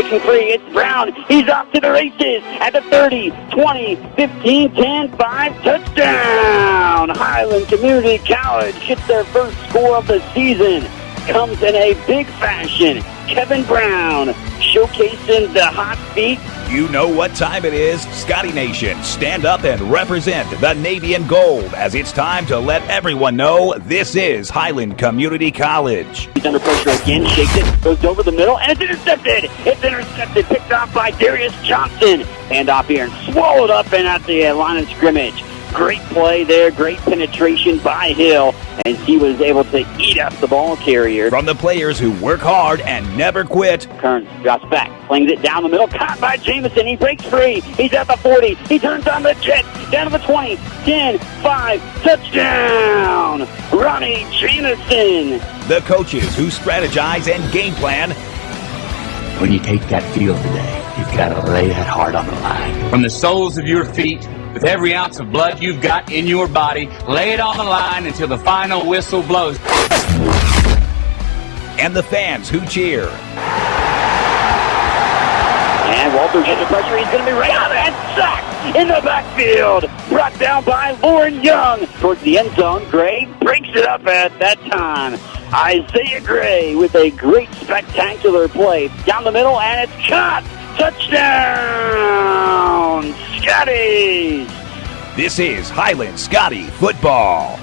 breaking free. It's Brown. He's off to the races at the 30, 20, 15, 10, 5, touchdown! Highland Community College gets their first score of the season. Comes in a big fashion. Kevin Brown showcasing the hot feet. You know what time it is. Scotty Nation, stand up and represent the Navy and Gold as it's time to let everyone know this is Highland Community College. He's under pressure again, shakes it, goes over the middle, and it's intercepted. It's intercepted, picked off by Darius Johnson. Hand off here and swallowed up and at the line of scrimmage. Great play there, great penetration by Hill, and he was able to eat up the ball carrier. From the players who work hard and never quit. Kearns drops back, flings it down the middle, caught by Jamison. He breaks free. He's at the 40. He turns on the jet, down to the 20, 10, 5, touchdown! Ronnie Jamison. The coaches who strategize and game plan. When you take that field today, you've got to lay that heart on the line. From the soles of your feet, with every ounce of blood you've got in your body, lay it on the line until the final whistle blows. And the fans who cheer. And Walters under pressure. He's going to be right out and sacked in the backfield. Brought down by Lauren Young towards the end zone. Gray breaks it up at that time. Isaiah Gray with a great spectacular play down the middle, and it's caught. Touchdown, Scotties! This is Highland Scotty football.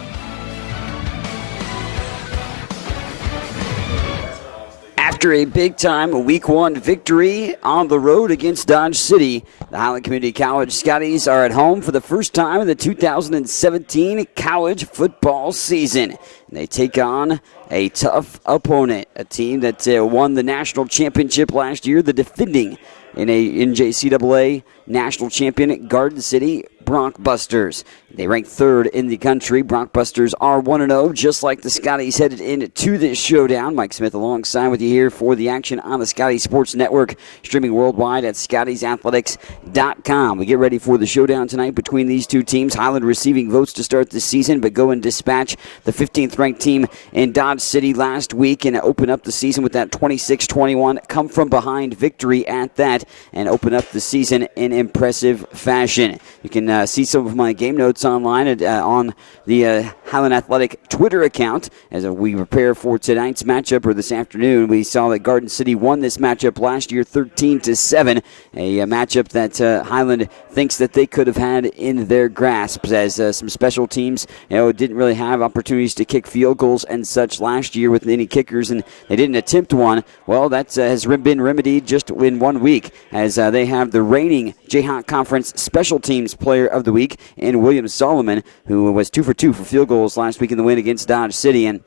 After a big-time Week 1 victory on the road against Dodge City, the Highland Community College Scotties are at home for the first time in the 2017 college football season. And they take on a tough opponent, a team that won the national championship last year, the defending in a NJCAA National Champion, Garden City Broncbusters. They rank third in the country. Broncbusters are 1-0, just like the Scotties headed into this showdown. Mike Smith alongside with you here for the action on the Scotties Sports Network, streaming worldwide at ScottiesAthletics.com. We get ready for the showdown tonight between these two teams. Highland receiving votes to start the season, but go and dispatch the 15th ranked team in Dodge City last week and open up the season with that 26-21 come from behind victory at that and open up the season in impressive fashion. You can see some of my game notes online on the Highland Athletic Twitter account as we prepare for tonight's matchup, or this afternoon. We saw that Garden City won this matchup last year 13-7, a matchup that Highland thinks that they could have had in their grasp, as some special teams didn't really have opportunities to kick field goals and such last year with any kickers, and they didn't attempt one. Well, that has been remedied just in 1 week, as they have the reigning Jayhawk Conference Special Teams Player of the Week in William Solomon, who was 2 for 2 for field goals last week in the win against Dodge City, and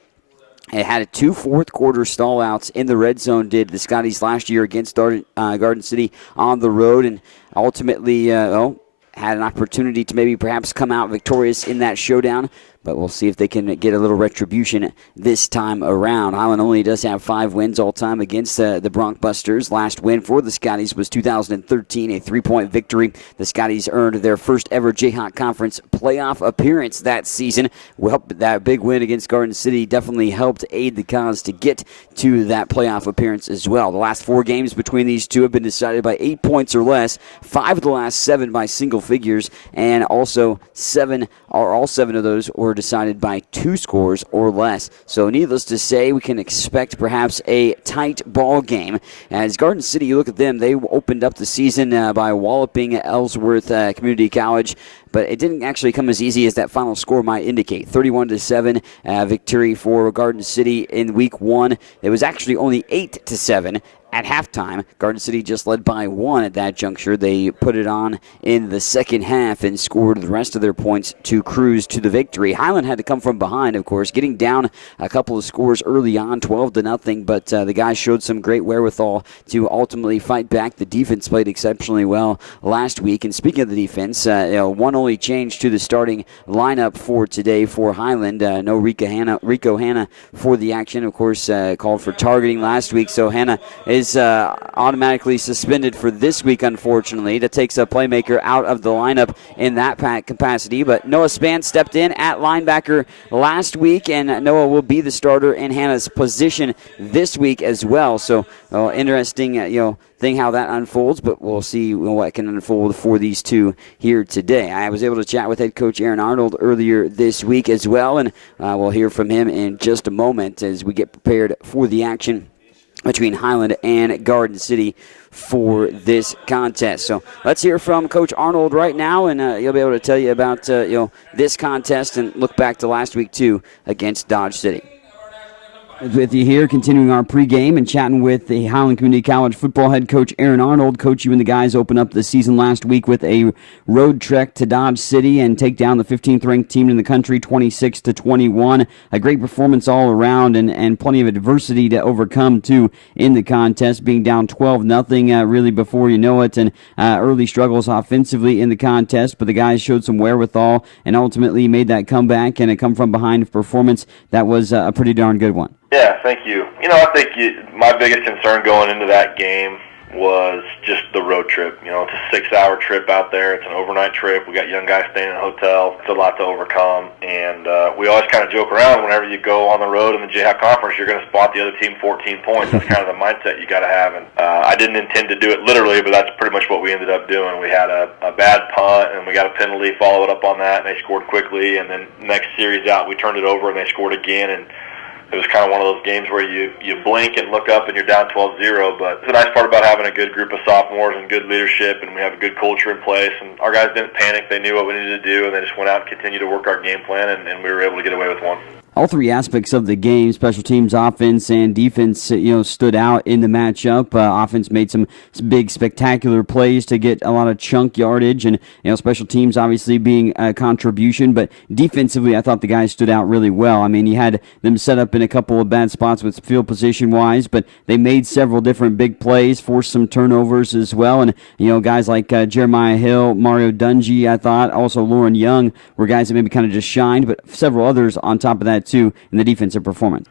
it had 2 fourth-quarter stallouts in the red zone, did the Scotties last year against Garden City on the road, and ultimately had an opportunity to maybe perhaps come out victorious in that showdown. But we'll see if they can get a little retribution this time around. Highland only does have 5 wins all-time against the Broncbusters. Last win for the Scotties was 2013, a 3-point victory. The Scotties earned their first ever Jayhawk Conference playoff appearance that season. Well, that big win against Garden City definitely helped aid the cause to get to that playoff appearance as well. The last 4 games between these two have been decided by 8 points or less, 5 of the last 7 by single figures, and also all 7 of those were decided by 2 scores or less. So needless to say, we can expect perhaps a tight ball game. As Garden City, you look at them, they opened up the season by walloping Ellsworth Community College, but it didn't actually come as easy as that final score might indicate. 31-7 victory for Garden City in week 1. It was actually only 8-7 at halftime. Garden City just led by 1 at that juncture. They put it on in the second half and scored the rest of their points to cruise to the victory. Highland had to come from behind, of course, getting down a couple of scores early on, 12-0, but the guys showed some great wherewithal to ultimately fight back. The defense played exceptionally well last week, and speaking of the defense, one only change to the starting lineup for today for Highland. No Rico Hanna for the action, of course, called for targeting last week, so Hanna is is automatically suspended for this week, unfortunately. That takes a playmaker out of the lineup in that capacity. But Noah Span stepped in at linebacker last week, and Noah will be the starter in Hannah's position this week as well. So interesting, thing how that unfolds, but we'll see what can unfold for these two here today. I was able to chat with head coach Aaron Arnold earlier this week as well, and we'll hear from him in just a moment as we get prepared for the action between Highland and Garden City for this contest. So let's hear from Coach Arnold right now, and he'll be able to tell you about this contest and look back to last week too against Dodge City. With you here, continuing our pregame and chatting with the Highland Community College football head coach Aaron Arnold. Coach, you and the guys open up the season last week with a road trek to Dodge City and take down the 15th ranked team in the country 26-21. A great performance all around and plenty of adversity to overcome too in the contest, being down 12-0 really before you know it, and early struggles offensively in the contest, but the guys showed some wherewithal and ultimately made that comeback and a come from behind performance that was a pretty darn good one. Yeah, thank you. I think my biggest concern going into that game was just the road trip. It's a 6-hour trip out there. It's an overnight trip. We got young guys staying in a hotel. It's a lot to overcome. And we always kind of joke around whenever you go on the road in the JHAC conference, you're going to spot the other team 14 points. That's kind of the mindset you got to have. And I didn't intend to do it literally, but that's pretty much what we ended up doing. We had a bad punt, and we got a penalty, followed up on that, and they scored quickly. And then next series out, we turned it over, and they scored again. And it was kind of one of those games where you blink and look up and you're down 12-0. But the nice part about having a good group of sophomores and good leadership, and we have a good culture in place, and our guys didn't panic. They knew what we needed to do, and they just went out and continued to work our game plan, and we were able to get away with one. All three aspects of the game, special teams, offense, and defense, stood out in the matchup. Offense made some big, spectacular plays to get a lot of chunk yardage, and special teams obviously being a contribution. But defensively, I thought the guys stood out really well. I mean, you had them set up in a couple of bad spots with field position-wise, but they made several different big plays, forced some turnovers as well. And guys like Jeremiah Hill, Mario Dungy, I thought, also Lauren Young were guys that maybe kind of just shined, but several others on top of that too in the defensive performance.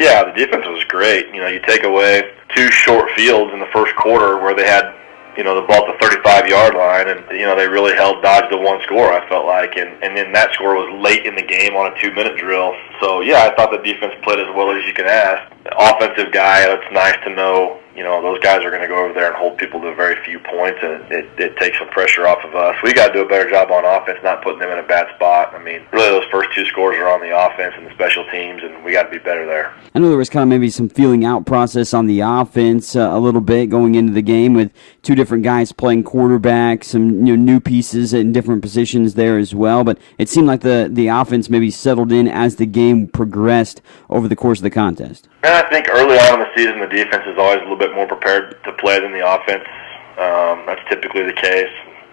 Yeah, the defense was great. You take away two short fields in the first quarter where they had, the ball at the 35-yard line, and, they really held Dodge to one score, I felt like, and then that score was late in the game on a 2-minute drill. So, yeah, I thought the defense played as well as you can ask. Offensive guy, it's nice to know, those guys are going to go over there and hold people to very few points, and it takes some pressure off of us. We got to do a better job on offense, not putting them in a bad spot. I mean, really those first two scores are on the offense and the special teams, and we got to be better there. I know there was kind of maybe some feeling out process on the offense a little bit going into the game with two different guys playing quarterback, some new pieces in different positions there as well, but it seemed like the offense maybe settled in as the game progressed over the course of the contest. And I think early on in the season, the defense is always a little bit more prepared to play than the offense. That's typically the case.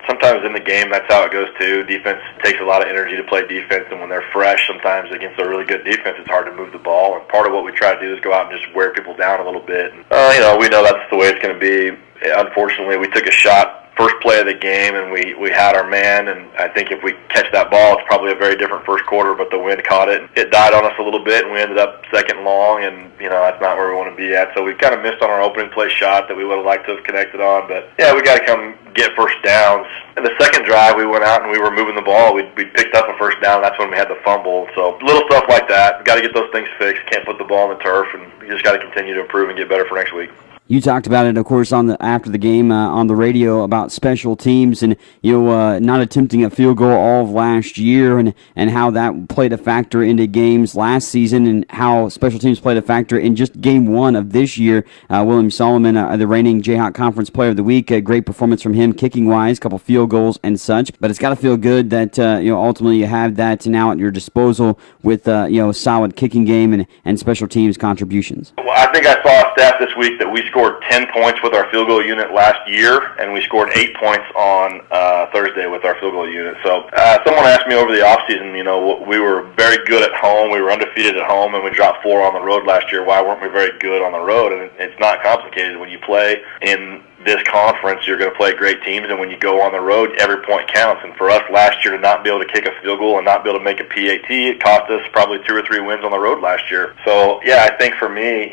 Sometimes in the game, that's how it goes too. Defense takes a lot of energy to play defense, and when they're fresh, sometimes against a really good defense, it's hard to move the ball. And part of what we try to do is go out and just wear people down a little bit. We know that's the way it's going to be. Unfortunately, we took a shot first play of the game, and we had our man, and I think if we catch that ball, it's probably a very different first quarter, but the wind caught it. It died on us a little bit, and we ended up second long, and, that's not where we want to be at. So we kind of missed on our opening play shot that we would have liked to have connected on, but, yeah, we got to come get first downs. In the second drive, we went out and we were moving the ball. We picked up a first down. That's when we had the fumble. So little stuff like that. Got to get those things fixed. Can't put the ball on the turf, and we just got to continue to improve and get better for next week. You talked about it, of course, after the game on the radio about special teams and not attempting a field goal all of last year and how that played a factor into games last season and how special teams played a factor in just game one of this year. William Solomon, the reigning Jayhawk Conference Player of the Week, a great performance from him, kicking-wise, a couple field goals and such. But it's got to feel good that ultimately you have that now at your disposal with a solid kicking game and special teams contributions. Well, I think I saw a stat this week that we scored 10 points with our field goal unit last year, and we scored 8 points on Thursday with our field goal unit. So someone asked me over the offseason, we were very good at home. We were undefeated at home, and we dropped 4 on the road last year. Why weren't we very good on the road? And it's not complicated. When you play in this conference, you're going to play great teams, and when you go on the road, every point counts. And for us last year to not be able to kick a field goal and not be able to make a PAT, it cost us probably 2 or 3 wins on the road last year. So, yeah, I think for me,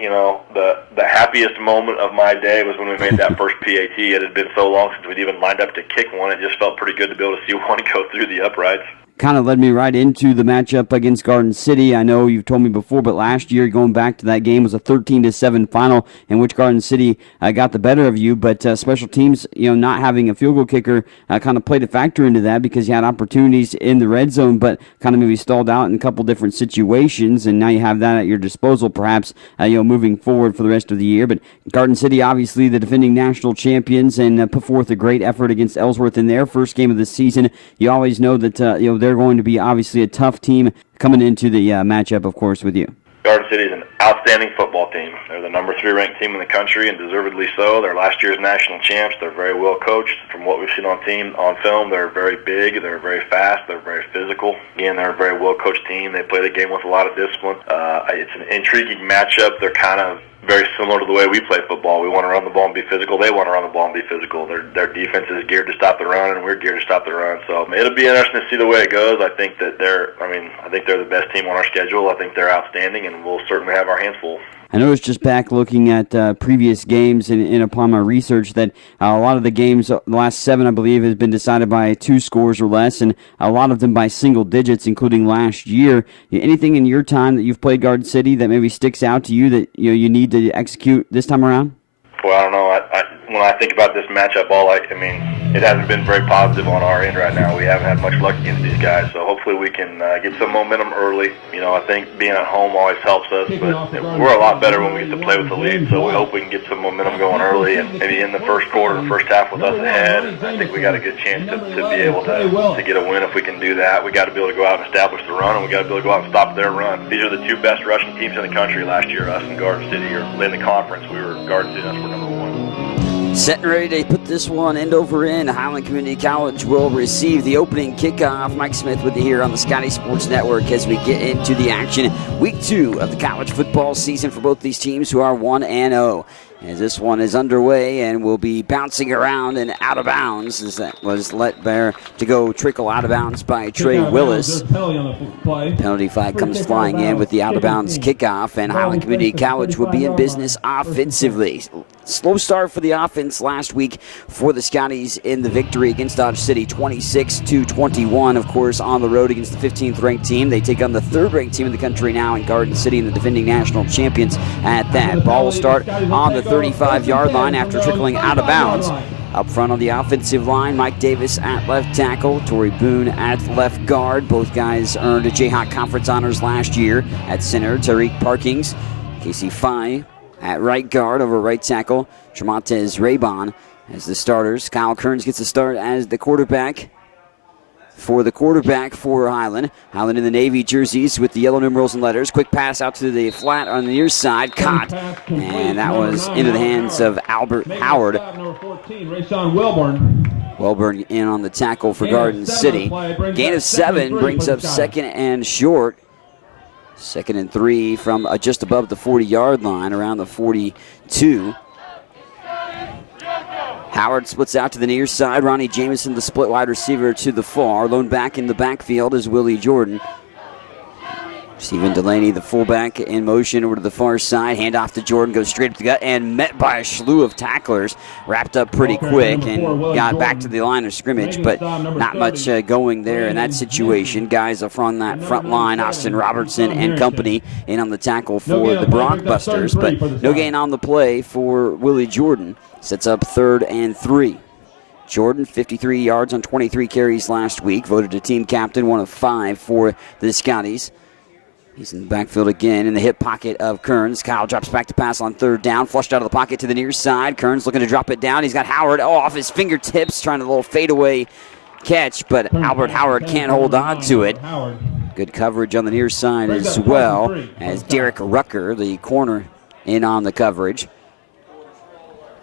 the happiest moment of my day was when we made that first PAT. It had been so long since we'd even lined up to kick one. It just felt pretty good to be able to see one go through the uprights. Kind of led me right into the matchup against Garden City. I know you've told me before, but last year, going back to that game, was a 13-7 final in which Garden City got the better of you. But special teams, not having a field goal kicker kind of played a factor into that because you had opportunities in the red zone, but kind of maybe stalled out in a couple different situations. And now you have that at your disposal, perhaps moving forward for the rest of the year. But Garden City, obviously the defending national champions, and put forth a great effort against Ellsworth in their first game of the season. You always know that they're going to be obviously a tough team coming into the matchup, of course, with you. Garden City is an outstanding football team. They're the number 3 ranked team in the country, and deservedly so. They're last year's national champs. They're very well coached. From what we've seen on film, they're very big. They're very fast. They're very physical. Again, they're a very well coached team. They play the game with a lot of discipline. It's an intriguing matchup. They're kind of very similar to the way we play football. We want to run the ball and be physical. They want to run the ball and be physical. Their defense is geared to stop the run, and we're geared to stop the run. So it'll be interesting to see the way it goes. I think they're the best team on our schedule. I think they're outstanding, and we'll certainly have our hands full. I noticed just back looking at previous games and upon my research that a lot of the games, the last 7, I believe, has been decided by 2 scores or less, and a lot of them by single digits, including last year. Anything in your time that you've played Garden City that maybe sticks out to you that you need to execute this time around? Well, I don't know. When I think about this matchup, it hasn't been very positive on our end right now. We haven't had much luck against these guys, so hopefully we can get some momentum early. I think being at home always helps us, but we're a lot better when we get to play with the lead, so we hope we can get some momentum going early and maybe in the first quarter, first half with us ahead. And I think we got a good chance to be able to get a win if we can do that. We got to be able to go out and establish the run, and we got to be able to go out and stop their run. These are the 2 best rushing teams in the country last year, us and Garden City, or in the conference. We were Garden City, us were number 1. Set and ready to put this one end over end. Highland Community College will receive the opening kickoff. Mike Smith with you here on the Scotties Sports Network as we get into the action. Week 2 of the college football season for both these teams who are 1-0. As this one is underway and will be bouncing around and out of bounds, as that was let bear to go trickle out of bounds by Trey Willis. Penalty flag comes flying in with the out of bounds kickoff, and Highland Community College will be in business offensively. Slow start for the offense last week for the Scotties in the victory against Dodge City, 26-21. Of course, on the road against the 15th ranked team. They take on the 3rd ranked team in the country now in Garden City, and the defending national champions at that. Ball will start on the 35-yard line after trickling out of bounds. Up front on the offensive line, Mike Davis at left tackle, Torrey Boone at left guard. Both guys earned Jayhawk Conference honors last year. At center, Tariq Parkings, Casey Fye at right guard over right tackle, Tremontez Raybon as the starters. Kyle Kearns gets the start as the quarterback for Highland. Highland in the navy jerseys with the yellow numerals and letters. Quick pass out to the flat on the near side. Caught. And that was into the hands of Albert Howard. Welburn in on the tackle for Garden City. Gain of 7 brings up 2nd and short. 2nd and 3 from just above the 40-yard line, around the 42. Howard splits out to the near side. Ronnie Jamison, the split wide receiver, to the far. Lone back in the backfield is Willie Jordan. Stephen Delaney, the fullback, in motion over to the far side. Hand off to Jordan, goes straight up the gut, and met by a slew of tacklers. Wrapped up pretty quick and got back to the line of scrimmage, but not much going there in that situation. Guys up on that front line, Austin Robertson and company, in on the tackle for the Brockbusters, but no gain on the play for Willie Jordan. Sets up 3rd and 3. Jordan, 53 yards on 23 carries last week. Voted a team captain, 1 of 5 for the Scotties. He's in the backfield again in the hip pocket of Kearns. Kyle drops back to pass on 3rd down. Flushed out of the pocket to the near side. Kearns looking to drop it down. He's got Howard off his fingertips, trying a little fadeaway catch, but Albert Howard can't hold on to it. Good coverage on the near side as well, as Derek Rucker, the corner, in on the coverage.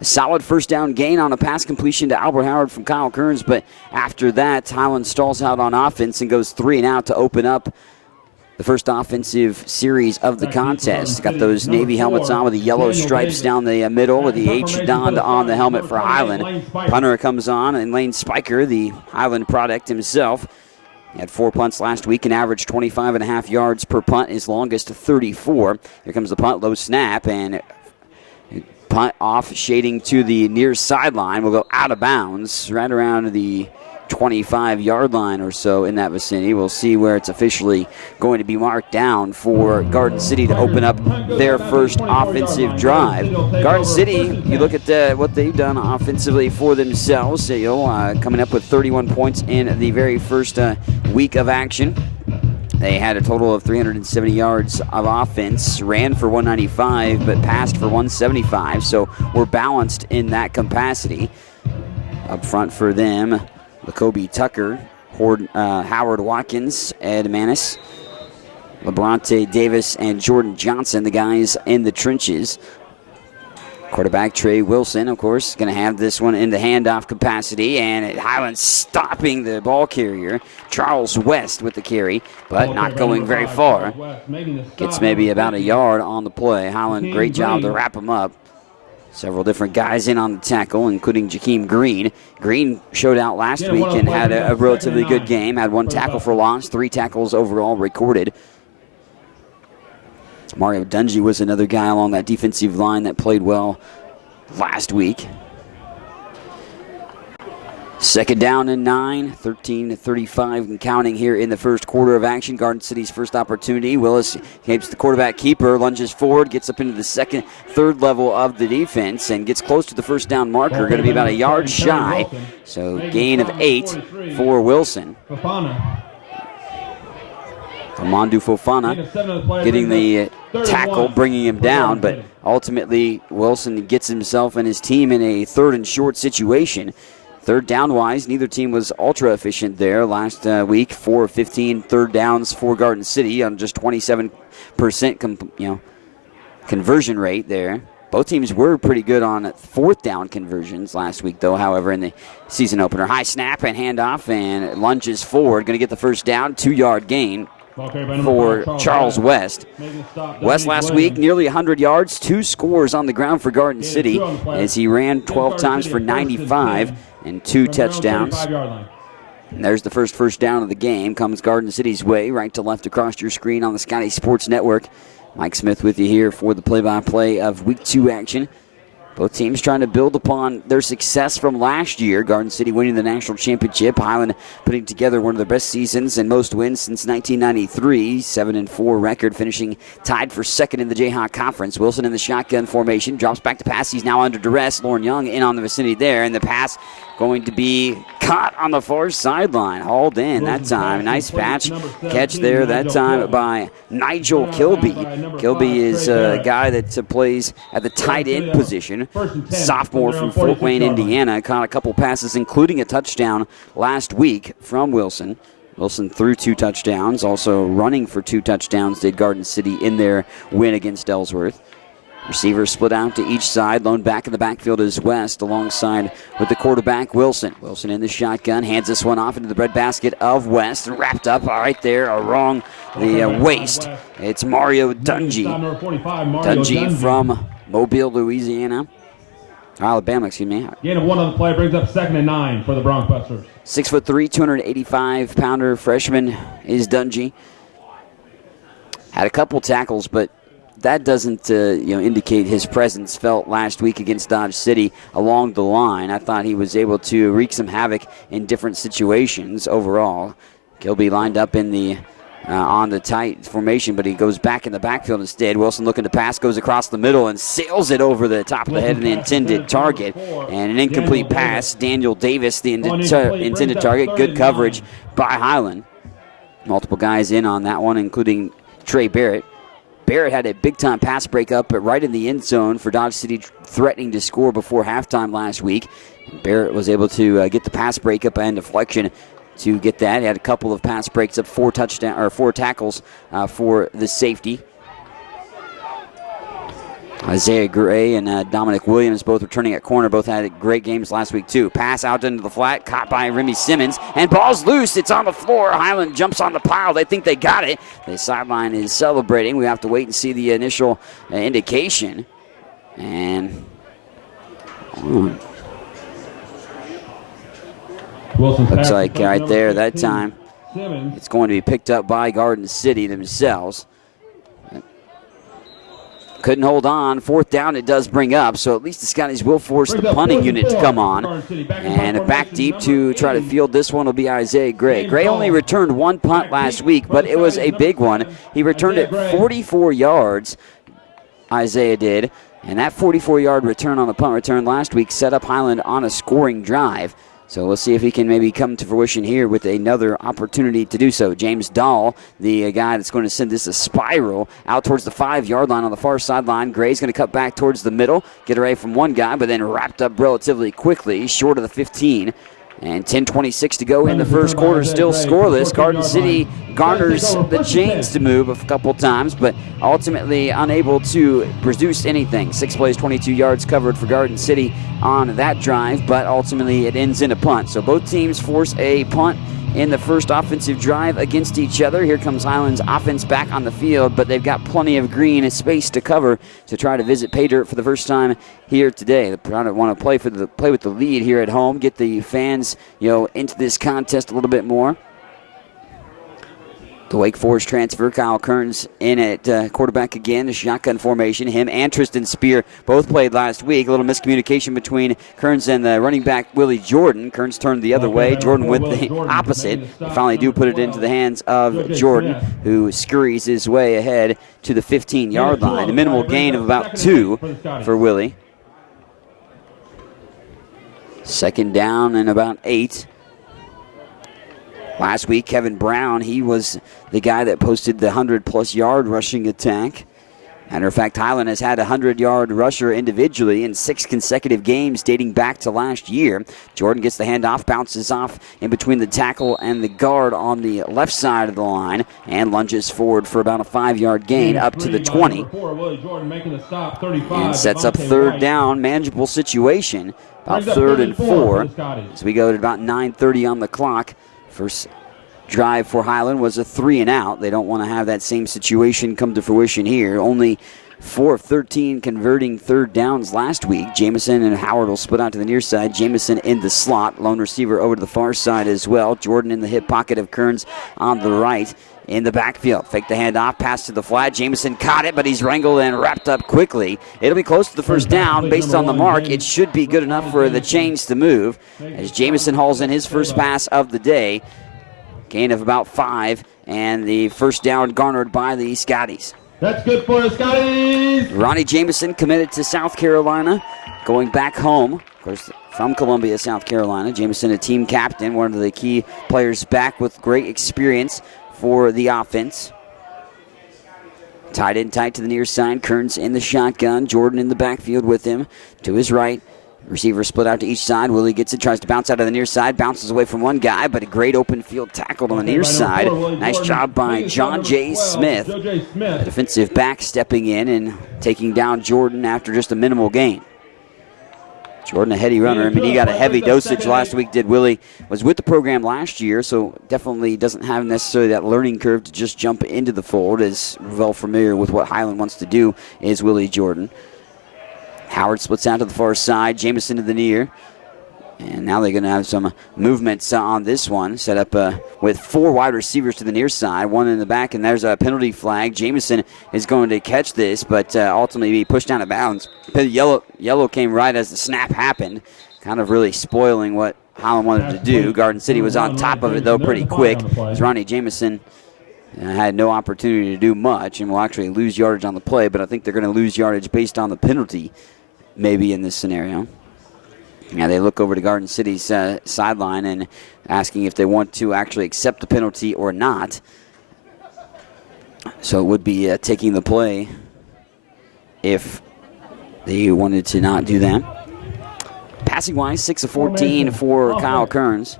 A solid first down gain on a pass completion to Albert Howard from Kyle Kearns, but after that, Highland stalls out on offense and goes 3 and out to open up the first offensive series of the contest. Got those Navy helmets on with the yellow stripes down the middle with the H donned on the helmet for Highland. Punter comes on, and Lane Spiker, the Highland product himself. He had 4 punts last week and averaged 25.5 yards per punt, his longest 34. Here comes the punt, low snap, and punt off, shading to the near sideline. Will go out of bounds right around the 25-yard line or so in that vicinity. We'll see where it's officially going to be marked down for Garden City to open up their first offensive drive. Garden City, you look at what they've done offensively for themselves. Coming up with 31 points in the very first week of action. They had a total of 370 yards of offense, ran for 195, but passed for 175. So we're balanced in that capacity. Up front for them, Lacobe Tucker, Howard Watkins, Ed Manis, LeBronte Davis, and Jordan Johnson, the guys in the trenches. Quarterback Trey Wilson, of course, going to have this one in the handoff capacity, and Highland stopping the ball carrier. Charles West with the carry, but not going very far. Gets maybe about a yard on the play. Highland, great job to wrap him up. Several different guys in on the tackle, including Jakeem Green. Green showed out last week and had a relatively good game. Had 1 tackle for loss, 3 tackles overall recorded. Mario Dungy was another guy along that defensive line that played well last week. Second down and 9, 13-35 and counting here in the first quarter of action. Garden City's first opportunity. Willis keeps the quarterback keeper, lunges forward, gets up into the second, third level of the defense, and gets close to the first down marker. Going to be about a yard shy. So gain of 8 for Wilson. Amandu Fofana getting the tackle, bringing him down, but ultimately Wilson gets himself and his team in a third and short situation. Third down-wise, neither team was ultra-efficient there last week. 4 of 15 third downs for Garden City on just 27% conversion rate there. Both teams were pretty good on fourth down conversions last week, though, however, in the season opener. High snap and handoff, and lunges forward. Going to get the first down, 2-yard gain for Charles West. West last week, nearly 100 yards, 2 scores on the ground for Garden City as he ran 12 times for 95 and 2 touchdowns. And there's the first down of the game. Comes Garden City's way, right to left across your screen on the Scotties Sports Network. Mike Smith with you here for the play-by-play of Week 2 action. Both teams trying to build upon their success from last year. Garden City winning the national championship. Highland putting together one of their best seasons and most wins since 1993. 7-4 record, finishing tied for second in the Jayhawk Conference. Wilson in the shotgun formation. Drops back to pass. He's now under duress. Lauren Young in on the vicinity there. And the pass going to be caught on the far sideline. Hauled in that time. Nice catch there that time by Nigel Kilby. Kilby is a guy that plays at the tight end position. Sophomore from Fort Wayne, Indiana. Caught a couple passes, including a touchdown last week from Wilson. Wilson threw 2 touchdowns. Also running for 2 touchdowns did Garden City in their win against Ellsworth. Receivers split out to each side. Lone back in the backfield is West alongside with the quarterback Wilson. Wilson in the shotgun. Hands this one off into the breadbasket of West. Wrapped up right there along the waist. It's Mario Dungy. Dungy from Mobile, Louisiana. Alabama, excuse me. Gain of 1 on the play brings up 2nd and 9 for the Bronxbusters. 6'3", 285-pounder freshman is Dungy. Had a couple tackles, but that doesn't indicate his presence felt last week against Dodge City along the line. I thought he was able to wreak some havoc in different situations overall. Kilby lined up in the on the tight formation, but he goes back in the backfield instead. Wilson looking to pass, goes across the middle and sails it over the top of the head of the intended target. And an incomplete pass. Daniel Davis, the intended target. Good coverage by Highland. Multiple guys in on that one, including Trey Barrett. Barrett had a big-time pass breakup right in the end zone for Dodge City, threatening to score before halftime last week. Barrett was able to get the pass breakup and deflection to get that. He had a couple of pass breaks up, 4 tackles for the safety. Isaiah Gray and Dominic Williams both returning at corner. Both had great games last week, too. Pass out into the flat, caught by Remy Simmons, and ball's loose. It's on the floor. Highland jumps on the pile. They think they got it. The sideline is celebrating. We have to wait and see the initial indication. And looks like right there that time it's going to be picked up by Garden City themselves. Couldn't hold on. 4th down it does bring up, so at least the Scotties will force the punting unit to come on. And back deep to try to field this one will be Isaiah Gray. Gray only returned 1 punt last week, but it was a big one. He returned it 44 yards, Isaiah did. And that 44-yard return on the punt return last week set up Highland on a scoring drive. So we'll see if he can maybe come to fruition here with another opportunity to do so. James Dahl, the guy that's going to send this a spiral out towards the 5-yard line on the far sideline. Gray's going to cut back towards the middle, get away from one guy, but then wrapped up relatively quickly, short of the 15. And 10:26 to go in the first quarter, still scoreless. Garden City garners the chains to move a couple times, but ultimately unable to produce anything. 6 plays, 22 yards covered for Garden City on that drive, but ultimately it ends in a punt. So both teams force a punt in the first offensive drive against each other. Here comes Highland's offense back on the field, but they've got plenty of green space to cover to try to visit pay dirt for the first time here today. They want to play with the lead here at home, get the fans, into this contest a little bit more. The Wake Forest transfer, Kyle Kearns in at quarterback again, the shotgun formation. Him and Tristan Spear both played last week. A little miscommunication between Kearns and the running back, Willie Jordan. Kearns turned the other way. Jordan went the opposite. They finally do put it into the hands of Jordan, who scurries his way ahead to the 15-yard line. A minimal gain of about 2 for Willie. 2nd down and about 8. Last week, Kevin Brown, he was the guy that posted the 100-plus yard rushing attack. Matter of fact, Highland has had a 100-yard rusher individually in 6 consecutive games dating back to last year. Jordan gets the handoff, bounces off in between the tackle and the guard on the left side of the line, and lunges forward for about a 5-yard gain up to the 20. And sets up 3rd down, manageable situation, about 3rd and 4. As we go to about 9:30 on the clock. First drive for Highland was a 3-and-out. They don't want to have that same situation come to fruition here. Only 4 of 13 converting 3rd downs last week. Jamison and Howard will split out to the near side. Jamison in the slot. Lone receiver over to the far side as well. Jordan in the hip pocket of Kearns on the right. In the backfield, fake the handoff, pass to the flat. Jamison caught it, but he's wrangled and wrapped up quickly. It'll be close to the first down. Based on the mark, it should be good enough for the chains to move as Jamison hauls in his first pass of the day. Gain of about 5, and the first down garnered by the Scotties. That's good for the Scotties. Ronnie Jamison committed to South Carolina, going back home. Of course, from Columbia, South Carolina. Jamison, a team captain, one of the key players back with great experience for the offense. Tight end tight to the near side. Kearns in the shotgun. Jordan in the backfield with him. To his right. Receiver split out to each side. Willie gets it, tries to bounce out of the near side. Bounces away from one guy, but a great open field tackle on the near side. Nice job by John J. Smith. The defensive back stepping in and taking down Jordan after just a minimal gain. Jordan, a heady runner. I mean, he got a heavy dosage last week, did Willie. Was with the program last year, so definitely doesn't have necessarily that learning curve to just jump into the fold. Is well familiar with what Highland wants to do is Willie Jordan. Howard splits out to the far side. Jamison to the near. And now they're going to have some movements on this one. Set up with 4 wide receivers to the near side, 1 in the back, and there's a penalty flag. Jamison is going to catch this, but ultimately be pushed down of bounds. Yellow came right as the snap happened, kind of really spoiling what Highland wanted to do. Garden City was on top of it, though, pretty quick. As Ronnie Jamison had no opportunity to do much and will actually lose yardage on the play, but I think they're going to lose yardage based on the penalty maybe in this scenario. Now they look over to Garden City's sideline and asking if they want to actually accept the penalty or not. So it would be taking the play if they wanted to not do that. Passing-wise, 6 of 14 for Kyle Kearns.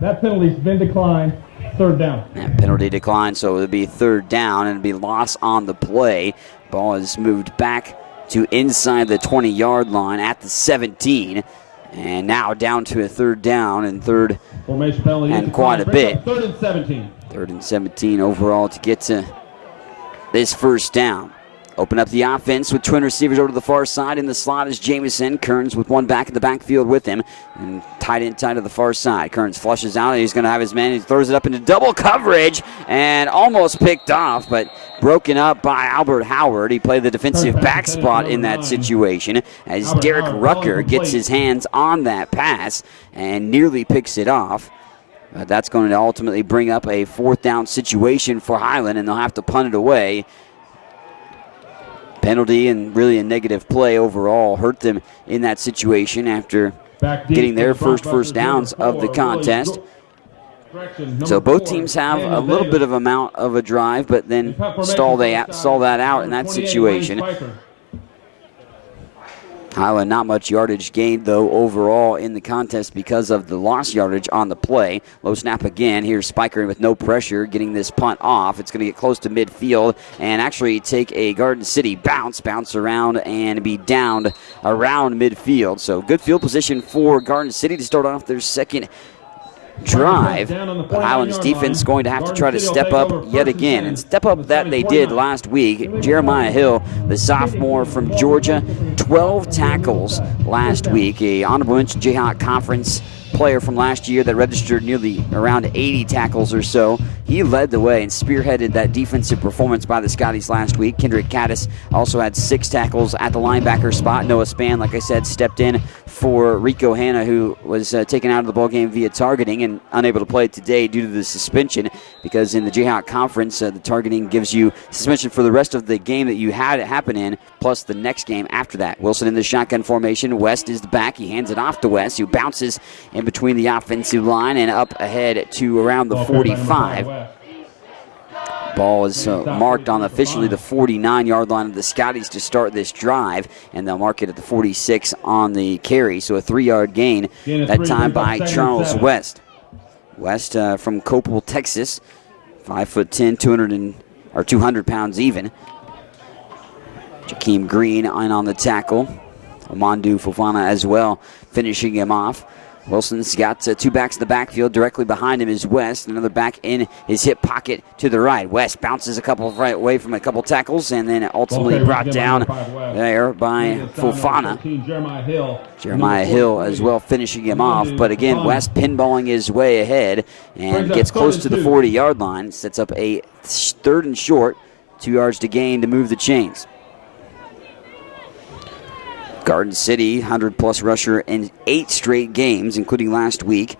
That penalty's been declined. 3rd down. That penalty declined, so it would be 3rd down and it'd be loss on the play. Ball is moved back to inside the 20-yard line at the 17. And now down to a third down and third and quite a bit. 3rd and 17. 3rd and 17 overall to get to this first down. Open up the offense with twin receivers over to the far side. In the slot is Jamison. Kearns with one back in the backfield with him. And tight end tight to the far side. Kearns flushes out. He's going to have his man. He throws it up into double coverage and almost picked off, but broken up by Albert Howard. He played the defensive back spot in that situation as Derek Rucker gets his hands on that pass and nearly picks it off. That's going to ultimately bring up a 4th down situation for Highland, and they'll have to punt it away. Penalty and really a negative play overall hurt them in that situation after getting their first downs of the contest. So both teams have a little bit of amount of a drive, but then stall that out in that situation. Highland not much yardage gained, though, overall in the contest because of the lost yardage on the play. Low snap again. Here's Spiker with no pressure getting this punt off. It's going to get close to midfield and actually take a Garden City bounce around and be downed around midfield. So good field position for Garden City to start off their second drive, but Highland's defense is going to have to try to step up yet again, and step up that they did last week. Jeremiah Hill, the sophomore from Georgia, 12 tackles last week, a honorable mention Jayhawk Conference player from last year that registered nearly around 80 tackles or so. He led the way and spearheaded that defensive performance by the Scotties last week. Kendrick Caddis also had 6 tackles at the linebacker spot. Noah Spann, like I said, stepped in for Rico Hanna, who was taken out of the ballgame via targeting and unable to play today due to the suspension, because in the Jayhawk Conference, the targeting gives you suspension for the rest of the game that you had it happen in, plus the next game after that. Wilson in the shotgun formation. West is the back. He hands it off to West, who bounces in between the offensive line and up ahead to around the 45. Ball is marked on officially the 49-yard line of the Scotties to start this drive, and they'll mark it at the 46 on the carry. So a 3-yard gain, that time by Charles West. West from Copel, Texas, 5'10", 200 pounds even. Jakeem Green in on the tackle. Amandu Fofana as well, finishing him off. Wilson's got 2 backs in the backfield. Directly behind him is West. Another back in his hip pocket to the right. West bounces a couple right away from a couple tackles and then ultimately brought down there by Fofana. Jeremiah Hill as well finishing him off. But again, West pinballing his way ahead and gets close to the 40-yard line. Sets up a 3rd and short. 2 yards to gain to move the chains. Garden City, 100-plus rusher in 8 straight games, including last week.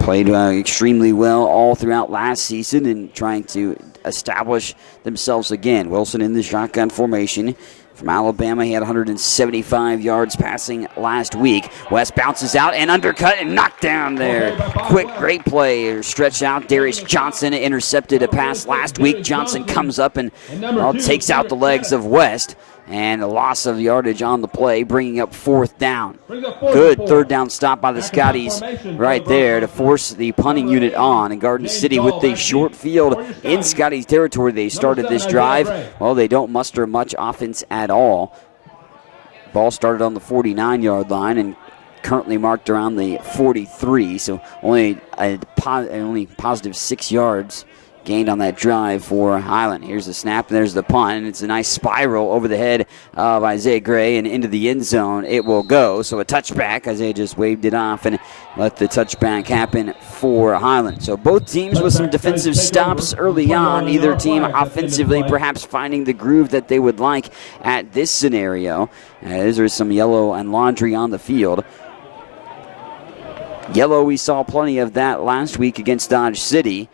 Played extremely well all throughout last season and trying to establish themselves again. Wilson in the shotgun formation. From Alabama, he had 175 yards passing last week. West bounces out and undercut and knocked down there. Quick, great play. Stretched out. Darius Johnson intercepted a pass last week. Johnson comes up and takes out the legs of West. And a loss of yardage on the play, bringing up 4th down. Good 3rd down stop by the Scotties right there to force the punting unit on. And Garden City with the short field in Scotties territory. They started this drive. Well, they don't muster much offense at all. Ball started on the 49-yard line and currently marked around the 43. So only positive 6 yards gained on that drive for Highland. Here's the snap, and there's the punt, and it's a nice spiral over the head of Isaiah Gray and into the end zone. It will go, so a touchback. Isaiah just waved it off and let the touchback happen for Highland. So both teams with some defensive stops early on. Either team offensively perhaps finding the groove that they would like at this scenario. As there's some yellow and laundry on the field. Yellow, we saw plenty of that last week against Dodge City.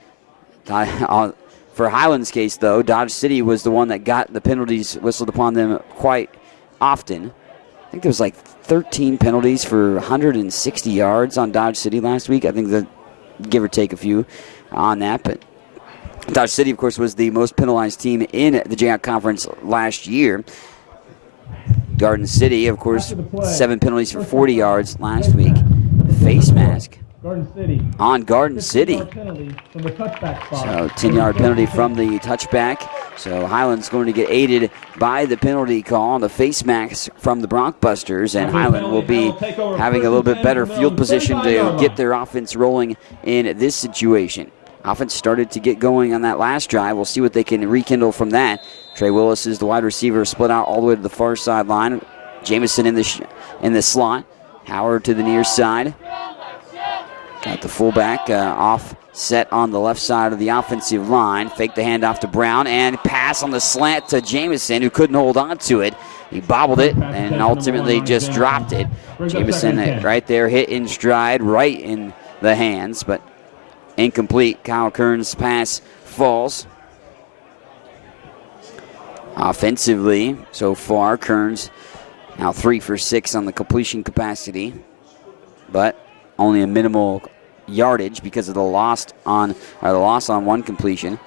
For Highland's case, though, Dodge City was the one that got the penalties whistled upon them quite often. I think there was like 13 penalties for 160 yards on Dodge City last week. I think that give or take a few on that. But Dodge City, of course, was the most penalized team in the Jayhawk Conference last year. Garden City, of course, 7 penalties for 40 yards last week. Face mask Garden City. On Garden City. 15-yard penalty from the touchback spot. So 10-yard penalty from the touchback. So Highland's going to get aided by the penalty call on the face mask from the Broncbusters, and Highland will be having a little bit better field position to get their offense rolling in this situation. Offense started to get going on that last drive. We'll see what they can rekindle from that. Trey Willis is the wide receiver, split out all the way to the far sideline. Jamison in the slot. Howard to the near side. Got the fullback offset on the left side of the offensive line. Fake the handoff to Brown and pass on the slant to Jamison, who couldn't hold on to it. He bobbled it and ultimately just dropped it. Jamison right there hit in stride, right in the hands, but incomplete. Kyle Kern's pass falls. Offensively, so far, Kearns now 3 for 6 on the completion capacity, but only a minimal yardage because of the loss on one completion.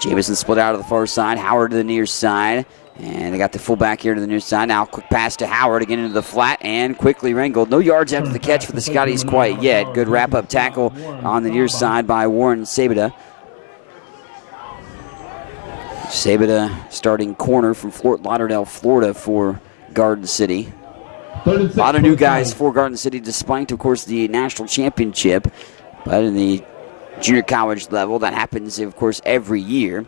Jamison split out of the far side. Howard to the near side, and they got the fullback here to the near side. Now quick pass to Howard again into the flat and quickly wrangled. No yards after the catch for the Scotties quite yet. Good wrap-up tackle on the near side by Warren Sabeda. Sabeda starting corner from Fort Lauderdale, Florida for Garden City. A lot of new guys for Garden City, despite, of course, the national championship. But in the junior college level, that happens, of course, every year.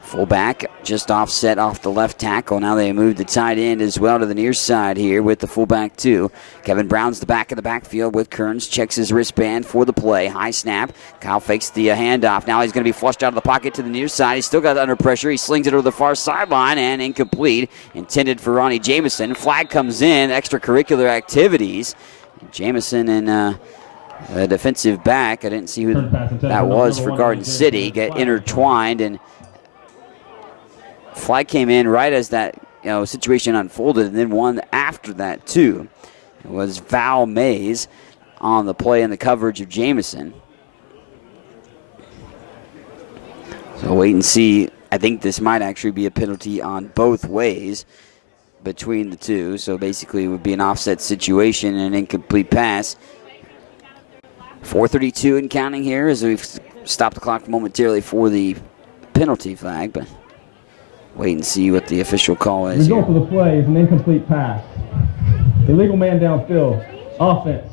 Fullback just offset off the left tackle. Now they move the tight end as well to the near side here with the fullback too. Kevin Brown's the back of the backfield with Kearns. Checks his wristband for the play. High snap. Kyle fakes the handoff. Now he's going to be flushed out of the pocket to the near side. He's still got it under pressure. He slings it over the far sideline and incomplete. Intended for Ronnie Jamison. Flag comes in. Extracurricular activities. Jamison and the defensive back, I didn't see who that was for Garden City, get intertwined, and flag came in right as that situation unfolded, and then one after that too. It was Val Mays on the play and the coverage of Jamison. So wait and see. I think this might actually be a penalty on both ways between the two. So basically it would be an offset situation and an incomplete pass. 4:32 and counting here as we've stopped the clock momentarily for the penalty flag, but wait and see what the official call is. The result of the play is an incomplete pass. Illegal man downfield. Offense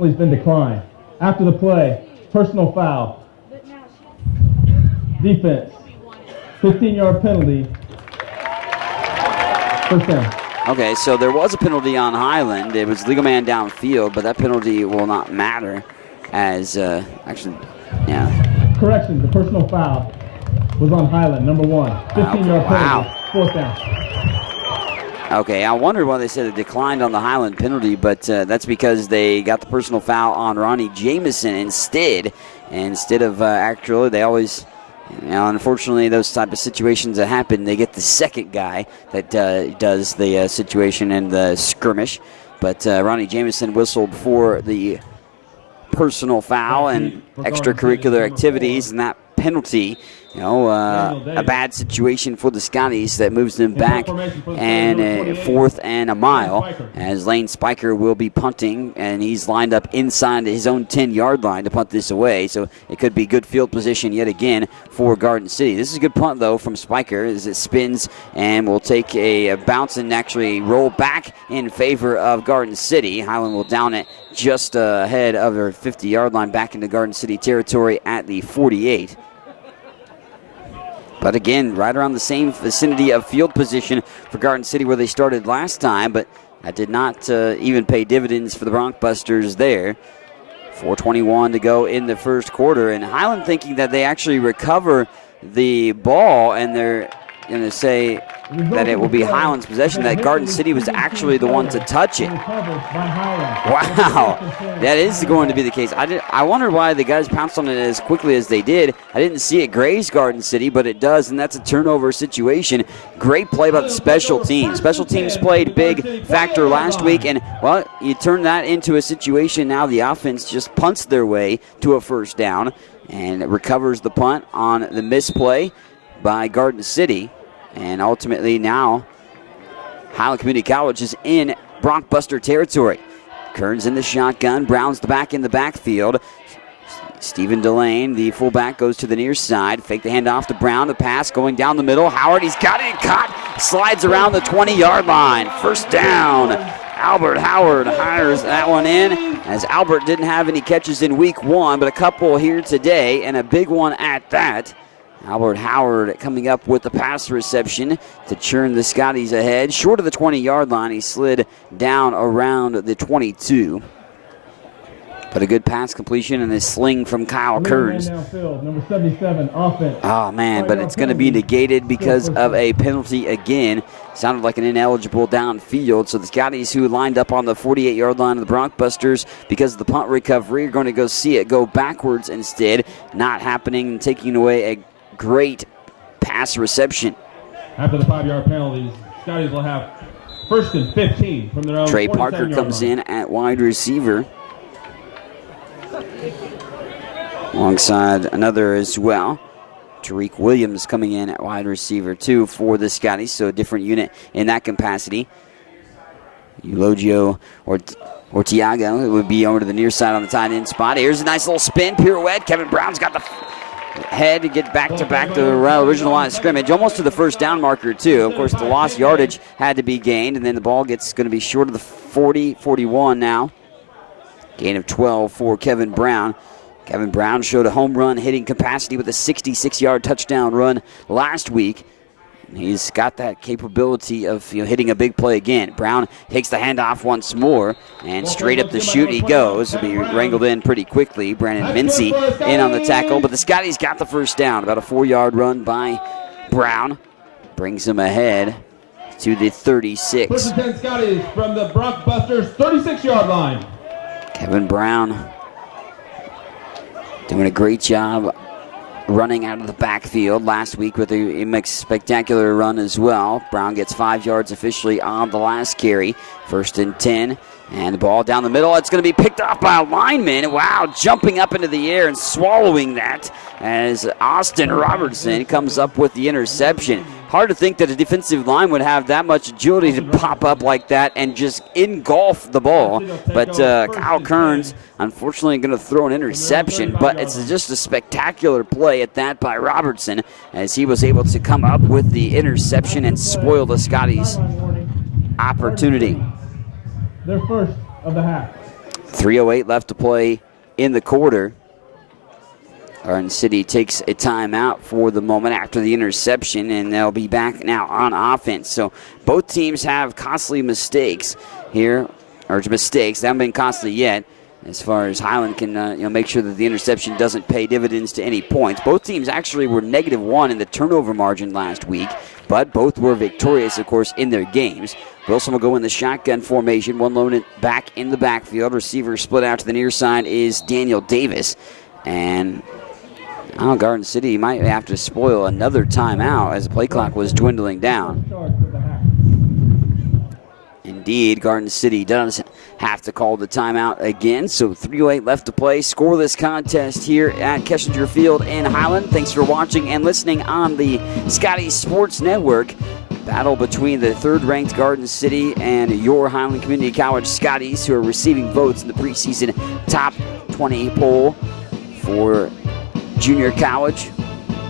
has been declined. After the play, personal foul. Defense, 15-yard penalty. First down. Okay, so there was a penalty on Highland. It was legal man downfield, but that penalty will not matter as, Correction, the personal foul was on Highland, number 1. 15-yard penalty, fourth down. Okay, I wondered why they said it declined on the Highland penalty, but that's because they got the personal foul on Ronnie Jamison instead of actually, they always, unfortunately, those type of situations that happen, they get the second guy that does the situation and the skirmish. But Ronnie Jamison whistled for the personal foul and extracurricular activities, and that penalty, a bad situation for the Scotties that moves them back and 4th and a mile as Lane Spiker will be punting, and he's lined up inside his own 10-yard line to punt this away. So it could be good field position yet again for Garden City. This is a good punt, though, from Spiker as it spins and will take a bounce and actually roll back in favor of Garden City. Highland will down it just ahead of their 50-yard line back into Garden City territory at the 48. But again, right around the same vicinity of field position for Garden City where they started last time, but that did not even pay dividends for the Broncbusters there. 4:21 to go in the first quarter, and Highland thinking that they actually recover the ball, and they're going to say that it will be Highland's possession, that Garden City was actually the one to touch it. Wow, that is going to be the case. I wonder why the guys pounced on it as quickly as they did. I didn't see it graze Garden City, but it does, and that's a turnover situation. Great play by the special teams. Special teams played big factor last week, and, well, you turn that into a situation now the offense just punts their way to a first down and recovers the punt on the misplay by Garden City. And ultimately now, Highland Community College is in Broncbuster territory. Kearns in the shotgun. Brown's the back in the backfield. Stephen Delane, the fullback, goes to the near side. Fake the handoff to Brown. The pass going down the middle. Howard, he's got it caught. Slides around the 20-yard line. First down. Albert Howard hires that one in, as Albert didn't have any catches in week 1, but a couple here today, and a big one at that. Albert Howard coming up with the pass reception to churn the Scotties ahead. Short of the 20-yard line, he slid down around the 22. But a good pass completion and a sling from Kyle Kearns. Number 77, offense. Oh, man, but it's going to be negated because of a penalty again. Sounded like an ineligible downfield. So the Scotties, who lined up on the 48-yard line of the Broncbusters because of the punt recovery, are going to go see it go backwards instead. Not happening and taking away a great pass reception. After the 5-yard penalties, Scotties will have 1st and 15 from their own. Trey Parker comes in at wide receiver, alongside another as well. Tariq Williams coming in at wide receiver too for the Scotties, so a different unit in that capacity. Eulogio or Tiago would be over to the near side on the tight end spot. Here's a nice little spin pirouette. Kevin Brown's got the head to get back to the original line of scrimmage, almost to the first down marker too. Of course, the lost yardage had to be gained, and then the ball going to be short of the 40-41 now. Gain of 12 for Kevin Brown. Kevin Brown showed a home run hitting capacity with a 66-yard touchdown run last week. He's got that capability of hitting a big play again. Brown takes the handoff once more, and straight up the chute he goes. He'll be wrangled in pretty quickly. Brandon Mincy in on the tackle, but the Scotties got the first down. About a 4-yard run by Brown. Brings him ahead to the 36. First and 10 Scotties from the Broncbusters 36-yard line. Kevin Brown doing a great job running out of the backfield last week with a spectacular run as well. Brown gets 5 yards officially on the last carry. 1st and 10, and the ball down the middle. It's going to be picked off by a lineman. Wow, jumping up into the air and swallowing that as Austin Robertson comes up with the interception. Hard to think that a defensive line would have that much agility to pop up like that and just engulf the ball. But Kyle Kearns, unfortunately, going to throw an interception. But it's just a spectacular play at that by Robertson, as he was able to come up with the interception and spoil the Scotties' opportunity. Their first of the half. 3:08 left to play in the quarter. Garden City takes a timeout for the moment after the interception, and they'll be back now on offense. So both teams have costly mistakes here, or mistakes. They haven't been costly yet, as far as Highland can make sure that the interception doesn't pay dividends to any points. Both teams actually were -1 in the turnover margin last week, but both were victorious, of course, in their games. Wilson will go in the shotgun formation, one loaded back in the backfield. Receiver split out to the near side is Daniel Davis, and Garden City might have to spoil another timeout as the play clock was dwindling down. Indeed, Garden City does have to call the timeout again. So 3:08 left to play. Scoreless contest here at Kessinger Field in Highland. Thanks for watching and listening on the Scotties Sports Network. Battle between the third-ranked Garden City and your Highland Community College Scotties, who are receiving votes in the preseason top 20 poll for junior college.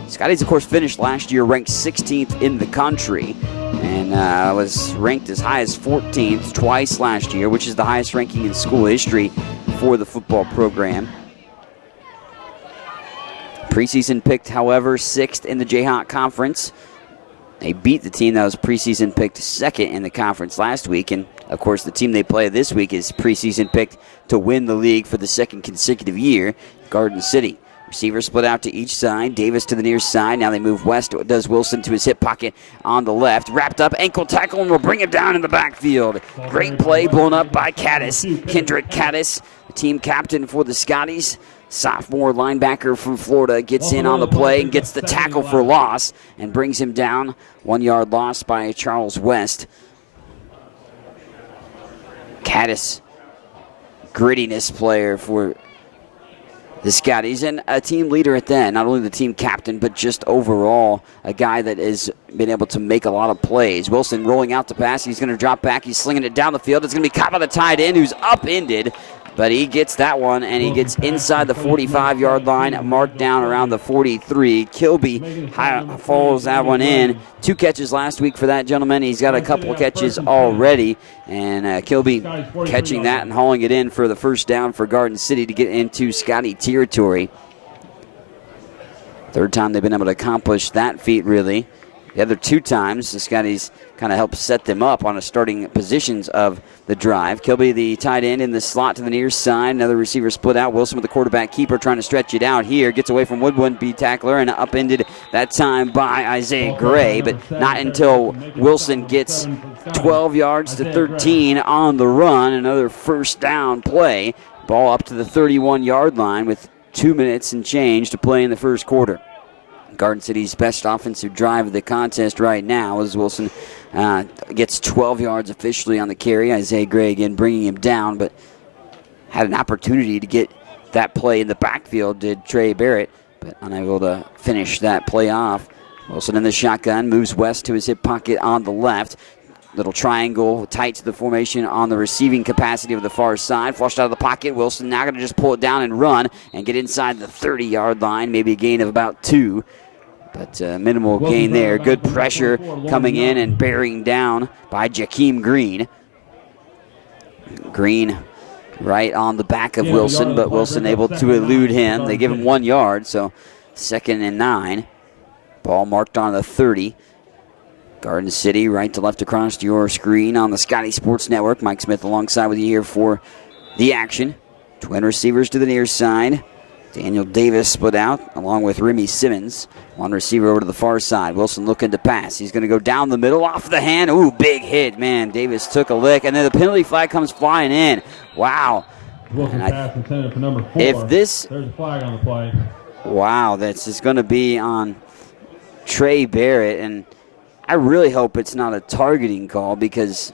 Scotties, of course, finished last year ranked 16th in the country, and was ranked as high as 14th twice last year, which is the highest ranking in school history for the football program. Preseason picked, however, 6th in the Jayhawk Conference. They beat the team that was preseason picked 2nd in the conference last week, and of course the team they play this week is preseason picked to win the league for the 2nd consecutive year, Garden City. Receiver split out to each side. Davis to the near side. Now they move west. Does Wilson to his hip pocket on the left. Wrapped up ankle tackle, and will bring him down in the backfield. Great play blown up by Caddis. Kendrick Caddis, the team captain for the Scotties. Sophomore linebacker from Florida gets in on the play and gets the tackle for loss and brings him down. 1 yard loss by Charles West. Caddis, grittiness player for the Scotties, and a team leader at that. Not only the team captain, but just overall a guy that has been able to make a lot of plays. Wilson rolling out the pass. He's going to drop back. He's slinging it down the field. It's going to be caught by the tight end, who's upended, but he gets that one, and he gets inside the 45-yard line, marked down around the 43. Kilby follows that one in. 2 catches last week for that gentleman. He's got a couple catches already, and Kilby catching that and hauling it in for the first down for Garden City to get into Scotty territory. Third time they've been able to accomplish that feat, really. The other 2 times, the Scotties kind of helped set them up on the starting positions of the drive. Kilby, the tight end, in the slot to the near side. Another receiver split out. Wilson with the quarterback keeper trying to stretch it out here. Gets away from Woodward, B tackler, and upended that time by Isaiah Gray, but not until Wilson gets 12 yards to 13 on the run. Another first down play. Ball up to the 31-yard line with 2 minutes and change to play in the first quarter. Garden City's best offensive drive of the contest right now as Wilson gets 12 yards officially on the carry. Isaiah Gray again bringing him down, but had an opportunity to get that play in the backfield, did Trey Barrett, but unable to finish that play off. Wilson in the shotgun, moves west to his hip pocket on the left. Little triangle tight to the formation on the receiving capacity of the far side. Flushed out of the pocket. Wilson now going to just pull it down and run and get inside the 30-yard line. Maybe a gain of about 2. But minimal gain there. Good pressure coming in and bearing down by Jakeem Green. Green right on the back of Wilson, but Wilson able to elude him. They give him 1 yard, so 2nd and 9. Ball marked on the 30. Garden City right to left across your screen on the Scotty Sports Network. Mike Smith alongside with you here for the action. Twin receivers to the near side. Daniel Davis split out along with Remy Simmons. One receiver over to the far side. Wilson looking to pass. He's going to go down the middle, off the hand. Ooh, big hit, man. Davis took a lick, and then the penalty flag comes flying in. Wow. Wilson pass intended for number 4. If this, there's a flag on the play. Wow, that's just going to be on Trey Barrett, and I really hope it's not a targeting call because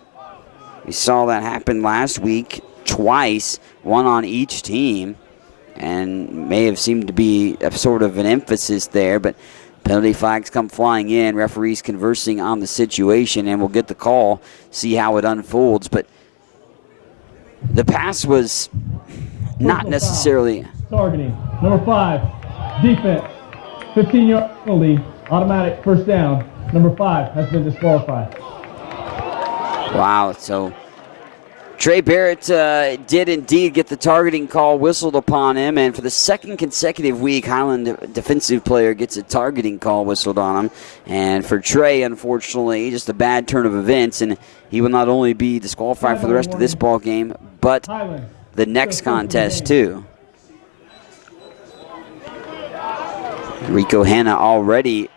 we saw that happen last week twice, one on each team, and may have seemed to be a sort of an emphasis there, but penalty flags come flying in, referees conversing on the situation, and we'll get the call, see how it unfolds. But the pass was not necessarily targeting. Number 5, defense, 15-yard penalty, automatic first down. Number 5 has been disqualified. Wow, so Trey Barrett did indeed get the targeting call whistled upon him, and for the second consecutive week, Highland defensive player gets a targeting call whistled on him. And for Trey, unfortunately, just a bad turn of events, and he will not only be disqualified for the rest of this ball game, but the next contest too. Rico Hanna already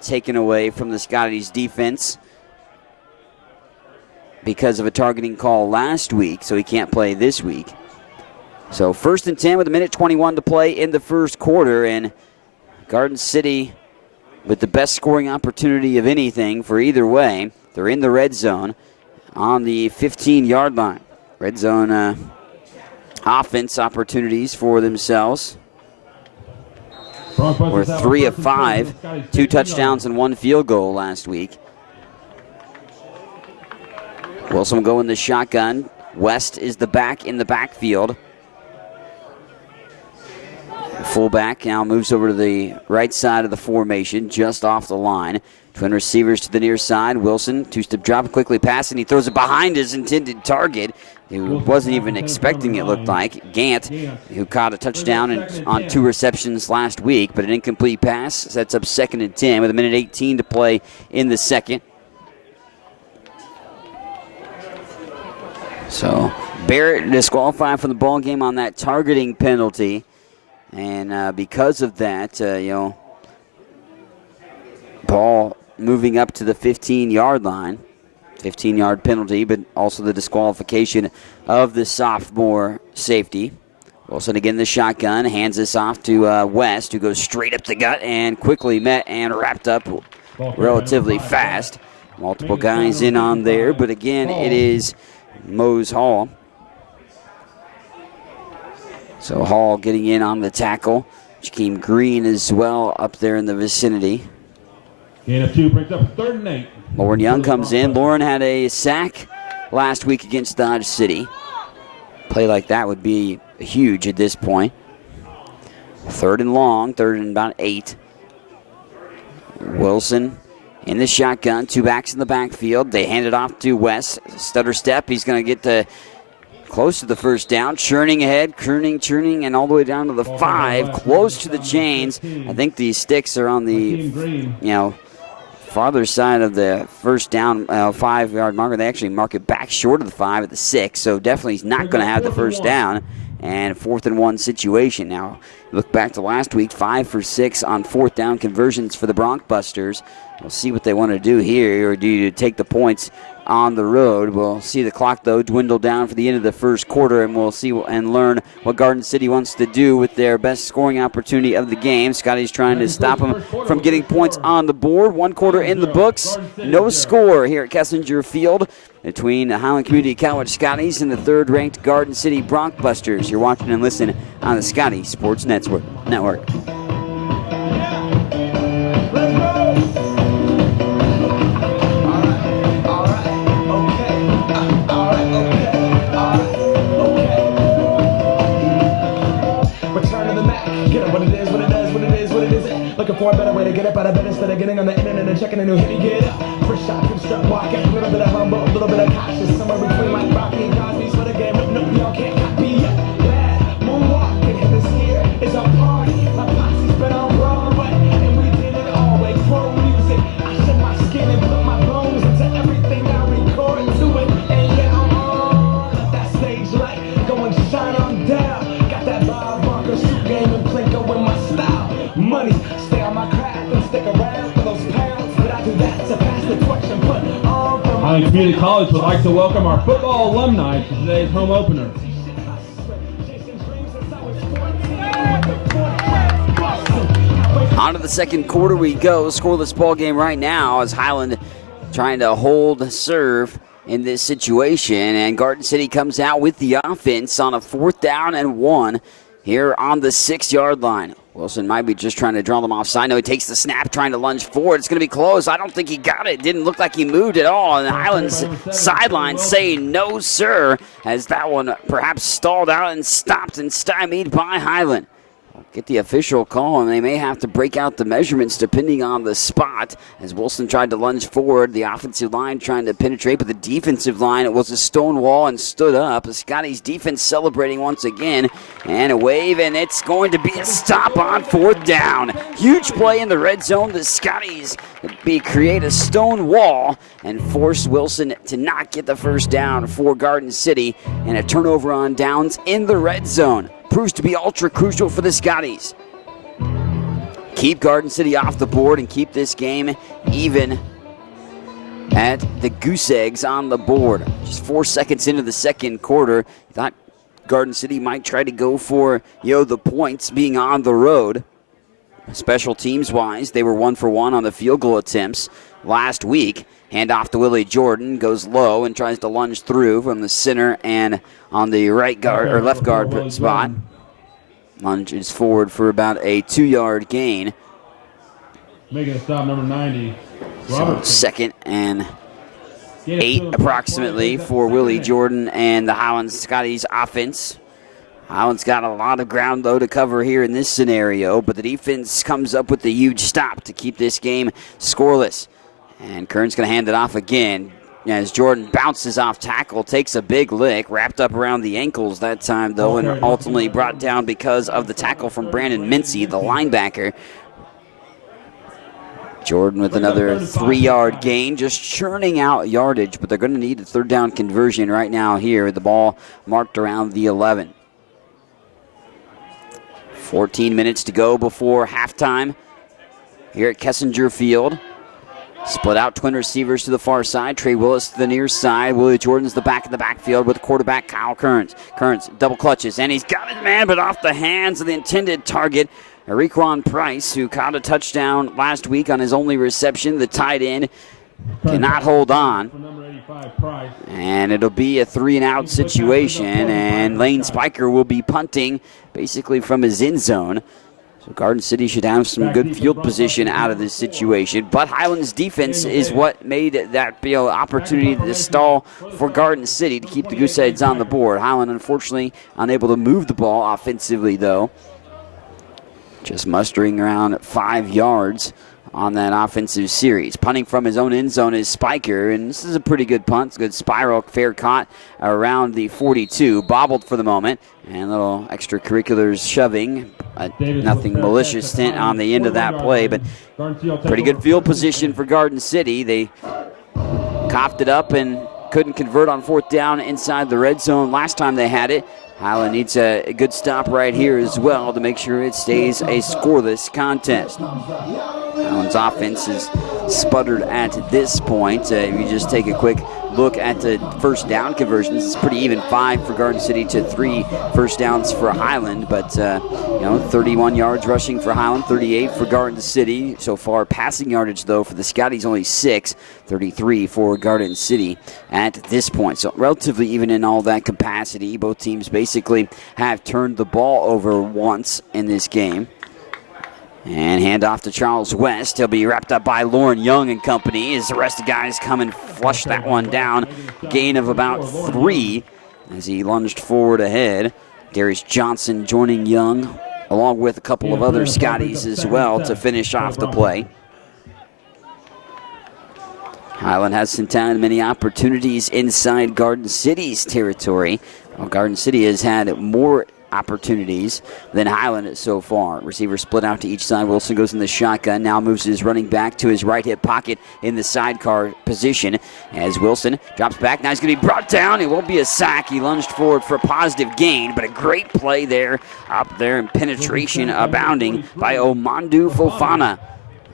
taken away from the Scotties defense because of a targeting call last week, so he can't play this week. So 1st and 10 with 1:21 to play in the first quarter, and Garden City with the best scoring opportunity of anything for either way. They're in the red zone on the 15-yard line. Red zone offense opportunities for themselves. We're 3 of 5, 2 touchdowns and 1 field goal last week. Wilson will go in the shotgun. West is the back in the backfield. Fullback now moves over to the right side of the formation, just off the line. Twin receivers to the near side. Wilson, 2-step drop, quickly passing. He throws it behind his intended target, who wasn't even expecting it, looked like. Gant, who caught a touchdown on 2 receptions last week, but an incomplete pass sets up 2nd and 10 with 1:18 to play in the second. So Barrett disqualified from the ball game on that targeting penalty, and because of that, ball moving up to the 15-yard line. 15-yard penalty, but also the disqualification of the sophomore safety. Wilson again the shotgun, hands this off to West, who goes straight up the gut and quickly met and wrapped up relatively fast. Multiple guys in on there, but again, it is Mose Hall. So Hall getting in on the tackle. Jakeem Green as well up there in the vicinity. Gain of 2 brings up 3rd and 8. Lauren Young comes in. Lauren had a sack last week against Dodge City. Play like that would be huge at this point. 3rd and long, 3rd and about 8. Wilson in the shotgun, 2 backs in the backfield. They hand it off to West. Stutter step. He's going to get close to the first down. Churning ahead, churning, and all the way down to the 5, close to the chains. I think these sticks are on the, farther side of the first down 5-yard marker. They actually mark it back short of the 5 at the 6, so definitely he's not going to have the first down. And 4th and 1 situation. Now, look back to last week, 5 for 6 on 4th down conversions for the Broncbusters. We'll see what they want to do here, or do you take the points on the road? We'll see the clock, though, dwindle down for the end of the first quarter, and we'll see and learn what Garden City wants to do with their best scoring opportunity of the game. Scotty's trying to stop them from getting points on the board. 1 quarter in the books. No score here at Kessinger Field between the Highland Community College Scotties and the 3rd-ranked Garden City Broncbusters. You're watching and listening on the Scotty Sports Network. Looking for a better way to get up out of bed instead of getting on the internet and checking a new hit. Get up. First shot, two step walk. A little bit of humble, a little bit of cautious. Somewhere between like Rocky and Cosby's for the game. No, y'all can't copy yet. Bad moonwalking. And this here is a party. My posse's been on Broadway, and we did it all way. Pro music. I shed my skin and put my bones into everything I record to it. And yeah, I'm on that stage light. Go and shine on down. Got that Bob Barker suit game and Plinko in my style. Money. Highland Community College would like to welcome our football alumni to today's home opener. On to the second quarter we go. Scoreless ball game right now as Highland trying to hold serve in this situation. And Garden City comes out with the offense on a 4th down and 1 here on the 6-yard line. Wilson might be just trying to draw them offside. No, he takes the snap, trying to lunge forward. It's going to be close. I don't think he got it. Didn't look like he moved at all. And the Highlands sideline saying no, sir, as that one perhaps stalled out and stopped and stymied by Highland. Get the official call, and they may have to break out the measurements depending on the spot. As Wilson tried to lunge forward, the offensive line trying to penetrate, but the defensive line, it was a stone wall and stood up. The Scotties defense celebrating once again, and a wave, and it's going to be a stop on 4th down. Huge play in the red zone. The Scotties create a stone wall and force Wilson to not get the first down for Garden City, and a turnover on downs in the red zone. Proves to be ultra crucial for the Scotties. Keep Garden City off the board and keep this game even at the goose eggs on the board. Just 4 seconds into the second quarter, thought Garden City might try to go for the points being on the road. Special teams wise, they were 1 for 1 on the field goal attempts last week. Hand off to Willie Jordan, goes low and tries to lunge through from the center and on the right guard or left guard spot. Lunges forward for about a 2-yard gain. Making a stop, number 90. So 2nd and 8 approximately for Willie Jordan and the Highlands Scotties offense. Highland's got a lot of ground, though, to cover here in this scenario, but the defense comes up with a huge stop to keep this game scoreless. And Kern's going to hand it off again as Jordan bounces off tackle, takes a big lick, wrapped up around the ankles that time, though, and ultimately brought down because of the tackle from Brandon Mincy, the linebacker. Jordan with another 3-yard gain, just churning out yardage, but they're going to need a 3rd down conversion right now here. The ball marked around the 11. 14 minutes to go before halftime here at Kessinger Field. Split out twin receivers to the far side. Trey Willis to the near side. Willie Jordan's the back in the backfield with quarterback Kyle Kearns. Kearns double clutches, and he's got his man, but off the hands of the intended target, Ariquan Price, who caught a touchdown last week on his only reception. The tight end cannot hold on. For number 85, Price. And it'll be a 3-and-out situation, and Lane Spiker will be punting basically from his end zone. So Garden City should have some good field position out of this situation. But Highland's defense is what made that opportunity to stall for Garden City to keep the Gooseheads on the board. Highland, unfortunately, unable to move the ball offensively, though. Just mustering around 5 yards on that offensive series. Punting from his own end zone is Spiker, and this is a pretty good punt. It's a good spiral, fair caught around the 42. Bobbled for the moment, and a little extracurriculars shoving. Nothing malicious stint on the end of that play, but pretty good field position for Garden City. They coughed it up and couldn't convert on 4th down inside the red zone last time they had it. Highland needs a good stop right here as well to make sure it stays a scoreless contest. Highland's offense is sputtered at this point. If you just take a quick look at the first down conversions, it's pretty even. 5 for Garden City to 3 first downs for Highland, but 31 yards rushing for Highland, 38 for Garden City. So far, passing yardage, though, for the Scotties only 6, 33 for Garden City at this point. So relatively even in all that capacity. Both teams basically have turned the ball over once in this game. And hand off to Charles West. He'll be wrapped up by Lauren Young and company as the rest of the guys come and flush that one down. Gain of about 3 as he lunged forward ahead. Darius Johnson joining Young along with a couple of other Scotties as well to finish off the play. Highland hasn't had many opportunities inside Garden City's territory. Well, Garden City has had more opportunities than Highland so far. Receiver split out to each side. Wilson goes in the shotgun. Now moves his running back to his right hip pocket in the sidecar position as Wilson drops back. Now he's going to be brought down. It won't be a sack. He lunged forward for a positive gain, but a great play there, up there, and penetration abounding by Omandu Fofana.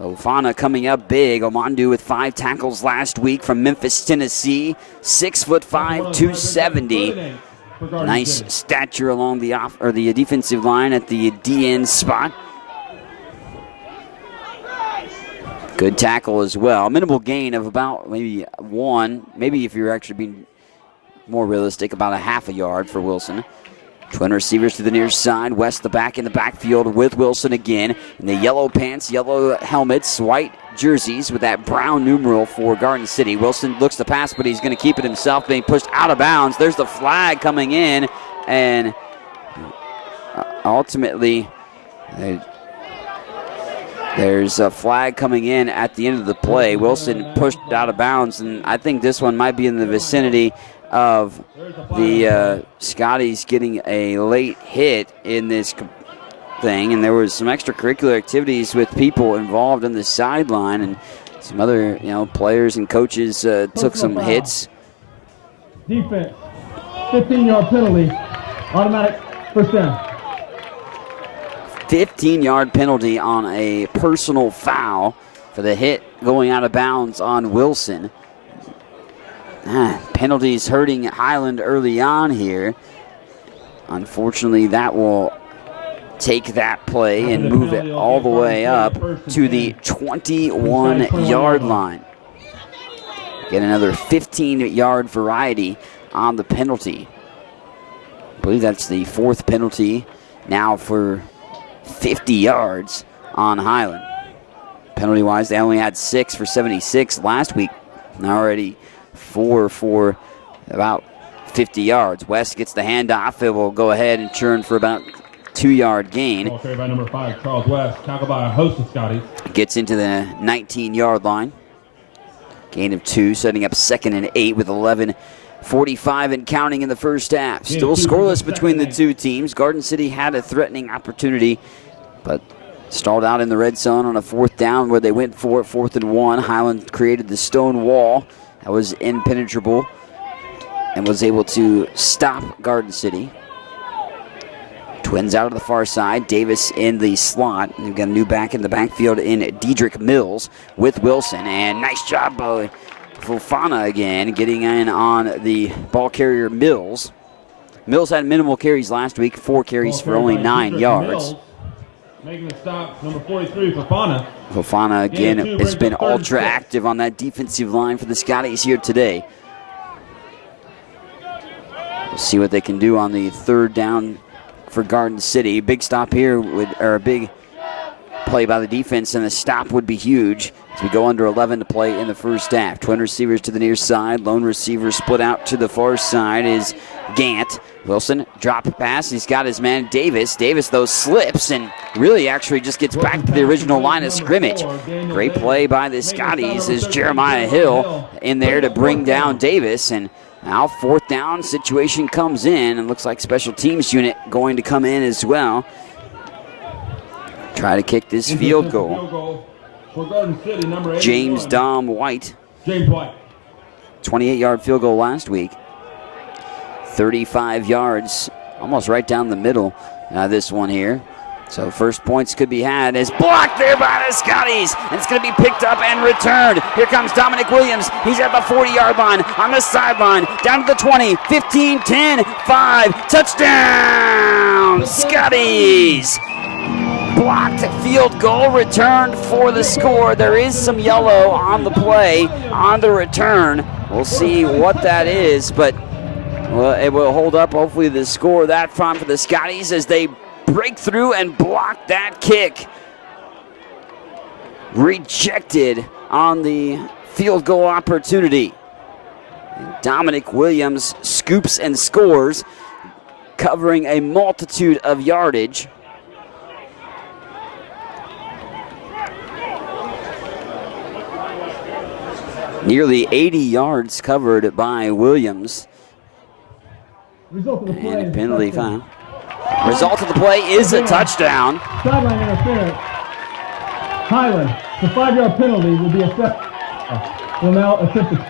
Fofana coming up big. Omandu with 5 tackles last week from Memphis, Tennessee. 6'5", 270. Nice stature along the defensive line at the DN spot. Good tackle as well. Minimal gain of about maybe 1. Maybe if you're actually being more realistic, about a half a yard for Wilson. Twin receivers to the near side. West the back in the backfield with Wilson again. In the yellow pants, yellow helmets, white jerseys with that brown numeral for Garden City. Wilson looks to pass, but he's going to keep it himself, being pushed out of bounds. There's the flag coming in, and ultimately there's a flag coming in at the end of the play. Wilson pushed out of bounds, and I think this one might be in the vicinity of the Scotties getting a late hit in this thing, and there was some extracurricular activities with people involved on the sideline, and some other players and coaches took some hits. Defense, 15-yard penalty, automatic first down. 15-yard penalty on a personal foul for the hit going out of bounds on Wilson. Penalties hurting Highland early on here. Unfortunately, that will take that play and move it all the way up to the 21-yard line. Get another 15-yard variety on the penalty. I believe that's the 4th penalty now for 50 yards on Highland. Penalty-wise, they only had 6 for 76 last week. Already 4 for about 50 yards. West gets the handoff. It will go ahead and churn for about 2-yard gain. Ball carried by number 5, Charles West. Tackled by a host of Scotties. Gets into the 19-yard line. Gain of 2, setting up 2nd and 8 with 11:45 and counting in the first half. Still scoreless between the two teams. Garden City had a threatening opportunity, but stalled out in the red zone on a 4th down where they went for it, 4th and 1. Highland created the stone wall that was impenetrable and was able to stop Garden City. Twins out of the far side. Davis in the slot. They've got a new back in the backfield in Dedrick Mills with Wilson. And nice job by Fofana again, getting in on the ball carrier Mills. Mills had minimal carries last week, 4 carries for only 9 yards. Making the stop, number 43, Fofana. Fofana, again, has been ultra active on that defensive line for the Scotties here today. We'll see what they can do on the third down for Garden City. Big stop here, or a big play by the defense, and the stop would be huge as we go under 11 to play in the first half. Twin receivers to the near side. Lone receiver split out to the far side is Gant. Wilson, drop pass. He's got his man Davis. Davis, though, slips and really actually just gets back to the original line of scrimmage. Great play by the Scotties as Jeremiah Hill in there to bring down Davis. And now fourth down situation comes in, and looks like special teams unit going to come in as well. Try to kick this field goal. James Dom White. 28-yard field goal last week. 35 yards, almost right down the middle. This one here. So first points could be had. Is blocked there by the Scotties. It's going to be picked up and returned. Here comes Dominic Williams. He's at the 40-yard line, on the sideline, down to the 20, 15, 10, 5. Touchdown, Scotties! Blocked field goal, returned for the score. There is some yellow on the play, on the return. We'll see what that is, but well, it will hold up, hopefully, the score that time for the Scotties as they break through and block that kick. Rejected on the field goal opportunity. Dominic Williams scoops and scores, covering a multitude of yardage. Nearly 80 yards covered by Williams. And a penalty foul. Result of the play is a touchdown. Sideline interference. Highland, the 5-yard penalty will be will now attempt.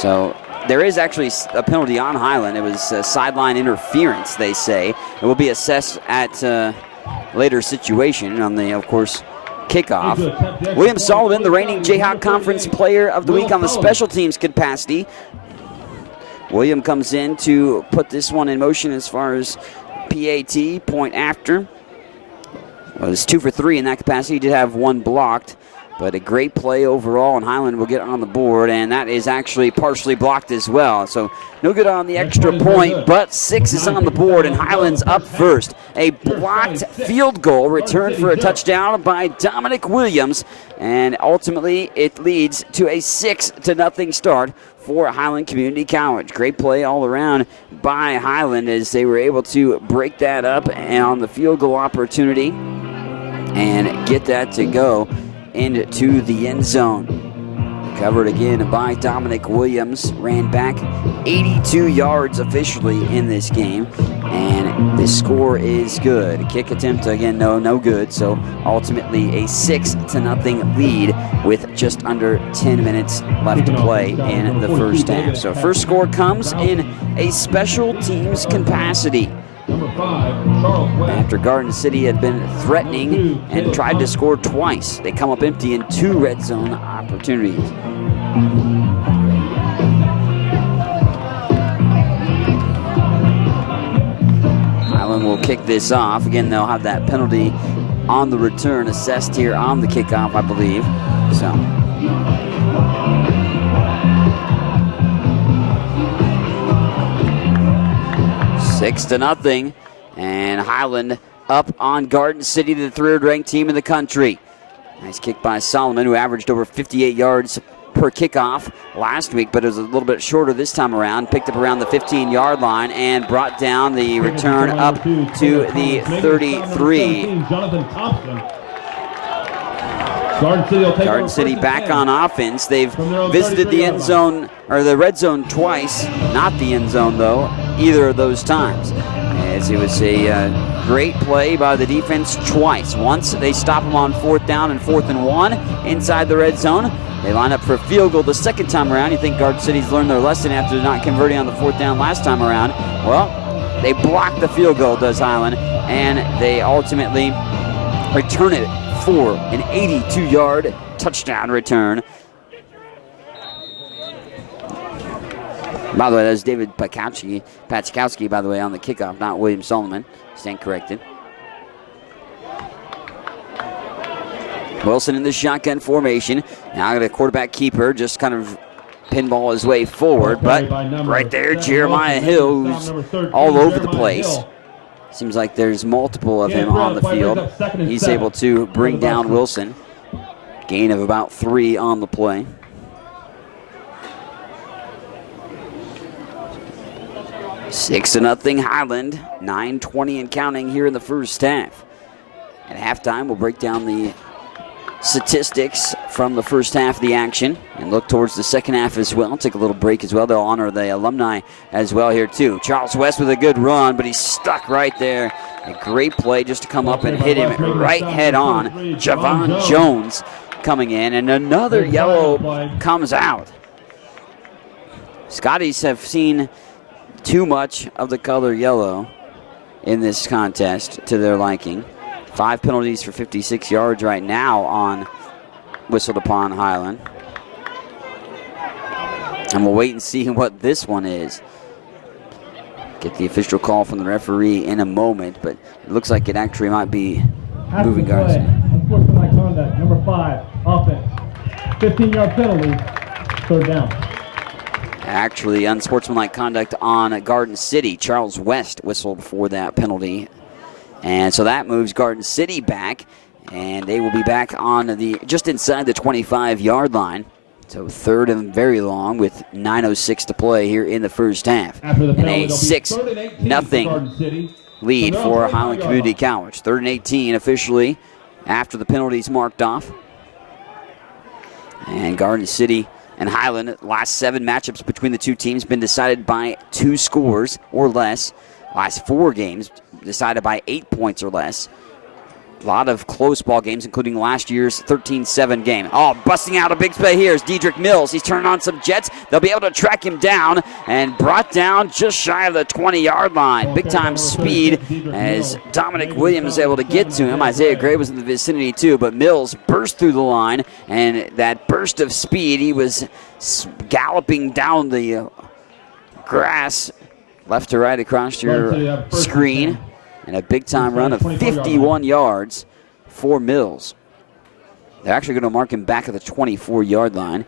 So there is actually a penalty on Highland. It was sideline interference, they say. It will be assessed at a later situation on the, of course, kickoff. William Sullivan, the reigning Jayhawk Conference Player of the Week on the special teams capacity. William comes in to put this one in motion as far as PAT, point after. Well, it's 2 for 3 in that capacity. He did have one blocked, but a great play overall, and Highland will get on the board, and that is actually partially blocked as well. So no good on the extra point, but 6 is on the board, and Highland's up first. A blocked field goal returned for a touchdown by Dominic Williams, and ultimately it leads to a 6-0 start for Highland Community College. Great play all around by Highland as they were able to break that up on the field goal opportunity and get that to go into the end zone. Covered again by Dominic Williams. Ran back 82 yards officially in this game, and the score is good. Kick attempt again, no good. So ultimately a 6-0 lead with just under 10 minutes left to play in the first half. So first score comes in a special teams capacity. After Garden City had been threatening and tried to score twice, they come up empty in 2 red zone opportunities. Highland will kick this off. Again, they'll have that penalty on the return assessed here on the kickoff, I believe. So 6-0, and Highland up on Garden City, the 3rd-ranked team in the country. Nice kick by Solomon, who averaged over 58 yards per kickoff last week, but it was a little bit shorter this time around. Picked up around the 15-yard line and brought down the return up to the 33. Garden City back on offense. They've visited the end zone, or the red zone twice. Not the end zone, though, either of those times. As it was a great play by the defense twice. Once they stop them on 4th down and 4th and 1 inside the red zone. They line up for a field goal the second time around. You think Garden City's learned their lesson after not converting on the 4th down last time around. Well, they block the field goal, does Highland, and they ultimately return it for an 82-yard touchdown return. By the way, that's David Paczkowski, by the way, on the kickoff, not William Solomon. Stand corrected. Wilson in the shotgun formation. Now got a quarterback keeper, just kind of pinball his way forward, but right there, Jeremiah Hill, who's all over the place. Seems like there's multiple of him on the field. He's able to bring down Wilson. Gain of about 3 on the play. Six to nothing Highland. 9:20 and counting here in the first half. At halftime, we'll break down the statistics from the first half of the action and look towards the second half as well. Take a little break as well. They'll honor the alumni as well here too. Charles West with a good run, but he's stuck right there. A great play just to come up and hit him right head on. Javon Jones coming in, and another yellow comes out. Scotties have seen too much of the color yellow in this contest to their liking. 5 penalties for 56 yards right now on whistled upon Highland. And we'll wait and see what this one is. Get the official call from the referee in a moment, but it looks like it actually might be moving guards. Unsportsmanlike conduct, number 5, offense. 15-yard penalty, 3rd down. Actually, unsportsmanlike conduct on Garden City. Charles West whistled for that penalty. And so that moves Garden City back, and they will be back on the just inside the 25-yard line. So 3rd and very long with 9:06 to play here in the first half. And a 6-0 lead for Highland Community College. 3rd and 18 officially after the penalties marked off. And Garden City and Highland, last 7 matchups between the two teams been decided by 2 scores or less. Last 4 games decided by 8 points or less. A lot of close ball games, including last year's 13-7 game. Oh, busting out a big play here is Dedrick Mills. He's turning on some jets. They'll be able to track him down and brought down just shy of the 20-yard line. Big-time speed as Dominic Williams is able to get to him. Isaiah Gray was in the vicinity too, but Mills burst through the line, and that burst of speed, he was galloping down the grass left to right across your screen. And a big-time run of 51 yards for Mills. They're actually going to mark him back at the 24-yard line.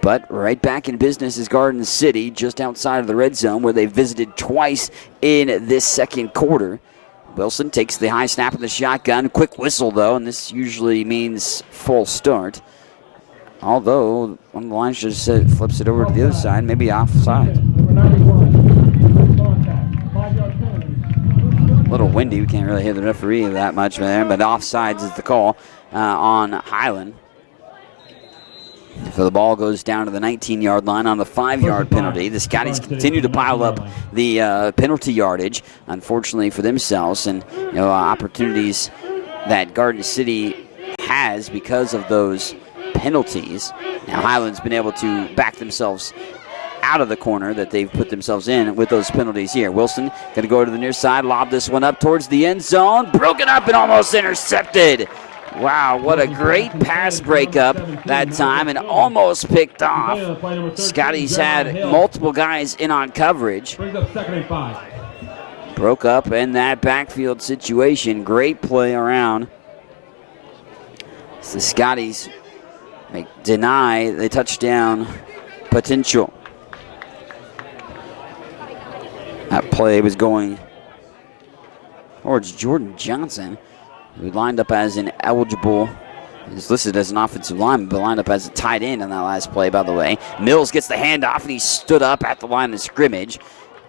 But right back in business is Garden City, just outside of the red zone, where they visited twice in this second quarter. Wilson takes the high snap of the shotgun. Quick whistle, though, and this usually means full start. Although, one of the lines just flips it over to the other side, maybe offside. A little windy, we can't really hear the referee that much there, but offsides is the call on Highland. So the ball goes down to the 19-yard line on the 5-yard penalty. The Scotties continue to pile up the penalty yardage, unfortunately for themselves, and opportunities that Garden City has because of those penalties. Now Highland's been able to back themselves out of the corner that they've put themselves in with those penalties here. Wilson going to go to the near side, lob this one up towards the end zone. Broken up and almost intercepted. Wow, what a great pass breakup that time and almost picked off. Scotties had multiple guys in on coverage. Broke up in that backfield situation. Great play around. The Scotties deny the touchdown potential. That play was going towards Jordan Johnson, who lined up as an eligible, is listed as an offensive lineman, but lined up as a tight end on that last play, by the way. Mills gets the handoff, and he stood up at the line of scrimmage,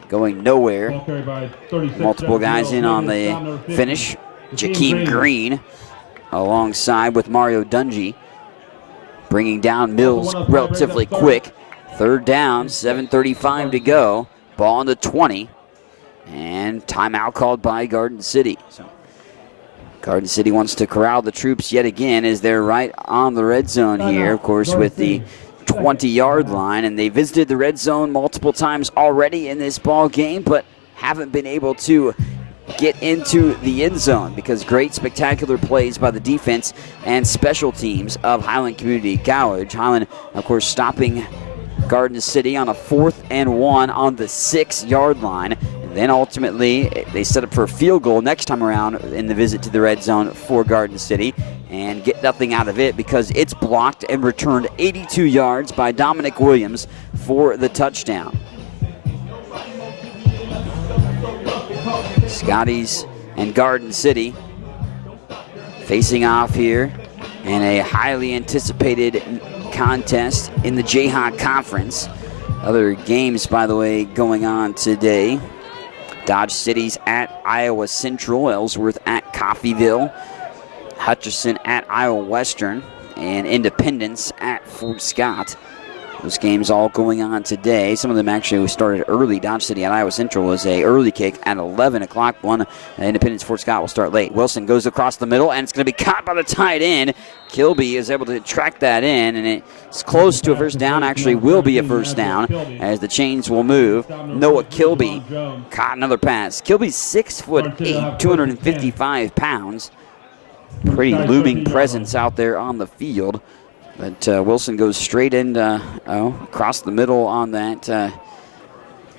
going nowhere. Multiple guys in on the finish. Jakeem Green alongside with Mario Dungy, bringing down Mills relatively quick. 3rd down, 7:35 to go. Ball on the 20, and timeout called by Garden City. So Garden City wants to corral the troops yet again as they're right on the red zone here, of course, with the 20-yard line. And they visited the red zone multiple times already in this ball game, but haven't been able to get into the end zone because great spectacular plays by the defense and special teams of Highland Community College. Highland, of course, stopping Garden City on a 4th and 1 on the 6-yard line. And Then ultimately, they set up for a field goal next time around in the visit to the red zone for Garden City and get nothing out of it because it's blocked and returned 82 yards by Dominic Williams for the touchdown. Scotties and Garden City facing off here in a highly anticipated contest in the Jayhawk Conference. Other games, by the way, going on today. Dodge City's at Iowa Central, Ellsworth at Coffeyville, Hutchinson at Iowa Western, and Independence at Fort Scott. Those games all going on today. Some of them actually started early. Dodge City at Iowa Central was a early kick at 11 o'clock. One Independence Fort Scott will start late. Wilson goes across the middle, and it's going to be caught by the tight end. Kilby is able to track that in, and it's close to a first down. Actually will be a first down as the chains will move. Noah Kilby caught another pass. Kilby's 6'8", 255 pounds. Pretty looming presence out there on the field. But Wilson goes straight in across the middle on that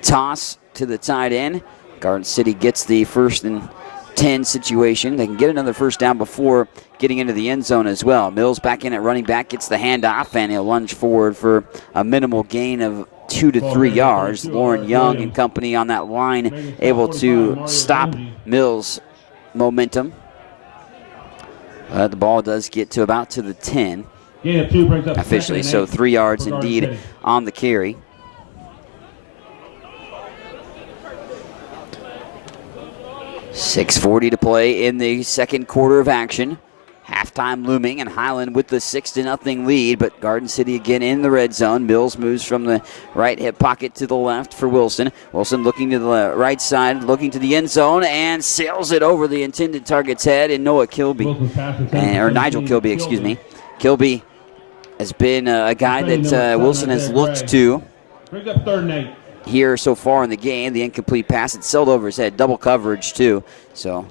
toss to the tight end. Garden City gets the 1st and 10 situation. They can get another first down before getting into the end zone as well. Mills back in at running back, gets the handoff, and he'll lunge forward for a minimal gain of 2 to 3 yards. Lauren Young and company on that line able to stop Mills' momentum. The ball does get to about to the 10. Officially, so 3 yards indeed on the carry. .6:40 to play in the second quarter of action. Halftime looming, and Highland with the 6-0 lead, but Garden City again in the red zone. Mills moves from the right hip pocket to the left for Wilson. Wilson looking to the right side, looking to the end zone, and sails it over the intended target's head, and Noah Kilby, or Nigel Kilby, excuse me. Kilby has been a guy that Wilson has looked to here so far in the game. The incomplete pass, it sailed over his head. Double coverage, too. So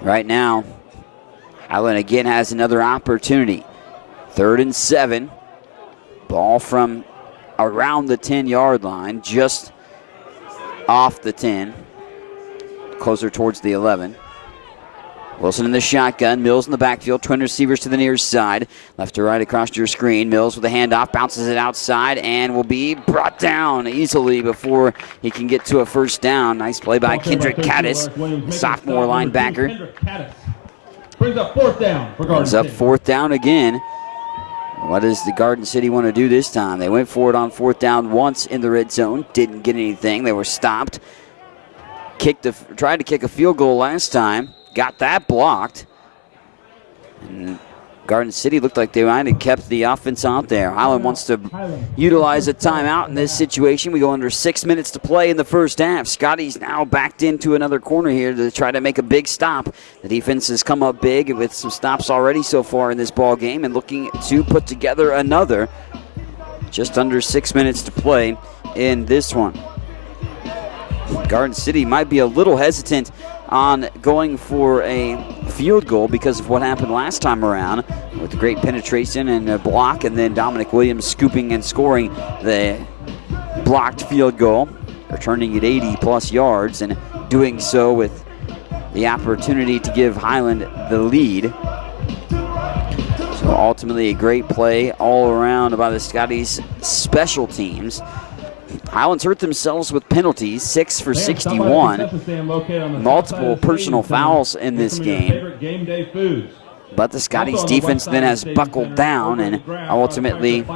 right now, Highland again has another opportunity. 3rd and 7. Ball from around the 10-yard line, just off the 10, closer towards the 11. Wilson in the shotgun, Mills in the backfield, twin receivers to the near side. Left to right across your screen. Mills with a handoff, bounces it outside, and will be brought down easily before he can get to a first down. Nice play by Kendrick Caddis, sophomore linebacker. Brings up 4th down. Brings up 4th down again. What does the Garden City want to do this time? They went for it on 4th down once in the red zone. Didn't get anything. They were stopped. Tried to kick a field goal last time. Got that blocked. And Garden City looked like they might have kept the offense out there. Highland wants to utilize a timeout in this situation. We go under 6 minutes to play in the first half. Scotties now backed into another corner here to try to make a big stop. The defense has come up big with some stops already so far in this ball game and looking to put together another. Just under 6 minutes to play in this one. Garden City might be a little hesitant on going for a field goal because of what happened last time around with great penetration and a block, and then Dominic Williams scooping and scoring the blocked field goal, returning it 80-plus yards, and doing so with the opportunity to give Highland the lead. So ultimately a great play all around by the Scotties special teams. Highlands hurt themselves with penalties, 6 for 61. Multiple personal fouls in this game. But the Scotties defense then has buckled down and ultimately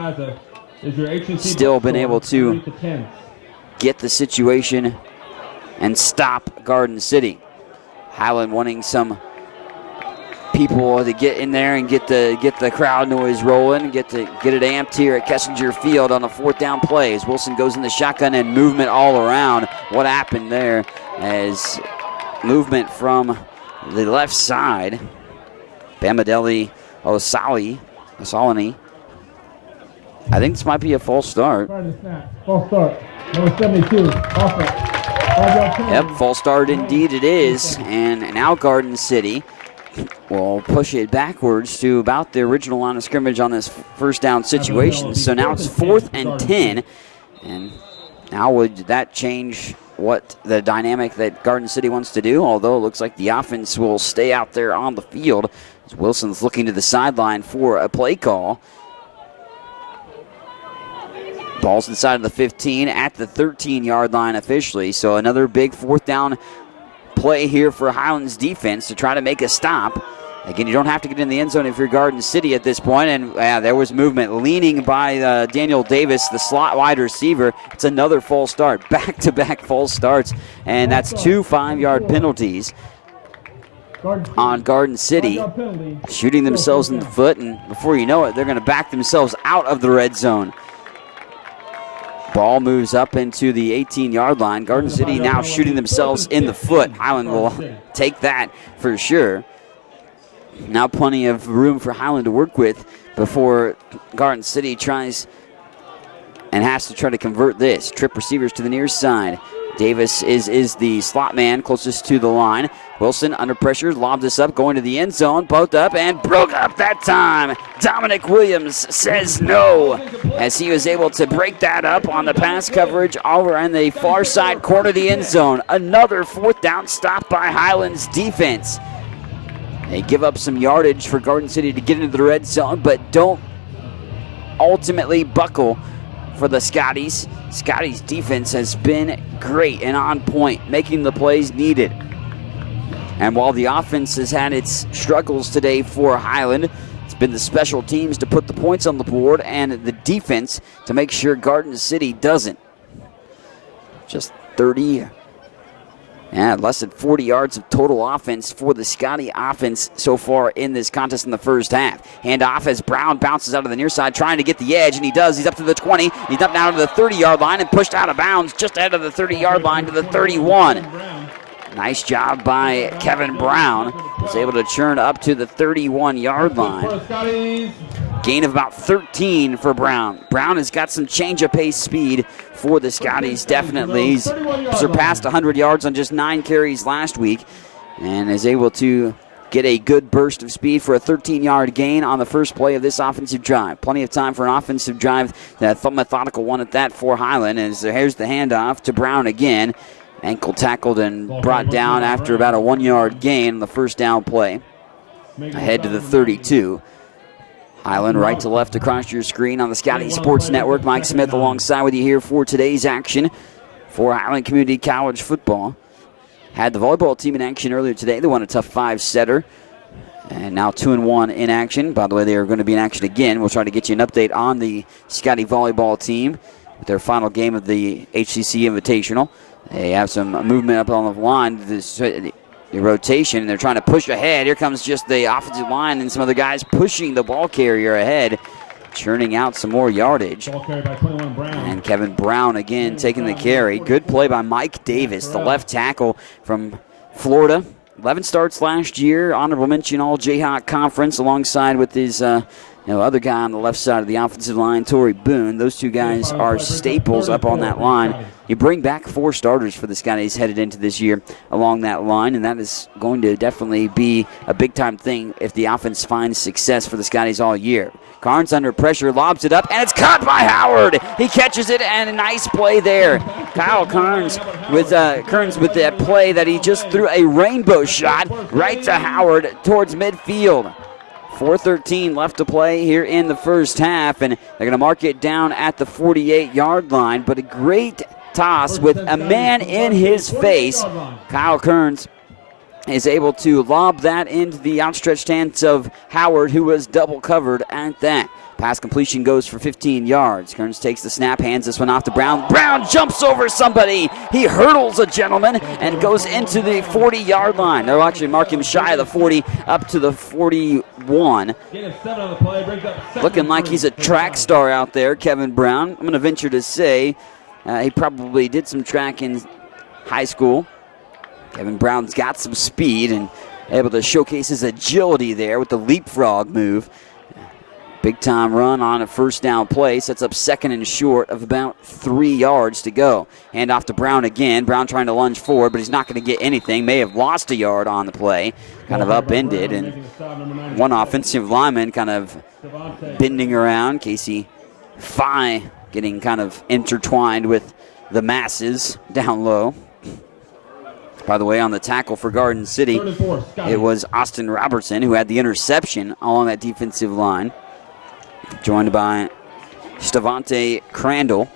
still been able to get the situation and stop Garden City. Highland wanting some people to get in there and get the crowd noise rolling, get it amped here at Kessinger Field on a 4th down play as Wilson goes in the shotgun and movement all around. What happened there as movement from the left side. Bamadeli Osalani. I think this might be a false start. False start. Number 72, offense. Yep, false start indeed it is. And now Garden City will push it backwards to about the original line of scrimmage on this first down situation. So now it's 4th and 10. And now would that change what the dynamic that Garden City wants to do, although it looks like the offense will stay out there on the field. As Wilson's looking to the sideline for a play call. Ball's inside of the 15 at the 13-yard line officially. So another big fourth down play here for Highland's defense to try to make a stop. Again, you don't have to get in the end zone if you're Garden City at this point. And there was movement leaning by Daniel Davis, the slot wide receiver. It's another false start, back-to-back false starts. And that's 2 5-yard penalties on Garden City, shooting themselves in the foot. And before you know it, they're going to back themselves out of the red zone. Ball moves up into the 18-yard line. Garden City now shooting themselves in the foot. Highland will take that for sure. Now plenty of room for Highland to work with before Garden City tries and has to try to convert this. Trip receivers to the near side. Davis is the slot man closest to the line. Wilson under pressure, lobbed this up, going to the end zone, both up and broke up that time. Dominic Williams says no, as he was able to break that up on the pass coverage over on the far side corner of the end zone. Another fourth down stop by Highland's defense. They give up some yardage for Garden City to get into the red zone, but don't ultimately buckle for the Scotties. Scotties' defense has been great and on point, making the plays needed. And while the offense has had its struggles today for Highland, it's been the special teams to put the points on the board and the defense to make sure Garden City doesn't. Just less than 40 yards of total offense for the Scotty offense so far in this contest in the first half. Handoff as Brown bounces out of the near side, trying to get the edge, and he does. He's up to the 20. He's up now to the 30-yard line and pushed out of bounds just ahead of the 30-yard line to the 31. Nice job by Kevin Brown. Was able to churn up to the 31-yard line. Gain of about 13 for Brown. Brown has got some change of pace speed for the Scotties, definitely. He's surpassed 100 yards on just 9 carries last week and is able to get a good burst of speed for a 13-yard gain on the first play of this offensive drive. Plenty of time for an offensive drive, that methodical one at that for Highland. And here's the handoff to Brown again. Ankle tackled and brought down after about a 1-yard gain on the first down play. Ahead to the 32. Highland right to left across your screen on the Scotty Sports Network. Mike Smith alongside with you here for today's action for Highland Community College football. Had the volleyball team in action earlier today. They won a tough 5-setter. And now 2-1 in action. By the way, they are going to be in action again. We'll try to get you an update on the Scotty volleyball team with their final game of the HCC Invitational. They have some movement up on the line, the rotation, and they're trying to push ahead. Here comes just the offensive line and some other guys pushing the ball carrier ahead, churning out some more yardage. Ball carried by 21 Brown. And Kevin Brown again taking the carry. Good play by Mike Davis, the left tackle from Florida. 11 starts last year, honorable mention all Jayhawk Conference, alongside with his other guy on the left side of the offensive line, Torrey Boone. Those two guys are staples up on that line. You bring back 4 starters for the Scotties headed into this year along that line, and that is going to definitely be a big-time thing if the offense finds success for the Scotties all year. Carnes under pressure, lobs it up, and it's caught by Howard. He catches it, and a nice play there. Kyle Kearns with that play that he just threw a rainbow shot right to Howard towards midfield. 4:13 left to play here in the first half, and they're going to mark it down at the 48-yard line. But a great toss with a man in his face. Kyle Kearns is able to lob that into the outstretched hands of Howard, who was double covered at that. Pass completion goes for 15 yards. Kearns takes the snap, hands this one off to Brown. Brown jumps over somebody. He hurdles a gentleman and goes into the 40-yard line. They'll actually mark him shy of the 40 up to the 41. Looking like he's a track star out there, Kevin Brown. I'm going to venture to say he probably did some track in high school. Kevin Brown's got some speed and able to showcase his agility there with the leapfrog move. Big time run on a first down play. Sets up second and short of about 3 yards to go. Hand off to Brown again. Brown trying to lunge forward, but he's not going to get anything. May have lost a yard on the play. Kind of upended. And one offensive lineman kind of bending around. Casey Fye getting kind of intertwined with the masses down low. By the way, on the tackle for Garden City, it was Austin Robertson who had the interception along that defensive line, joined by Stavante Crandall.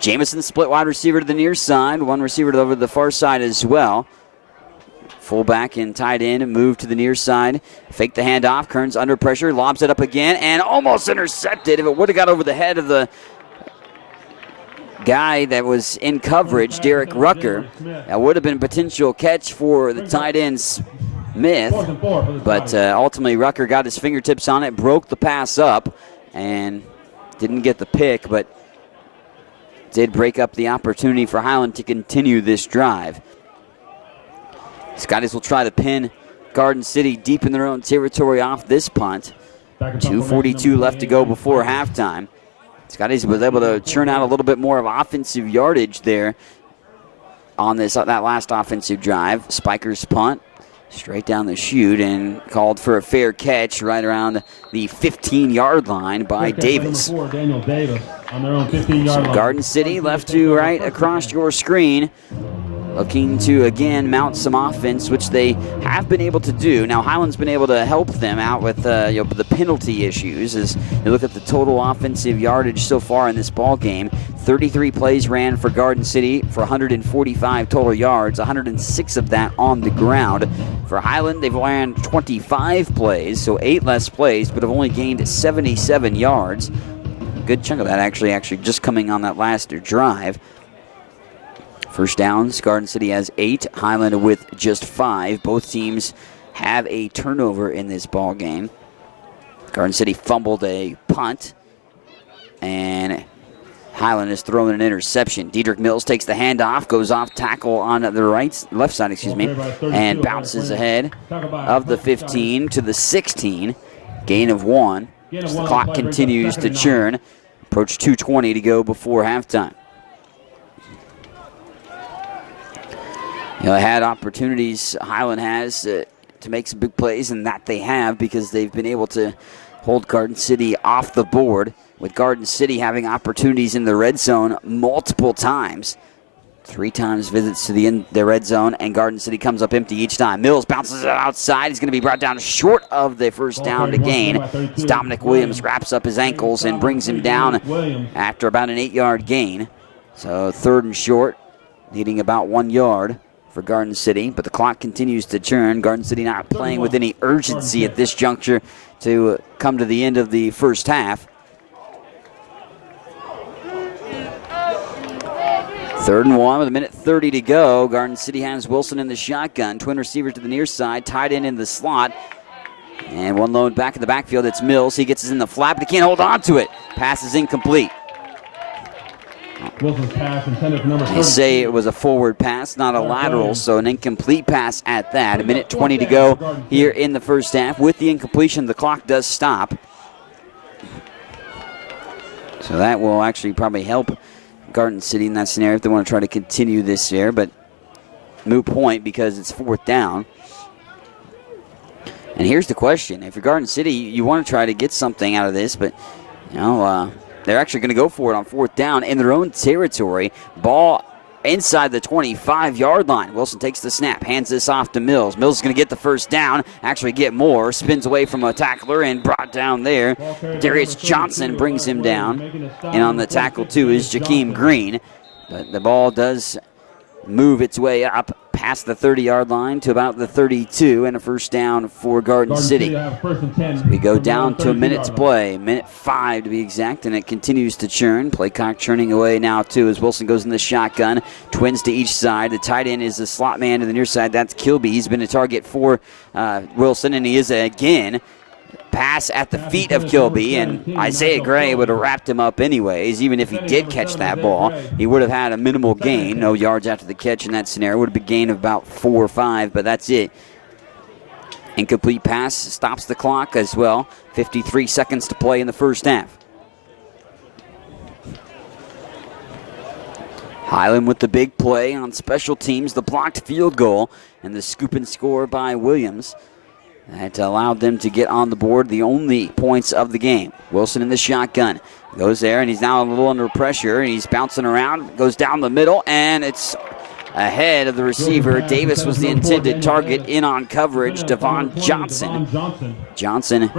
Jamison split wide receiver to the near side, one receiver over to the far side as well. Fullback and tight end move to the near side. Fake the handoff. Kearns under pressure, lobs it up again, and almost intercepted. If it would have got over the head of the guy that was in coverage, Derek Rucker, that would have been a potential catch for the tight end Smith. But ultimately, Rucker got his fingertips on it, broke the pass up, and didn't get the pick, but did break up the opportunity for Highland to continue this drive. Scotties will try to pin Garden City deep in their own territory off this punt. 2:42 left to go before halftime. Scotties was able to churn out a little bit more of offensive yardage there on that last offensive drive. Spiker's punt straight down the chute and called for a fair catch right around the 15-yard line by Davis. Number 4, Daniel Davis, on their own 15-yard line. Garden City left to right across your screen, looking to, again, mount some offense, which they have been able to do. Now, Highland's been able to help them out with the penalty issues. As you look at the total offensive yardage so far in this ball game, 33 plays ran for Garden City for 145 total yards, 106 of that on the ground. For Highland, they've ran 25 plays, so 8 less plays, but have only gained 77 yards. A good chunk of that actually just coming on that last drive. First downs, Garden City has 8, Highland with just 5. Both teams have a turnover in this ball game. Garden City fumbled a punt, and Highland has thrown an interception. Diedrich Mills takes the handoff, goes off tackle on the left side, and bounces ahead of the 15 to the 16. Gain of 1. As the clock continues to churn. Approach 2:20 to go before halftime. They had opportunities, Highland has, to make some big plays, and that they have because they've been able to hold Garden City off the board, with Garden City having opportunities in the red zone multiple times. 3 times visits to the red zone, and Garden City comes up empty each time. Mills bounces it outside. He's going to be brought down short of the first down to gain. As Dominic Williams wraps up his ankles and brings him down after about an 8-yard gain. So 3rd and short, needing about 1 yard for Garden City, but the clock continues to churn. Garden City not playing with any urgency at this juncture to come to the end of the first half. 3rd and 1 with 1:30 to go. Garden City has Wilson in the shotgun. Twin receiver to the near side, tied in the slot. And one lone back in the backfield. It's Mills. He gets us in the flat, but he can't hold on to it. Pass is incomplete. Wilson's pass intended for number 30. They say it was a forward pass, not a lateral, so an incomplete pass at that. 1:20 to go here in the first half. With the incompletion, the clock does stop. So that will actually probably help Garden City in that scenario if they want to try to continue this here, but moot point because it's 4th down. And here's the question. If you're Garden City, you want to try to get something out of this, but they're actually going to go for it on 4th down in their own territory. Ball inside the 25-yard line. Wilson takes the snap, hands this off to Mills. Mills is going to get the first down, actually get more, spins away from a tackler and brought down there. Darius Johnson brings him down. And on the tackle, too, is Jakeem Green. But the ball does move its way up past the 30-yard line to about the 32, and a first down for Garden City. So we go down to a minute to play, 1:05 to be exact, and it continues to churn. Play clock churning away now, too, as Wilson goes in the shotgun. Twins to each side. The tight end is the slot man to the near side. That's Kilby. He's been a target for Wilson, and he is again. Pass at the feet of Kilby, and Isaiah Gray would have wrapped him up anyways. Even if he did catch that ball, he would have had a minimal gain. No yards after the catch in that scenario. Would have been a gain of about 4 or 5, but that's it. Incomplete pass stops the clock as well. 53 seconds to play in the first half. Highland with the big play on special teams, the blocked field goal, and the scoop and score by Williams. That allowed them to get on the board, the only points of the game. Wilson in the shotgun. Goes there, and he's now a little under pressure, and he's bouncing around. Goes down the middle, and it's ahead of the receiver. Davis was the intended target, in on coverage, Devon Johnson. Johnson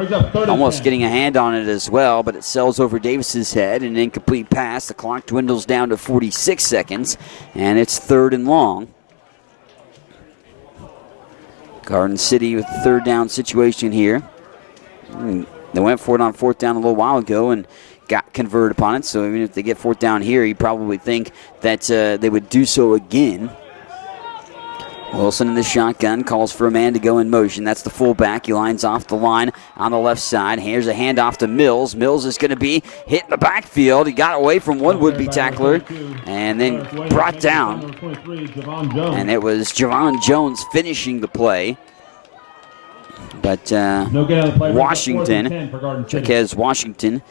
almost getting a hand on it as well, but it sails over Davis's head. An incomplete pass. The clock dwindles down to 46 seconds, and it's 3rd and long. Garden City with the 3rd down situation here. They went for it on 4th down a little while ago and got converted upon it, so even if they get 4th down here, you probably think that they would do so again. Wilson in the shotgun calls for a man to go in motion. That's the fullback. He lines off the line on the left side. Here's a handoff to Mills. Mills is going to be hit in the backfield. He got away from one would-be tackler and then brought down. And it was Javon Jones finishing the play. But Washington, Jaquez Washington,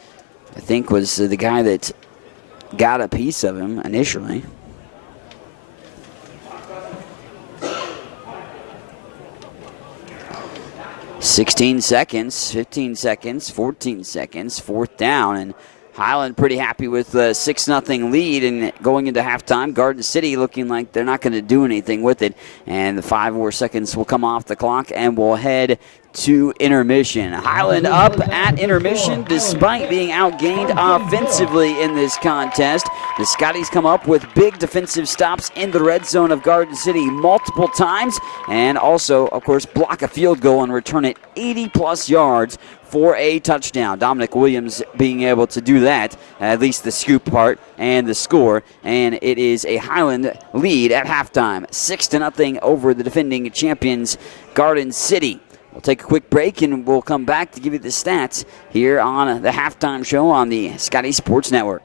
I think was the guy that got a piece of him initially. $16 seconds, 15 seconds, 14 seconds, 4th down, and Highland pretty happy with a 6-0 lead, and going into halftime, Garden City looking like they're not going to do anything with it, and the 5 more seconds will come off the clock, and we'll head to intermission. Highland up at intermission despite being outgained offensively in this contest. The Scotties come up with big defensive stops in the red zone of Garden City multiple times, and also, of course, block a field goal and return it 80-plus yards for a touchdown. Dominic Williams being able to do that, at least the scoop part and the score, and it is a Highland lead at halftime, 6-0 over the defending champions, Garden City. We'll take a quick break, and we'll come back to give you the stats here on the halftime show on the Scotties Sports Network.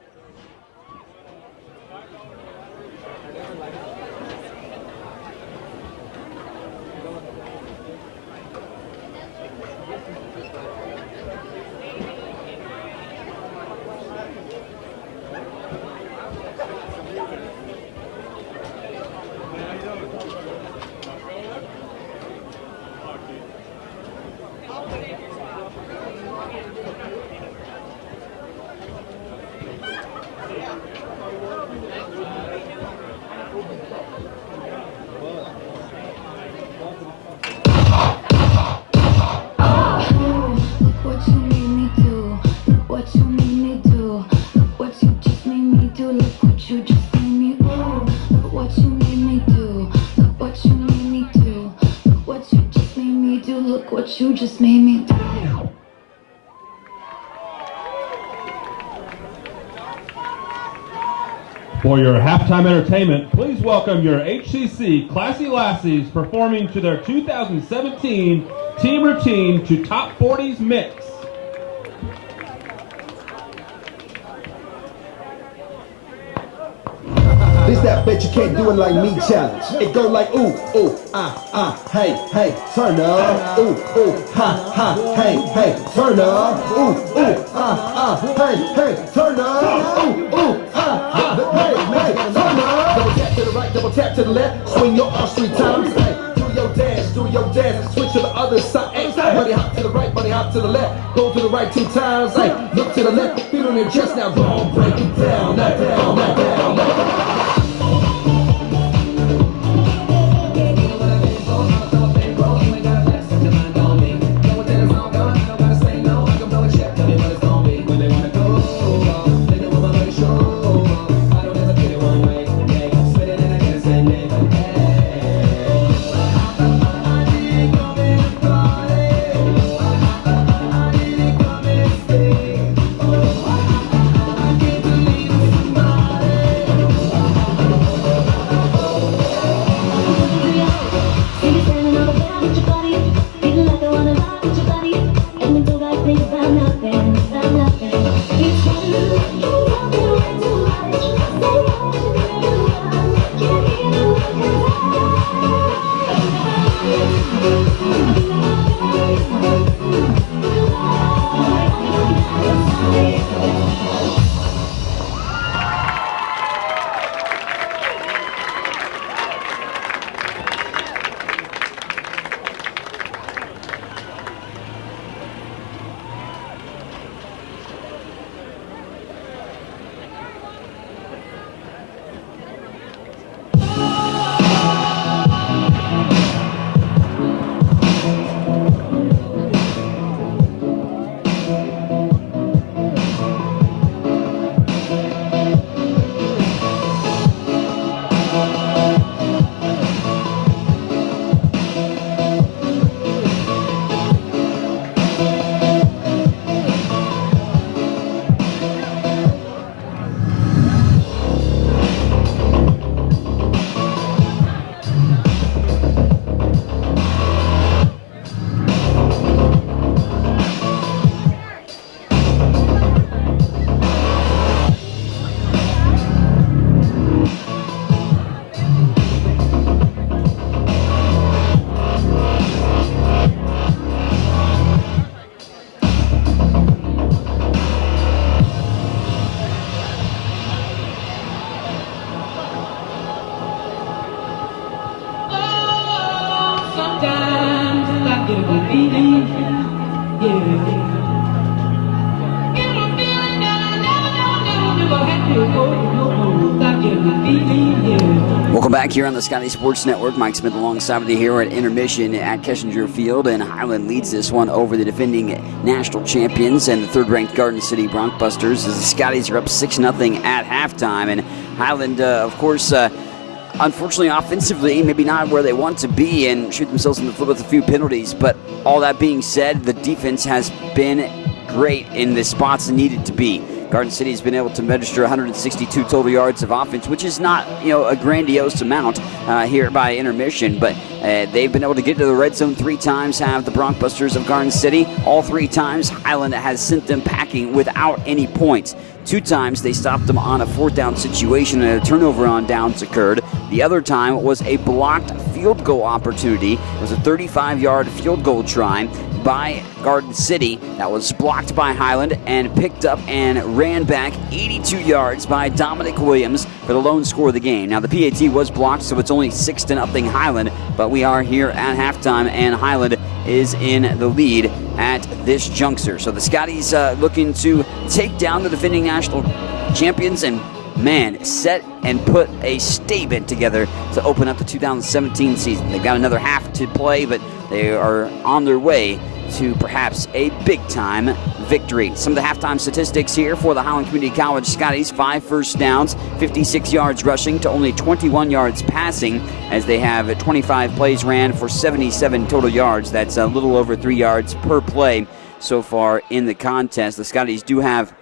You just made me do. For your halftime entertainment, please welcome your HCC Classy Lassies performing to their 2017 team routine to Top 40s Mix. This that bet you can't do it like me challenge. It go like ooh, ooh, hey, hey, turn up. Ooh, ooh, hey, hey, turn up. Ooh, ooh, hey, hey, turn up. Ooh, ooh, hey, hey, turn up. Double tap to the right, double tap to the left. Swing your arms 3 times. Hey, do your dance. Switch to the other side. Hey, buddy hop to the right, buddy hop to the left. Go to the right 2 times. Hey, look to the left, feel on your chest now. Go on, break it down, down, down, down, down. back here on the Scotties Sports Network. Mike Smith alongside with you here at intermission at Kessinger Field, and Highland leads this one over the defending national champions and the third-ranked Garden City Broncbusters as the Scotties are up 6-0 at halftime. And Highland, of course, unfortunately, offensively, maybe not where they want to be and shoot themselves in the foot with a few penalties. But all that being said, the defense has been great in the spots it needed to be. Garden City has been able to register 162 total yards of offense, which is not, a grandiose amount here by intermission, but they've been able to get to the red zone 3 times, have the Broncbusters of Garden City. All 3 times, Highland has sent them packing without any points. 2 times they stopped them on a 4th down situation and a turnover on downs occurred. The other time was a blocked field goal opportunity. It was a 35-yard field goal try by Garden City that was blocked by Highland and picked up and ran back 82 yards by Dominic Williams for the lone score of the game. Now the PAT was blocked, so it's only 6-0 Highland, but we are here at halftime and Highland is in the lead at this juncture. So the Scotties looking to take down the defending national champions and set and put a statement together to open up the 2017 season. They've got another half to play, but they are on their way to perhaps a big-time victory. Some of the halftime statistics here for the Highland Community College Scotties: 5 first downs, 56 yards rushing to only 21 yards passing, as they have 25 plays ran for 77 total yards. That's a little over 3 yards per play so far in the contest. The Scotties do have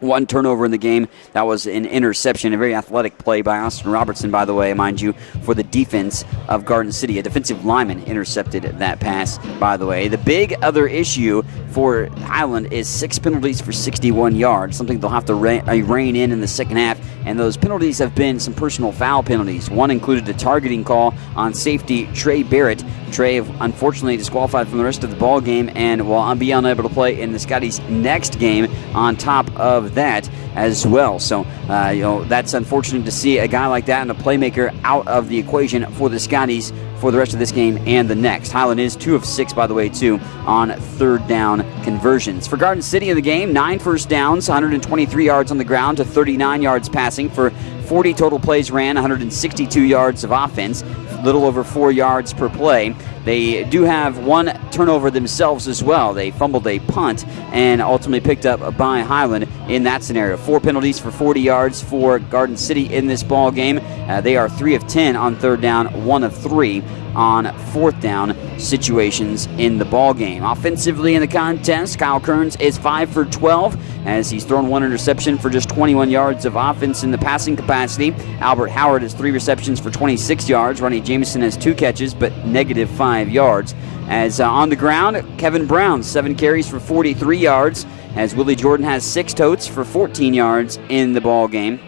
1 turnover in the game. That was an interception, a very athletic play by Austin Robertson, by the way, mind you, for the defense of Garden City. A defensive lineman intercepted that pass, by the way. The big other issue for Highland is 6 penalties for 61 yards, something they'll have to rein in the second half, and those penalties have been some personal foul penalties. One included a targeting call on safety Trey Barrett. Trey, unfortunately, disqualified from the rest of the ball game and will be unable to play in the Scotties' next game on top of that as well. So, that's unfortunate to see a guy like that and a playmaker out of the equation for the Scotties for the rest of this game and the next. Highland is 2 of 6, by the way, too, on 3rd down conversions. For Garden City in the game, 9 first downs, 123 yards on the ground to 39 yards passing for 40 total plays ran, 162 yards of offense, little over 4 yards per play. They do have 1 turnover themselves as well. They fumbled a punt and ultimately picked up by Highland in that scenario. 4 penalties for 40 yards for Garden City in this ball game. They are 3 of 10 on 3rd down, 1 of 3 on 4th down situations in the ball game. Offensively in the contest, Kyle Kearns is 5 for 12 as he's thrown 1 interception for just 21 yards of offense in the passing capacity. Albert Howard has 3 receptions for 26 yards. Ronnie Jameson has 2 catches but negative 5 yards. As on the ground, Kevin Brown, 7 carries for 43 yards, as Willie Jordan has 6 totes for 14 yards in the ball game.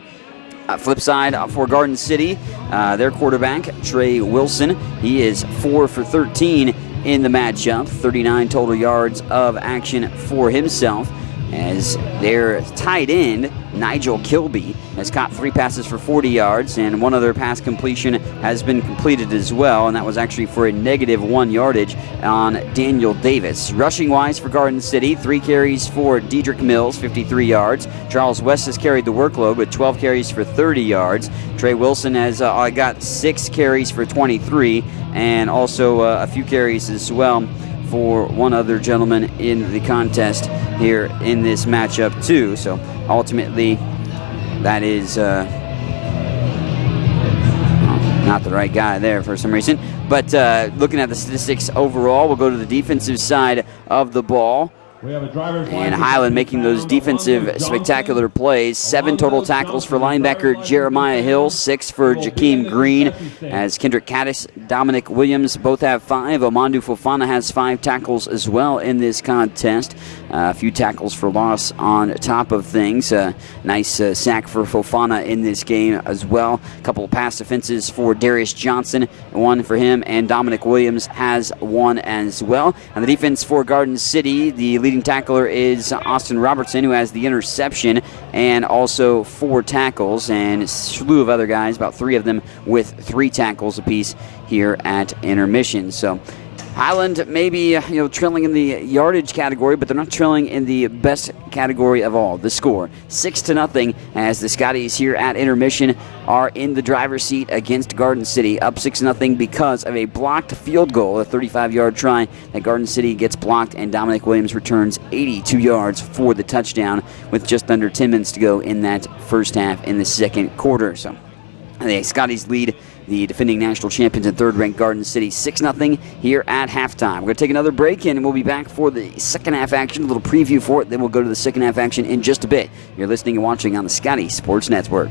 Flip side for Garden City, their quarterback, Trey Wilson, he is 4 for 13 in the matchup, 39 total yards of action for himself, as their tight end, Nigel Kilby, has caught 3 passes for 40 yards, and 1 other pass completion has been completed as well, and that was actually for a negative 1 yardage on Daniel Davis. Rushing-wise for Garden City, 3 carries for Dedrick Mills, 53 yards. Charles West has carried the workload with 12 carries for 30 yards. Trey Wilson has got 6 carries for 23, and also a few carries as well for 1 other gentleman in the contest here in this matchup too. So ultimately that is not the right guy there for some reason. But looking at the statistics overall, we'll go to the defensive side of the ball. And Highland making those defensive spectacular plays. 7 total tackles for linebacker Jeremiah Hill, 6 for Jakeem Green, as Kendrick Caddis, Dominic Williams both have 5. Omandu Fofana has 5 tackles as well in this contest. A few tackles for loss on top of things. Nice sack for Fofana in this game as well. A couple of pass defenses for Darius Johnson, 1 for him, and Dominic Williams has 1 as well. On the defense for Garden City, the leading tackler is Austin Robertson, who has the interception and also 4 tackles, and a slew of other guys, about 3 of them with 3 tackles apiece here at intermission. So Highland maybe trailing in the yardage category, but they're not trailing in the best category of all. The score 6-0 as the Scotties here at intermission are in the driver's seat against Garden City, up 6-0 because of a blocked field goal, a 35-yard try that Garden City gets blocked, and Dominic Williams returns 82 yards for the touchdown with just under 10 minutes to go in that first half in the second quarter. So the Scotties lead the defending national champions and third-ranked Garden City 6-0 here at halftime. We're going to take another break, and we'll be back for the second half action, a little preview for it. Then we'll go to the second half action in just a bit. You're listening and watching on the Scotties Sports Network.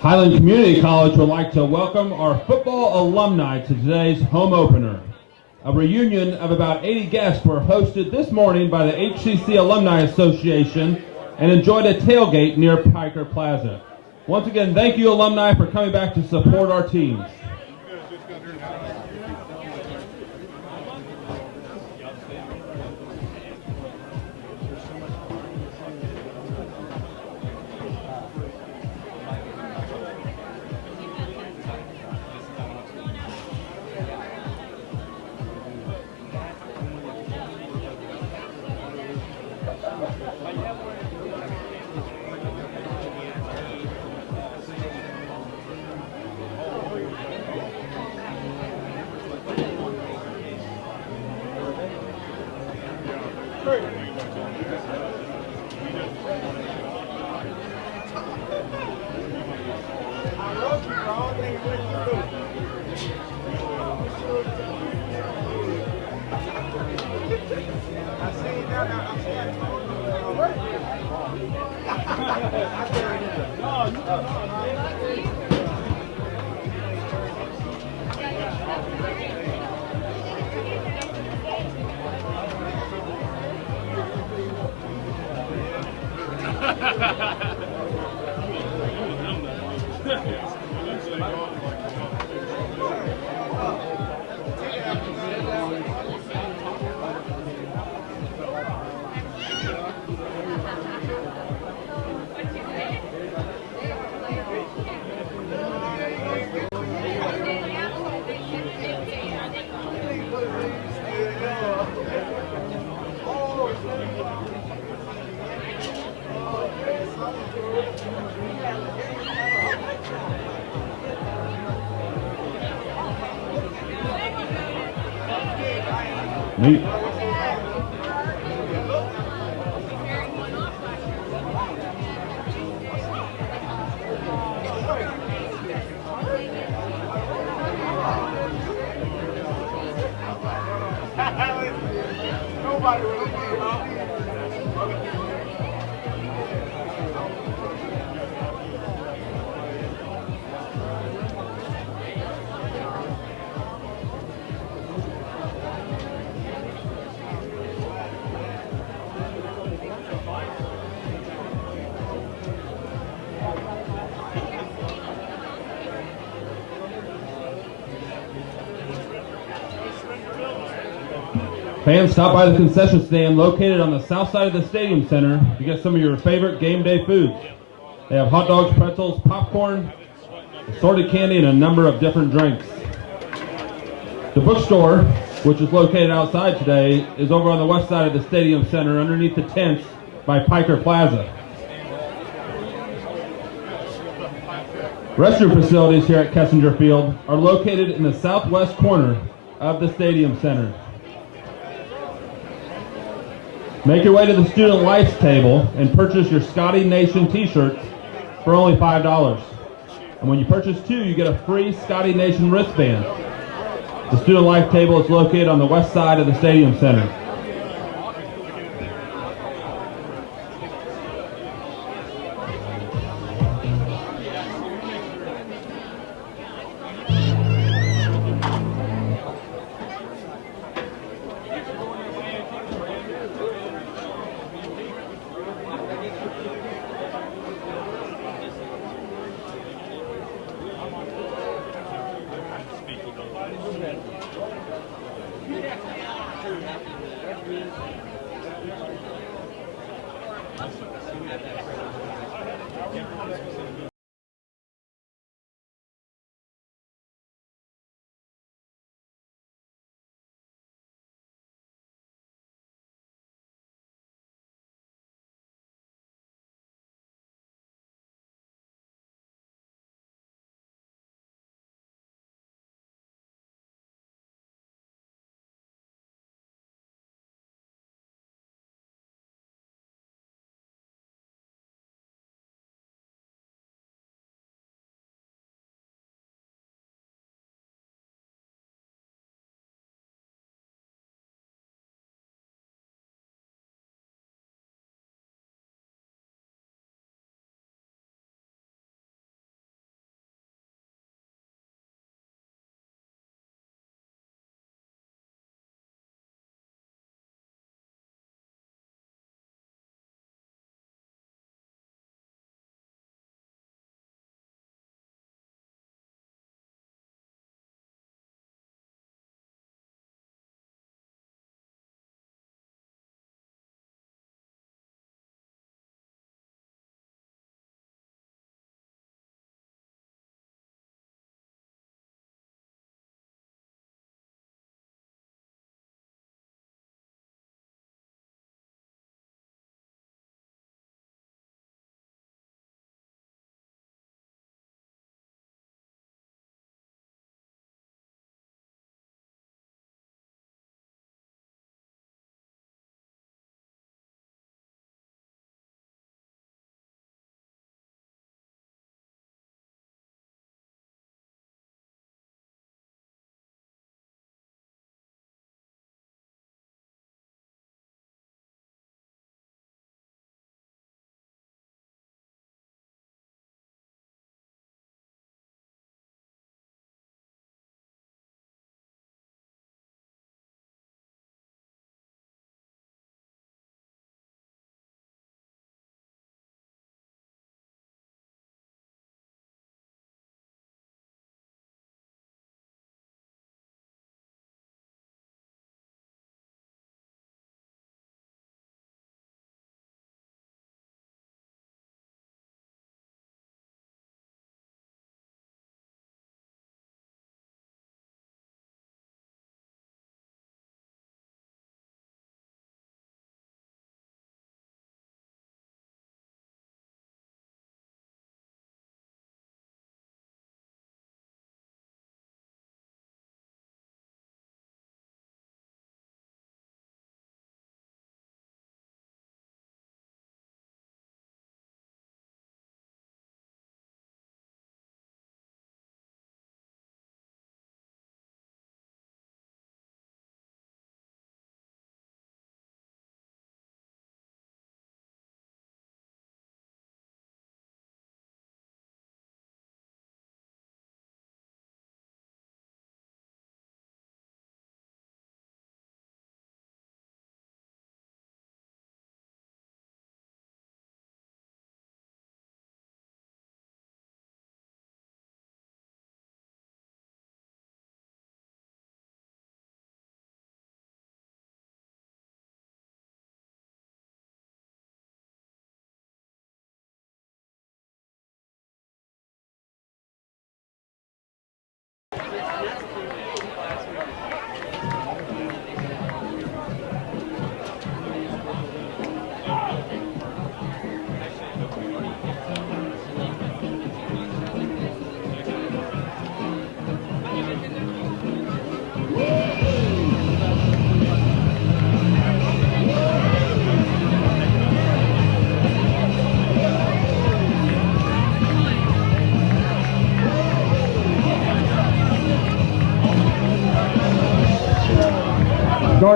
Highland Community College would like to welcome our football alumni to today's home opener. A reunion of about 80 guests were hosted this morning by the HCC Alumni Association and enjoyed a tailgate near Piker Plaza. Once again, thank you, alumni, for coming back to support our teams. Neat. Fans, stop by the concession stand located on the south side of the Stadium Center to get some of your favorite game day foods. They have hot dogs, pretzels, popcorn, assorted candy, and a number of different drinks. The bookstore, which is located outside today, is over on the west side of the Stadium Center underneath the tents by Piker Plaza. Restroom facilities here at Kessinger Field are located in the southwest corner of the Stadium Center. Make your way to the Student Lights table and purchase your Scotty Nation t-shirts for only $5. And when you purchase two, you get a free Scotty Nation wristband. The student life table is located on the west side of the stadium center.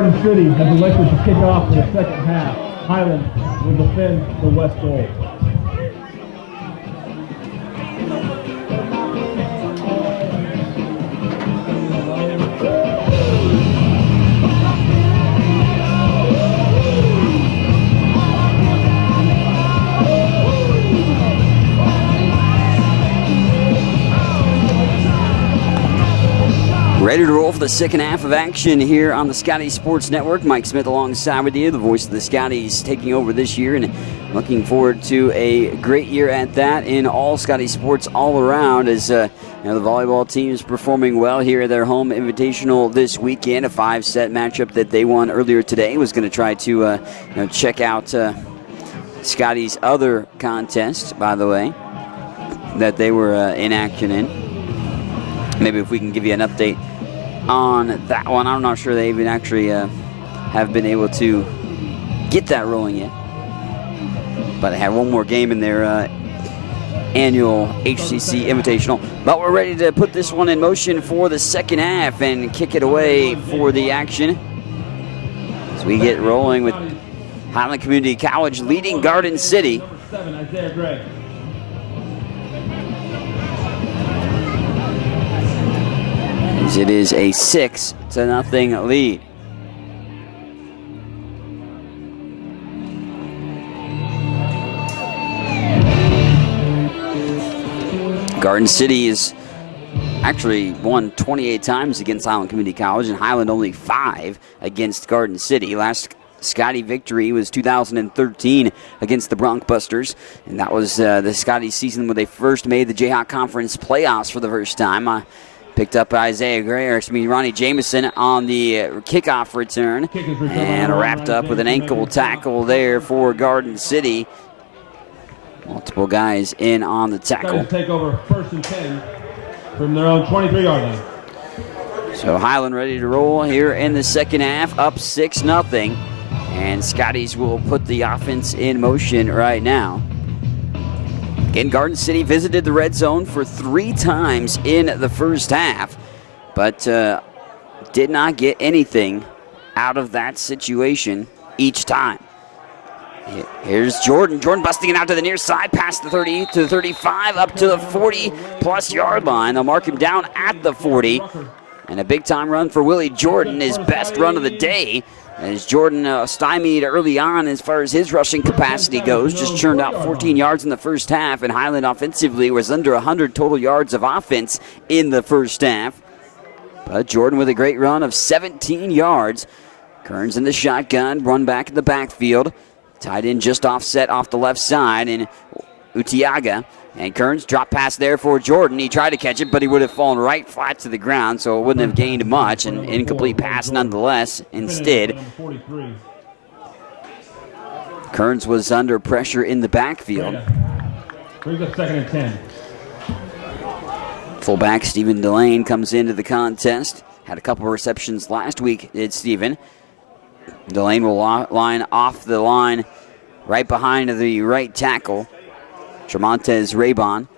Garden City has elected to kick off for the second half. Highland will defend the west goal. Ready to roll for the second half of action here on the Scotties Sports Network. Mike Smith alongside with you, the voice of the Scotties taking over this year, and looking forward to a great year at that in all Scotties sports all around as the volleyball team is performing well here at their home invitational this weekend. A 5-set matchup that they won earlier today. Was going to try to check out Scotties' other contest, by the way, that they were in action in. Maybe if we can give you an update on that one. I'm not sure they even actually have been able to get that rolling yet. But they have one more game in their annual HCC Invitational. But we're ready to put this one in motion for the second half and kick it away for the action. As we get rolling with Highland Community College leading Garden City. Number 7, Isaiah Gray. As it is a 6-0 lead. Garden City is actually won 28 times against Highland Community College, and Highland only 5 against Garden City. Last Scotty victory was 2013 against the Broncbusters, and that was the Scotty season when they first made the Jayhawk Conference playoffs for the first time. Picked up Ronnie Jameson on the kickoff return, and wrapped up with an ankle tackle there for Garden City. Multiple guys in on the tackle. Take over 1st and 10 from their own 23-yard line. So Highland ready to roll here in the second half, up 6-0, and Scotties will put the offense in motion right now. Again, Garden City visited the red zone for 3 times in the first half, but did not get anything out of that situation each time. Here's Jordan. Jordan busting it out to the near side, past the 30 to the 35, up to the 40-plus yard line. They'll mark him down at the 40. And a big-time run for Willie Jordan, his best run of the day. As Jordan stymied early on as far as his rushing capacity goes, just churned out 14 yards in the first half, and Highland offensively was under 100 total yards of offense in the first half. But Jordan with a great run of 17 yards. Kearns in the shotgun, run back in the backfield. Tied in just offset off the left side in Utiaga. And Kearns drop pass there for Jordan. He tried to catch it, but he would have fallen right flat to the ground, so it wouldn't have gained much. An incomplete pass nonetheless. Instead, Kearns was under pressure in the backfield. Brings up 2nd and 10. Fullback Stephen Delane comes into the contest. Had a couple of receptions last week, did Stephen. Delane will line off the line right behind the right tackle, Tremontez Raybon.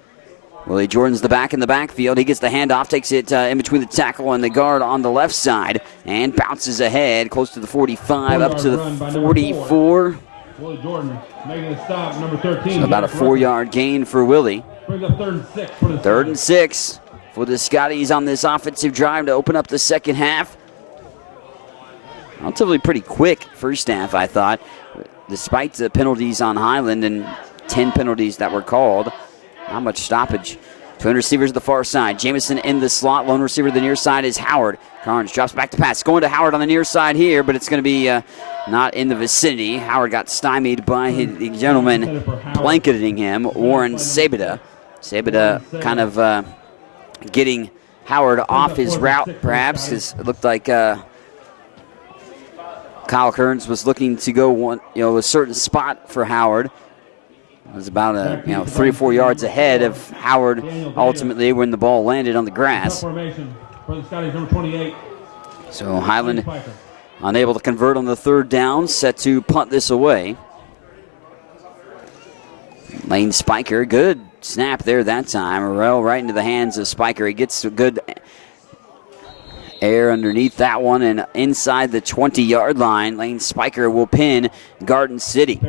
Willie Jordan's the back in the backfield. He gets the handoff, takes it in between the tackle and the guard on the left side, and bounces ahead close to the 45, up to the 44. Willie Jordan making the stop, number 13. So about a 4-yard gain for Willie. Brings up 3rd and 6 for the 3rd and 6 for the Scotties on this offensive drive to open up the second half. Relatively pretty quick first half, I thought, despite the penalties on Highland and 10 penalties that were called. Not much stoppage. Twin receivers to the far side. Jameson in the slot. Lone receiver to the near side is Howard. Carnes drops back to pass. Going to Howard on the near side here, but it's going to be not in the vicinity. Howard got stymied by the gentleman blanketing him, Warren Sabida. Sabida kind of getting Howard off his route, perhaps, because it looked like Kyle Kearns was looking to go a certain spot for Howard. It was about 3 or 4 yards ahead of Howard ultimately when the ball landed on the grass. So Highland unable to convert on the 3rd down, set to punt this away. Lane Spiker, good snap there that time. Morrell right into the hands of Spiker. He gets a good Air underneath that one and inside the 20-yard line. Lane Spiker will pin Garden City.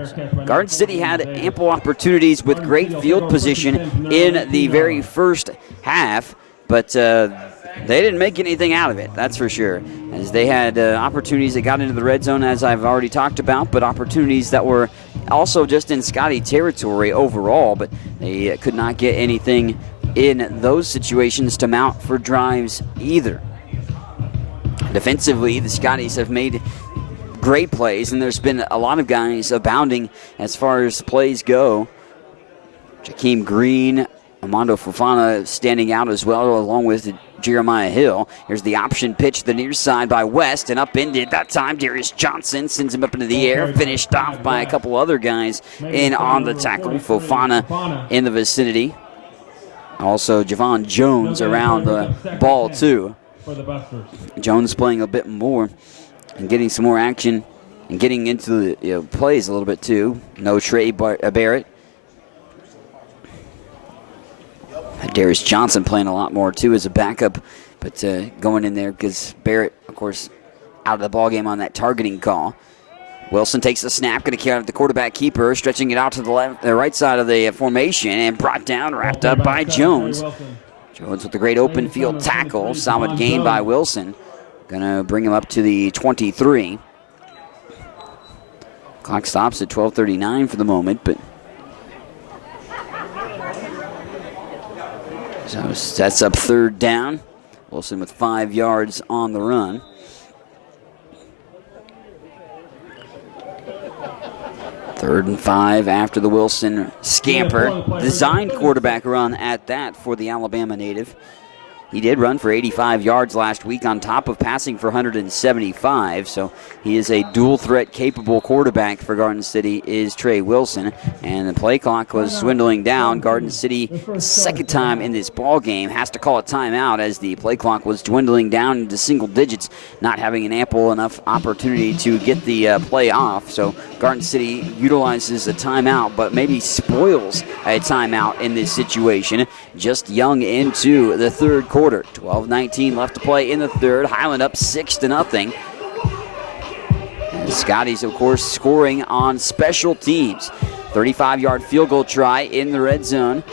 Garden City had ample opportunities with great field position in the very first half, but they didn't make anything out of it, that's for sure. As they had opportunities that got into the red zone, as I've already talked about, but opportunities that were also just in Scotty territory overall, but they could not get anything in those situations to mount for drives either. Defensively, the Scotties have made great plays, and there's been a lot of guys abounding as far as plays go. Jakeem Green, Armando Fofana standing out as well, along with Jeremiah Hill. Here's the option pitch to the near side by West, and upended that time. Darius Johnson sends him up into the air, finished off by a couple other guys in on the tackle. Fofana in the vicinity. Also, Javon Jones around the ball, too. Jones playing a bit more and getting some more action and getting into the plays a little bit, too. No Trey Barrett. Darius Johnson playing a lot more, too, as a backup, but going in there because Barrett, of course, out of the ballgame on that targeting call. Wilson takes the snap, going to carry out the quarterback keeper, stretching it out to the right side of the formation, and brought down, wrapped up by Jones. Jones with the great open field tackle. Solid gain by Wilson. Going to bring him up to the 23. Clock stops at 12:39 for the moment, but so sets up third down. Wilson with 5 yards on the run. Third and 5 after the Wilson scamper. Designed quarterback run at that for the Alabama native. He did run for 85 yards last week on top of passing for 175, so he is a dual-threat capable quarterback for Garden City is Trey Wilson, and the play clock was dwindling down. Garden City, second time in this ball game, has to call a timeout as the play clock was dwindling down into single digits, not having an ample enough opportunity to get the play off, so Garden City utilizes a timeout, but maybe spoils a timeout in this situation. Just young into the third quarter. 12-19 left to play in the third. Highland up 6-0. And Scotties, of course, scoring on special teams. 35-yard field goal try in the red zone.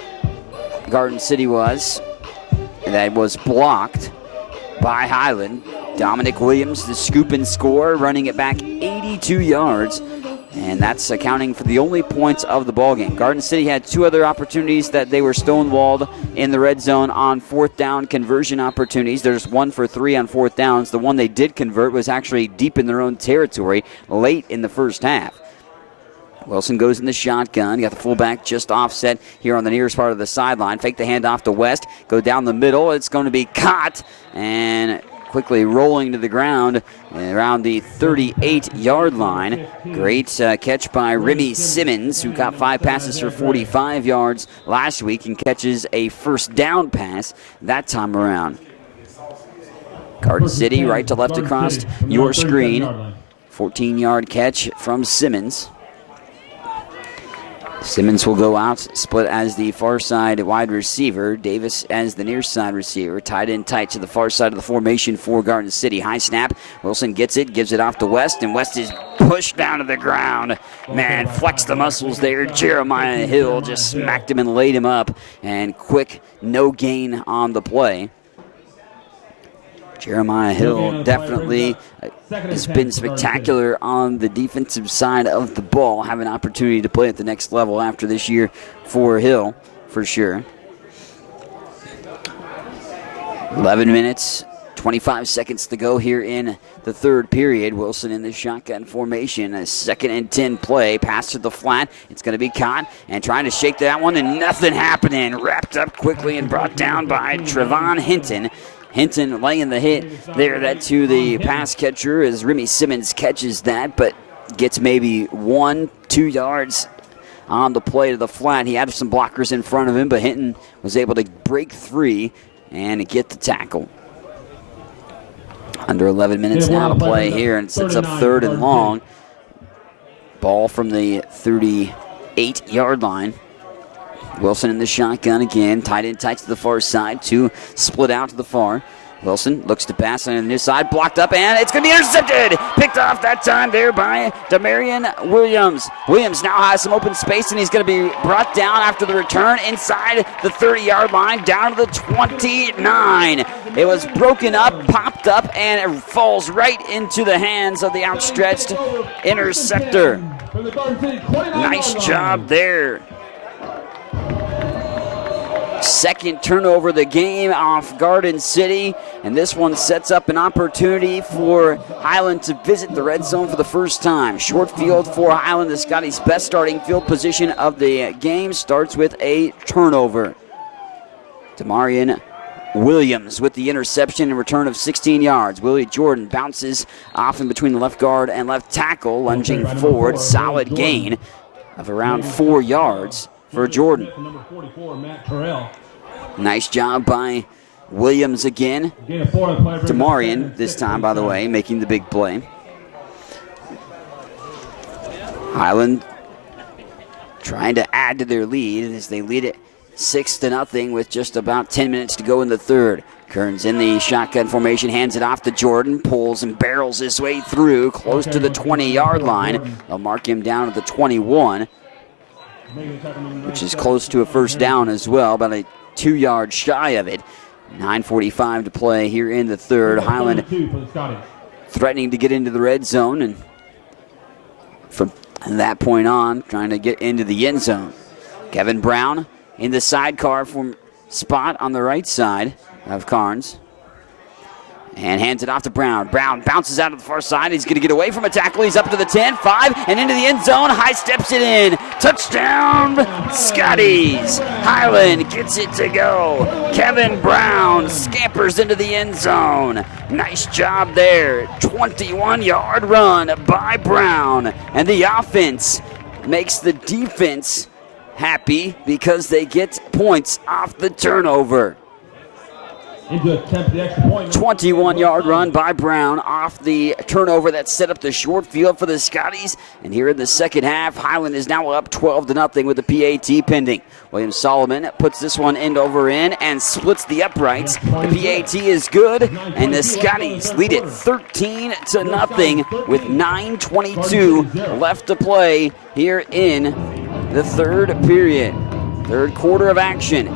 Garden City was. That was blocked by Highland. Dominic Williams, the scoop and score, running it back 82 yards. And that's accounting for the only points of the ballgame. Garden City had 2 other opportunities that they were stonewalled in the red zone on fourth down conversion opportunities. There's 1 for 3 on fourth downs. The one they did convert was actually deep in their own territory late in the first half. Wilson goes in the shotgun. Got the fullback just offset here on the nearest part of the sideline. Fake the handoff to West. Go down the middle. It's going to be caught and quickly rolling to the ground around the 38-yard line. Great catch by Remy Simmons, who caught 5 passes for 45 yards last week and catches a first down pass that time around. Garden City right to left across your screen. 14-yard catch from Simmons. Simmons will go out, split as the far side wide receiver. Davis as the near side receiver. Tied in tight to the far side of the formation for Garden City. High snap. Wilson gets it, gives it off to West, and West is pushed down to the ground. Man, flexed the muscles there. Jeremiah Hill just smacked him and laid him up. And quick, no gain on the play. Jeremiah Hill definitely has been spectacular on the defensive side of the ball. Have an opportunity to play at the next level after this year for Hill, for sure. 11 minutes, 25 seconds to go here in the third period. Wilson in the shotgun formation. A 2nd and 10 play. Pass to the flat. It's going to be caught and trying to shake that one, and nothing happening. Wrapped up quickly and brought down by Trevon Hinton. Hinton laying the hit there that to the pass catcher as Remy Simmons catches that, but gets maybe 1-2 yards on the play to the flat. He had some blockers in front of him, but Hinton was able to break free and get the tackle. Under 11 minutes now to play here, and sets up 3rd and long. Ball from the 38-yard line. Wilson in the shotgun again, tight in tight to the far side, 2 split out to the far. Wilson looks to pass on the near side, blocked up, and it's going to be intercepted. Picked off that time there by Demarion Williams. Williams now has some open space, and he's going to be brought down after the return inside the 30-yard line, down to the 29. It was broken up, popped up, and it falls right into the hands of the outstretched interceptor. Nice job there. Second turnover of the game off Garden City, and this one sets up an opportunity for Highland to visit the red zone for the first time. Short field for Highland, the Scotties' best starting field position of the game, starts with a turnover. Demarion Williams with the interception and return of 16 yards. Willie Jordan bounces off in between the left guard and left tackle, lunging forward. Solid gain of around 4 yards for Jordan. Nice job by Williams again. Demarion this time, by the way, making the big play. Highland trying to add to their lead as they lead it 6-0 with just about 10 minutes to go in the third. Kearns in the shotgun formation, hands it off to Jordan, pulls and barrels his way through, close to the 20-yard line. They'll mark him down at the 21, which is close to a first down as well, about a 2 yards shy of it. 9:45 to play here in the third. Highland threatening to get into the red zone, and from that point on, trying to get into the end zone. Kevin Brown in the sidecar from spot on the right side of Carnes. And hands it off to Brown. Brown bounces out to the far side. He's going to get away from a tackle. He's up to the 10, 5, and into the end zone. High steps it in. Touchdown, Scotties. Highland gets it to go. Kevin Brown scampers into the end zone. Nice job there. 21-yard run by Brown. And the offense makes the defense happy because they get points off the turnover. 21-yard run by Brown off the turnover that set up the short field for the Scotties. And here in the second half, Highland is now up 12-0 with the PAT pending. William Solomon puts this one end over end and splits the uprights. The PAT is good, and the Scotties lead it 13-0 with 9:22 left to play here in the third period. Third quarter of action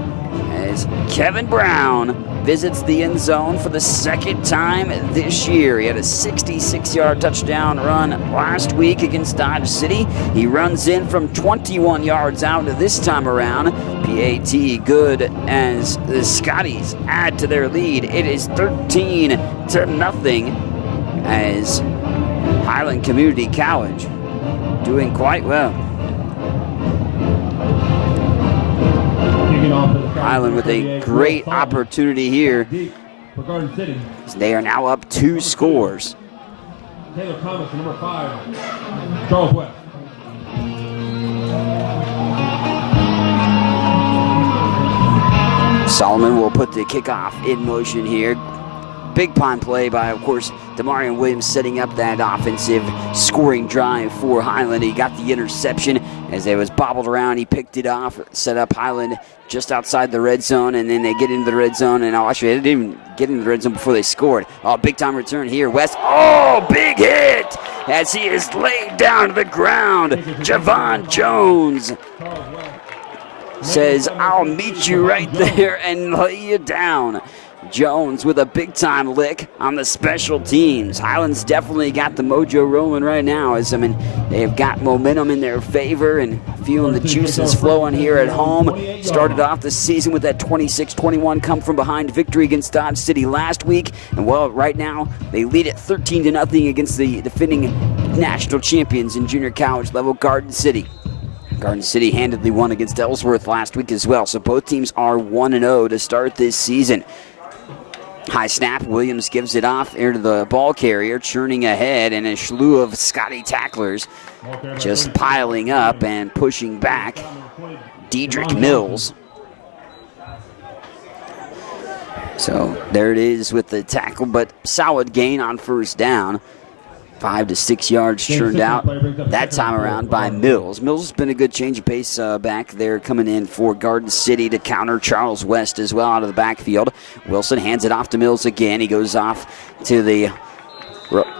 as Kevin Brown visits the end zone for the second time this year. He had a 66-yard touchdown run last week against Dodge City. He runs in from 21 yards out this time around. PAT good as the Scotties add to their lead. It is 13-0 as Highland Community College doing quite well. Highland with a great opportunity here. They are now up 2 scores. Taylor Thomas, number 5, Charles West. Solomon will put the kickoff in motion here. Big pond play by, of course, Demarion Williams setting up that offensive scoring drive for Highland. He got the interception as they was bobbled around. He picked it off, set up Highland just outside the red zone, and then they get into the red zone. And actually, they didn't even get into the red zone before they scored. Oh, big-time return here. West, oh, big hit as he is laid down to the ground. Javon Jones says, I'll meet you right there and lay you down. Jones with a big-time lick on the special teams. Highland's definitely got the mojo rolling right now. As they've got momentum in their favor and feeling the juices flowing here at home. Started off the season with that 26-21 come-from-behind victory against Dodge City last week. And, well, right now they lead it 13-0 against the defending national champions in junior college level, Garden City. Garden City handedly won against Ellsworth last week as well. So both teams are 1-0 to start this season. High snap, Williams gives it off into the ball carrier, churning ahead, and a slew of Scotty tacklers just piling up and pushing back. Dedrick Mills. So there it is with the tackle, but solid gain on first down. 5 to 6 yards churned out that time around by Mills. Mills has been a good change of pace back there, coming in for Garden City to counter Charles West as well out of the backfield. Wilson hands it off to Mills again. He goes off to the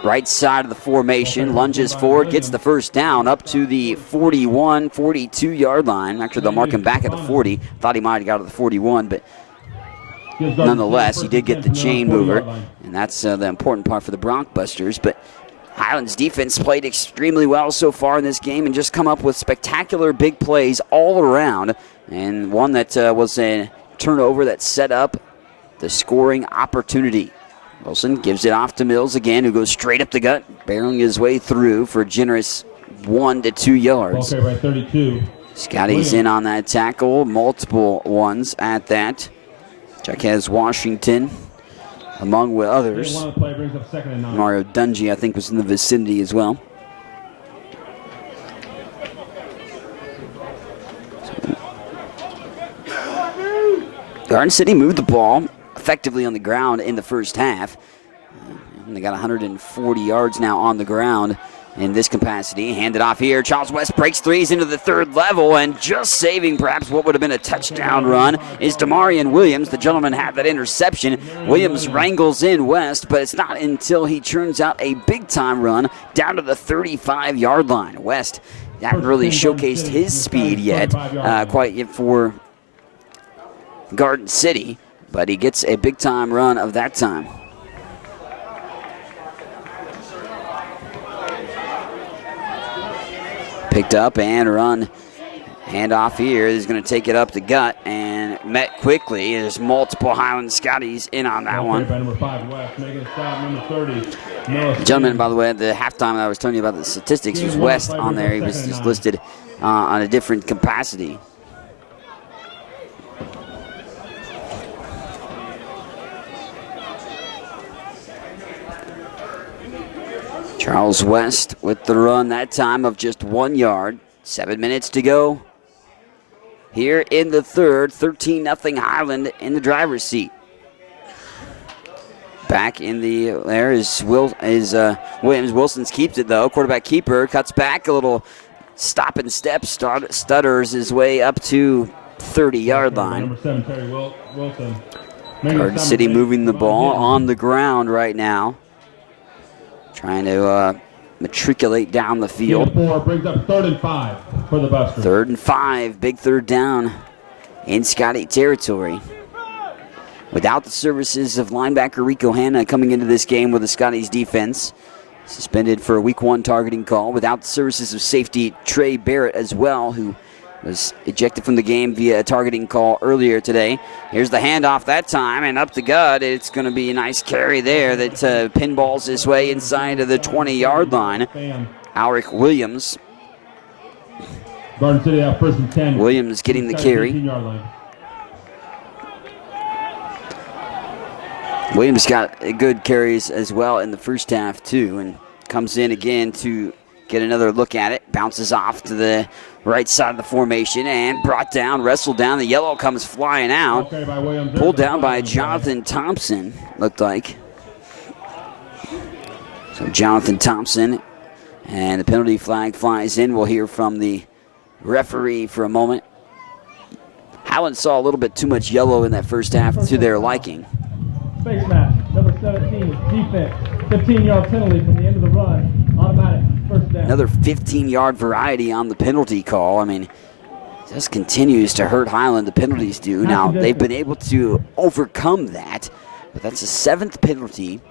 right side of the formation, lunges forward, gets the first down up to the 41, 42-yard line. Actually, they'll mark him back at the 40. Thought he might have got to the 41, but nonetheless, he did get the chain mover, and that's the important part for the Broncbusters. But Highland's defense played extremely well so far in this game and just come up with spectacular big plays all around, and one that was a turnover that set up the scoring opportunity. Wilson gives it off to Mills again, who goes straight up the gut, barreling his way through for a generous 1 to 2 yards. Okay, right, 32. Scotties in on that tackle, multiple ones at that. Jaquez Washington, among others. Mario Dungy, I think, was in the vicinity as well. Garden City moved the ball effectively on the ground in the first half. And they got 140 yards now on the ground in this capacity. Handed off here. Charles West breaks threes into the third level, and just saving perhaps what would have been a touchdown run is Damarian Williams. The gentleman had that interception. Williams wrangles in West, but it's not until he churns out a big-time run down to the 35-yard line. West hasn't really showcased his speed yet, quite yet for Garden City, but he gets a big-time run of that time. Picked up and run. Handoff here. He's going to take it up the gut and met quickly. There's multiple Highland Scotties in on that one. Number 5, West, making a stop, number 30. The gentleman, by the way, at the halftime I was telling you about the statistics was West on there. He was just listed on a different capacity. Charles West with the run that time of just 1 yard. 7 minutes to go here in the third. 13-0 Highland in the driver's seat. Back in the there is Williams. Wilson keeps it though. Quarterback keeper cuts back a little, stop and step, stutters his way up to 30-yard line. Number 7, Terry Wilson. Garden City moving the ball on the ground right now, trying to matriculate down the field. 4 brings up 3rd and 5 for the Busters. 3rd and 5, big third down in Scotty territory. Without the services of linebacker Rico Hanna coming into this game with the Scotties defense, suspended for a week 1 targeting call. Without the services of safety Trey Barrett as well, who was ejected from the game via a targeting call earlier today. Here's the handoff that time, and up the gut. It's going to be a nice carry there that pinballs his way inside of the 20-yard line. Alric Williams. Garden City out 1st and 10. Williams getting the carry. Williams got good carries as well in the first half too, and comes in again to get another look at it. Bounces off to the right side of the formation and brought down, wrestled down. The yellow comes flying out. Pulled down by Jonathan Thompson, looked like. So Jonathan Thompson, and the penalty flag flies in. We'll hear from the referee for a moment. Highland saw a little bit too much yellow in that first half to their liking. Face mask, number 17, defense. 15-yard penalty from the end of the run. Automatic. Another 15-yard variety on the penalty call. I mean, this continues to hurt Highland, the penalties do. Now, they've been able to overcome that, but that's the 7th penalty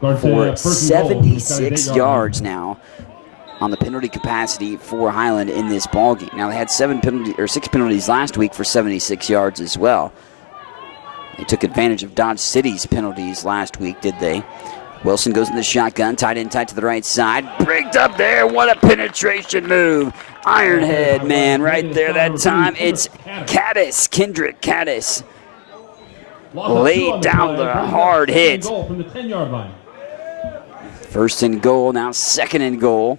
for 76 yards now on the penalty capacity for Highland in this ballgame. Now, they had 6 penalties last week for 76 yards as well. They took advantage of Dodge City's penalties last week, did they? Wilson goes in the shotgun, tight end tight to the right side. Bricked up there. What a penetration move. Ironhead, man, right there that time. It's Caddis, Kendrick Caddis. Laid down the hard hit. 1st and goal, now 2nd and goal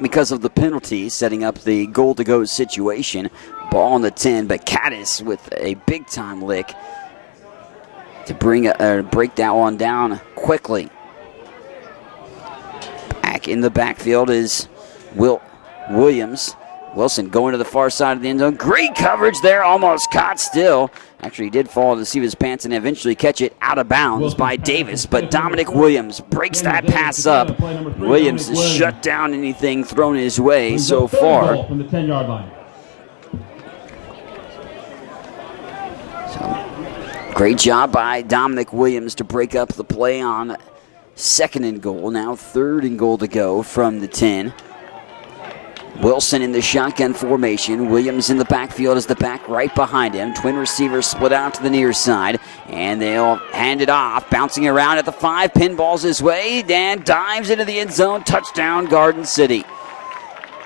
because of the penalty, setting up the goal-to-go situation. Ball on the 10, but Caddis with a big-time lick to break that one down quickly. Back Back in the backfield is Williams. Wilson going to the far side of the end zone. Great coverage there, almost caught still. Actually, he did fall to the seat of his pants and eventually catch it out of bounds by Davis. But Dominic Williams breaks that pass up. Williams has shut down anything thrown his way so far. From the 10-yard line. So, great job by Dominic Williams to break up the play on 2nd and goal. Now 3rd and goal to go from the 10. Wilson in the shotgun formation. Williams in the backfield as the back right behind him. Twin receivers split out to the near side, and they'll hand it off. Bouncing around at the 5, pinballs his way, and dives into the end zone. Touchdown, Garden City.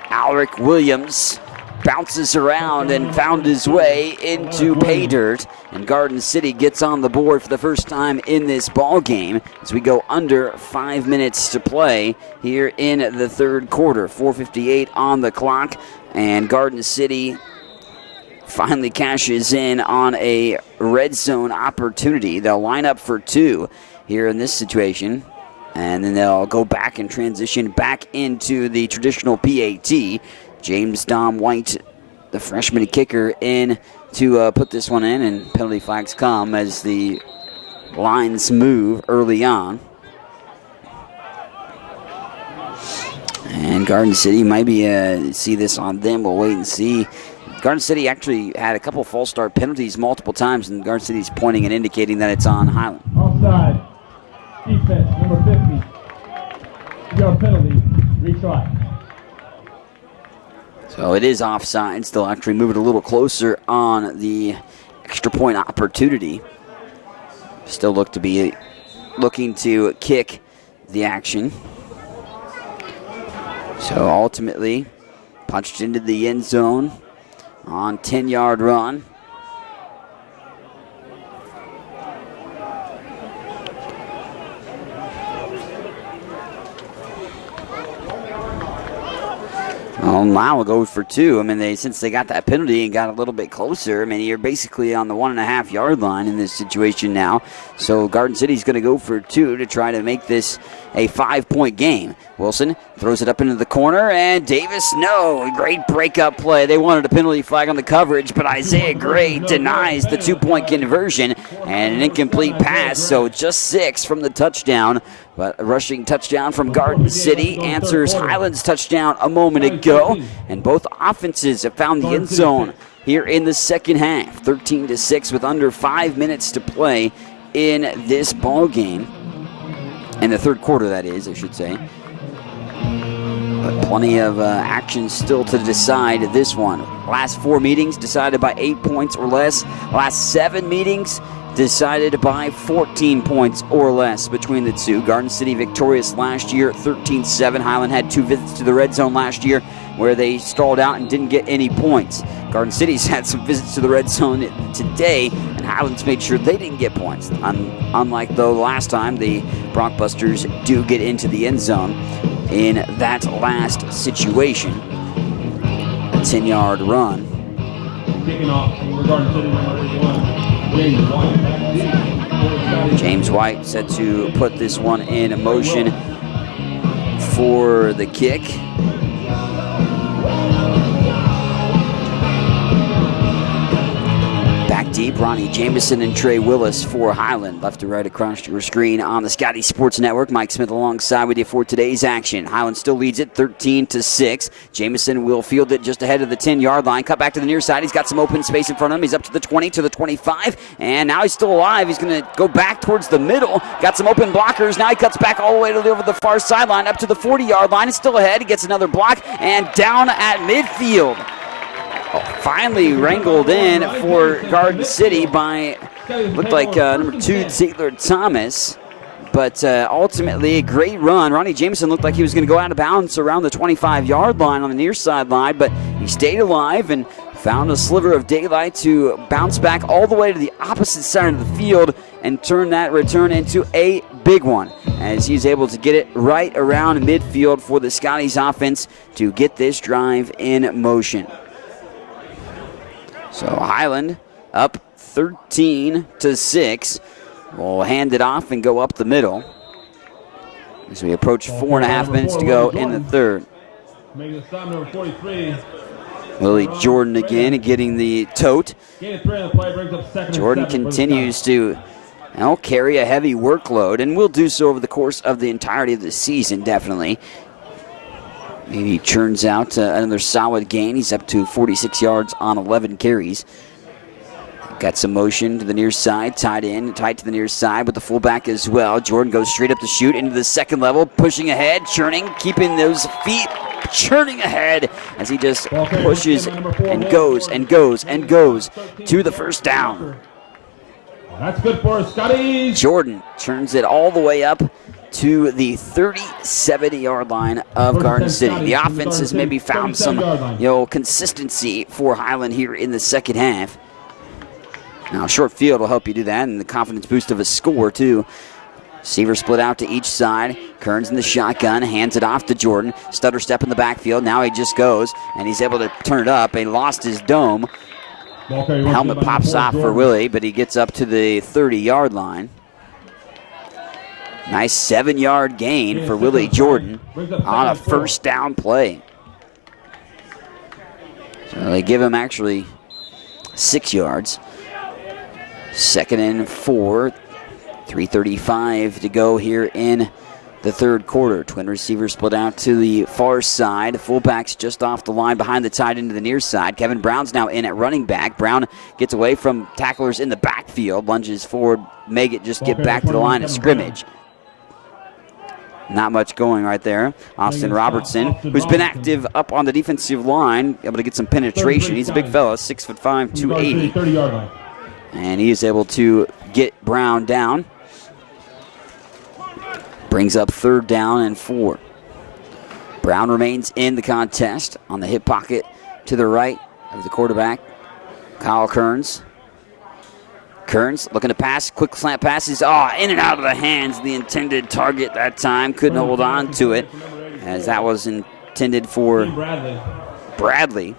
Alric Williams bounces around and found his way into pay dirt, and Garden City gets on the board for the first time in this ball game as we go under 5 minutes to play here in the 3rd quarter. 4:58 on the clock, and Garden City finally cashes in on a red zone opportunity. They'll line up for 2 here in this situation, and then they'll go back and transition back into the traditional PAT. James Dom White, the freshman kicker, in to put this one in, and penalty flags come as the lines move early on. And Garden City might be see this on them. We'll wait and see. Garden City actually had a couple false start penalties multiple times, and Garden City's pointing and indicating that it's on Highland. Offside. Defense, number 50. Your penalty. Retry. So it is offside. They'll actually move it a little closer on the extra point opportunity. Still look to be looking to kick the action. So ultimately, punched into the end zone on 10-yard run. Well, now we'll go for 2. I mean, since they got that penalty and got a little bit closer, I mean, you're basically on the 1.5-yard line in this situation now. So Garden City's going to go for 2 to try to make this a 5-point game. Wilson throws it up into the corner, and Davis, no. Great breakup play. They wanted a penalty flag on the coverage, but Isaiah Gray denies the 2-point conversion and an incomplete pass. So just 6 from the touchdown. But a rushing touchdown from Garden City answers Highland's touchdown a moment ago. And both offenses have found the end zone here in the second half. 13-6 with under 5 minutes to play in this ball game. In the 3rd quarter, that is, I should say. But plenty of action still to decide this one. Last 4 meetings decided by 8 points or less. Last 7 meetings decided by 14 points or less between the two. Garden City victorious last year, 13-7. Highland had 2 visits to the red zone last year where they stalled out and didn't get any points. Garden City's had some visits to the red zone today, and Highland's made sure they didn't get points. Unlike, though, last time, the Brockbusters do get into the end zone in that last situation. A 10-yard run. Kicking off for Garden City, number 81. James White set to put this one in motion for the kick. Back deep, Ronnie Jameson and Trey Willis for Highland. Left to right across your screen on the Scotties Sports Network. Mike Smith alongside with you for today's action. Highland still leads it 13-6. Jameson will field it just ahead of the 10-yard line. Cut back to the near side. He's got some open space in front of him. He's up to the 20, to the 25, and now he's still alive. He's going to go back towards the middle. Got some open blockers. Now he cuts back all the way over the far sideline, up to the 40-yard line. He's still ahead. He gets another block, and down at midfield. Finally wrangled in for Garden City by, looked like number 2, Taylor Thomas. But ultimately, a great run. Ronnie Jameson looked like he was going to go out of bounds around the 25-yard line on the near sideline, but he stayed alive and found a sliver of daylight to bounce back all the way to the opposite side of the field and turn that return into a big one, as he's able to get it right around midfield for the Scotties offense to get this drive in motion. So Highland up 13-6. We'll hand it off and go up the middle. as we approach 4.5 minutes to go in the third. Making the stop, number 43. Willie Jordan again getting the tote. Gain of 3 on the play, brings up second and Jordan 7 for the continues to carry a heavy workload and will do so over the course of the entirety of the season, definitely. Maybe he churns out another solid gain. He's up to 46 yards on 11 carries. Got some motion to the near side, tight to the near side with the fullback as well. Jordan goes straight up the chute into the second level, pushing ahead, churning, keeping those feet churning ahead as he just pushes and goes and goes and goes to the first down. That's good for Scotties. Jordan turns it all the way up to the 37-yard line of Garden City. The offense has maybe found some consistency for Highland here in the second half. Now, short field will help you do that, and the confidence boost of a score, too. Receivers split out to each side. Kearns in the shotgun, hands it off to Jordan. Stutter step in the backfield. Now he just goes, and he's able to turn it up. He lost his dome. Helmet pops off for Willie, but he gets up to the 30-yard line. Nice 7-yard gain for Willie Jordan on a first down play. So they give him actually 6 yards. 2nd and 4, 3:35 to go here in the third quarter. Twin receivers split out to the far side. Fullbacks just off the line behind the tight end to the near side. Kevin Brown's now in at running back. Brown gets away from tacklers in the backfield, lunges forward, make it just get back to the line of scrimmage. Not much going right there. Austin Robertson, who's been active up on the defensive line, able to get some penetration. He's a big fella, 6'5", 280. And he is able to get Brown down. Brings up 3rd down and 4. Brown remains in the contest on the hip pocket to the right of the quarterback, Kyle Kearns. Kearns looking to pass, quick slant passes. In and out of the hands of the intended target that time. Couldn't hold on to it, as that was intended for Bradley.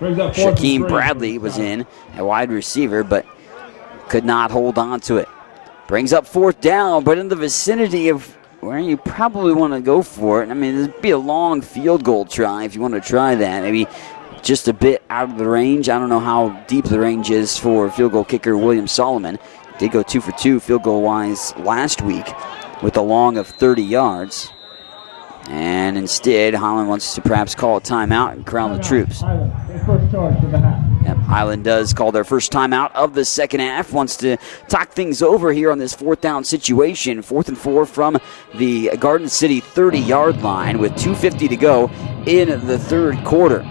Shaquem Bradley was in at wide receiver, but could not hold on to it. Brings up 4th down, but in the vicinity of where you probably want to go for it. I mean, it'd be a long field goal try if you want to try that. Maybe just a bit out of the range. I don't know how deep the range is for field goal kicker William Solomon. Did go 2 for 2 field goal-wise last week with a long of 30 yards. And instead, Highland wants to perhaps call a timeout and corral the troops. First charge for the half. Yep, Highland does call their first timeout of the second half. Wants to talk things over here on this 4th down situation. 4th and 4 from the Garden City 30-yard line with 2:50 to go in the third quarter.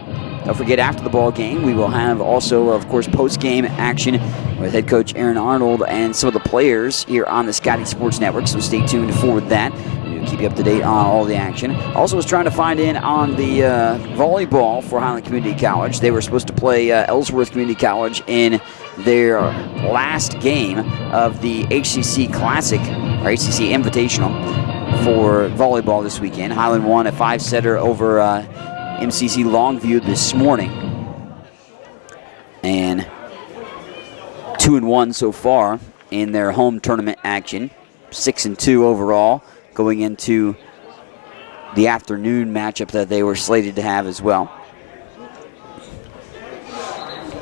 Don't forget, after the ball game, we will have also, of course, post-game action with head coach Aaron Arnold and some of the players here on the Scotties Sports Network, so stay tuned for that. We'll keep you up to date on all the action. Also was trying to find in on the volleyball for Highland Community College. They were supposed to play Ellsworth Community College in their last game of the HCC Classic, or HCC Invitational, for volleyball this weekend. Highland won a 5-setter over MCC Longview this morning, and 2-1 so far in their home tournament action. 6-2 overall going into the afternoon matchup that they were slated to have as well.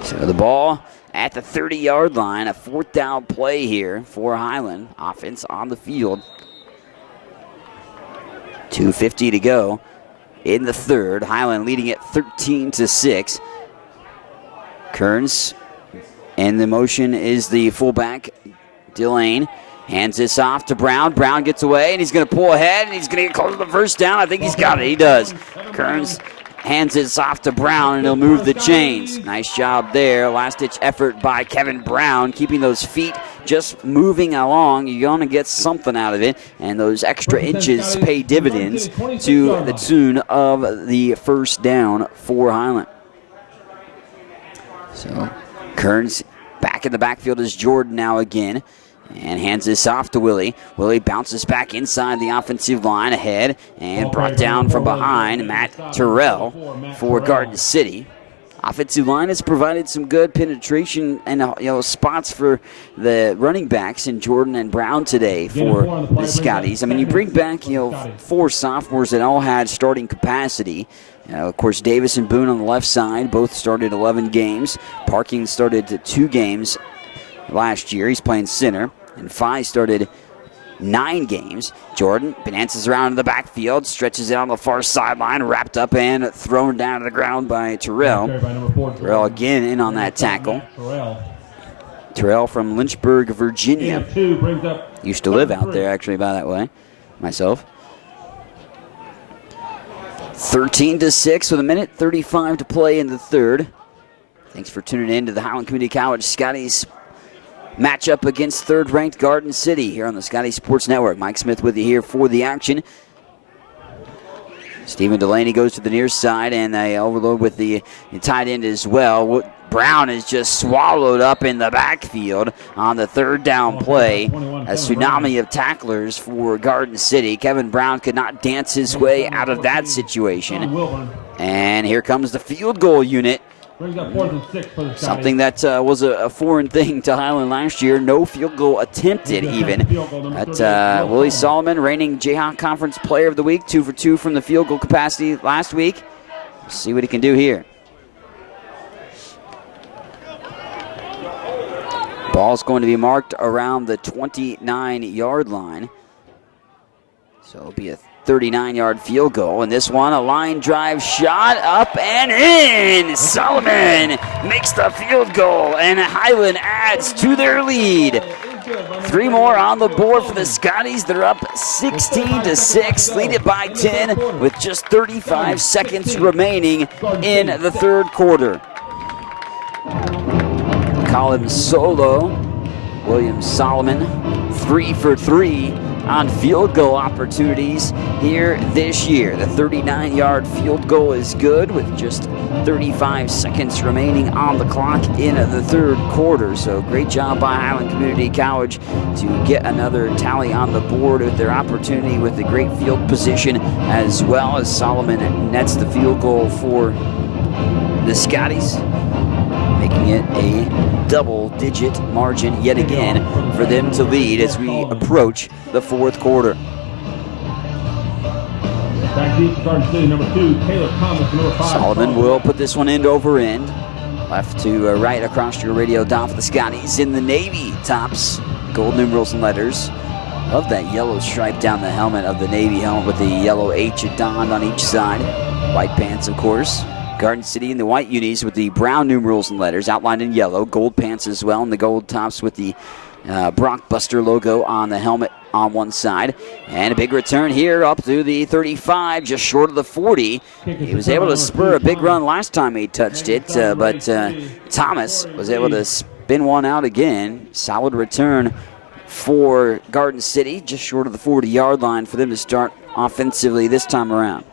So the ball at the 30-yard line, a 4th down play here for Highland. Offense on the field. 2:50 to go in the third. Highland leading it 13-6. Kearns, and the motion is the fullback, Delane. Hands this off to Brown. Brown gets away, and he's going to pull ahead, and he's going to get close to the first down. I think he's got it. He does. Kearns hands this off to Brown, and he'll move the chains. Nice job there. Last-ditch effort by Kevin Brown, keeping those feet just moving along. You're going to get something out of it, and those extra inches pay dividends to the tune of the first down for Highland. So Kearns back in the backfield is Jordan now again. And hands this off to Willie. Willie bounces back inside the offensive line ahead and brought down from behind Matt Terrell for Garden City offensive line has provided some good penetration and spots for the running backs in Jordan and Brown today for the Scotties. I mean, you bring back 4 sophomores that all had starting capacity. Of course, Davis and Boone on the left side both started 11 games. Parking started 2 games last year. He's playing center. And Phi started 9 games. Jordan dances around in the backfield, stretches it on the far sideline, wrapped up and thrown down to the ground by Terrell. Terrell again in on that tackle. Terrell from Lynchburg, Virginia. Used to live out there, actually, by that way, myself. 13-6 with 1:35 to play in the third. Thanks for tuning in to the Highland Community College Scotties matchup against third-ranked Garden City here on the Scotty Sports Network. Mike Smith with you here for the action. Stephen Delaney goes to the near side, and they overload with the tight end as well. Brown is just swallowed up in the backfield on the third down play. A tsunami of tacklers for Garden City. Kevin Brown could not dance his way out of that situation. And here comes the field goal unit. Something that was a foreign thing to Highland last year. No field goal attempted even. But Willie Solomon, reigning Jayhawk Conference Player of the Week, 2 for 2 from the field goal capacity last week. Let's see what he can do here. Ball's going to be marked around the 29-yard line. So it'll be a 39-yard field goal. And this one, a line drive shot up and in. Solomon makes the field goal, and Highland adds to their lead. 3 more on the board for the Scotties. They're up 16-6, lead it by 10 with just 35 seconds remaining in the third quarter. Colin Solo, William Solomon, 3 for 3 on field goal opportunities here this year. The 39-yard field goal is good with just 35 seconds remaining on the clock in the third quarter. So great job by Highland Community College to get another tally on the board with their opportunity with the great field position, as well as Solomon nets the field goal for the Scotties, making it a double-digit margin yet again for them to lead as we approach the fourth quarter. Back deep to Garden City, number 2, Taylor Thomas, number 5. Solomon will put this one end over end. Left to right across your radio dial for the Scotties in the Navy tops. Gold numerals and letters. Love that yellow stripe down the helmet of the Navy helmet with the yellow H donned on each side. White pants, of course. Garden City in the white unis with the brown numerals and letters outlined in yellow. Gold pants as well, and the gold tops with the Brockbuster logo on the helmet on one side. And a big return here up to the 35, just short of the 40. He was able to spur a big run last time he touched it, but Thomas was able to spin one out again. Solid return for Garden City, just short of the 40-yard line for them to start offensively this time around.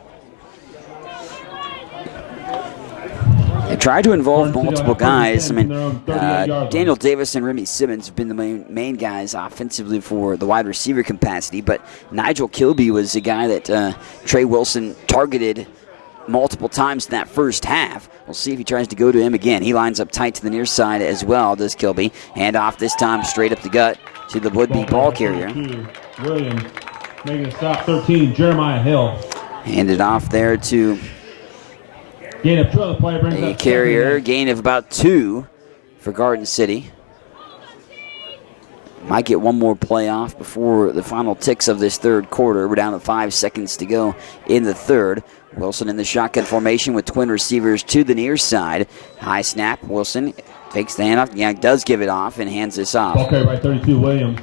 They tried to involve multiple guys. I mean, Daniel Davis and Remy Simmons have been the main guys offensively for the wide receiver capacity, but Nigel Kilby was a guy that Trey Wilson targeted multiple times in that first half. We'll see if he tries to go to him again. He lines up tight to the near side as well, does Kilby. Hand off this time straight up the gut to the would-be ball carrier. Williams making a stop, 13, Jeremiah Hill. Handed off there to Gain of 2 on the play, brings a up carrier, gain of about 2 for Garden City. Might get one more play off before the final ticks of this third quarter. We're down to 5 seconds to go in the third. Wilson in the shotgun formation with twin receivers to the near side. High snap, Wilson takes the handoff. Yeah, does give it off and hands this off. Ball carried by 32, Williams.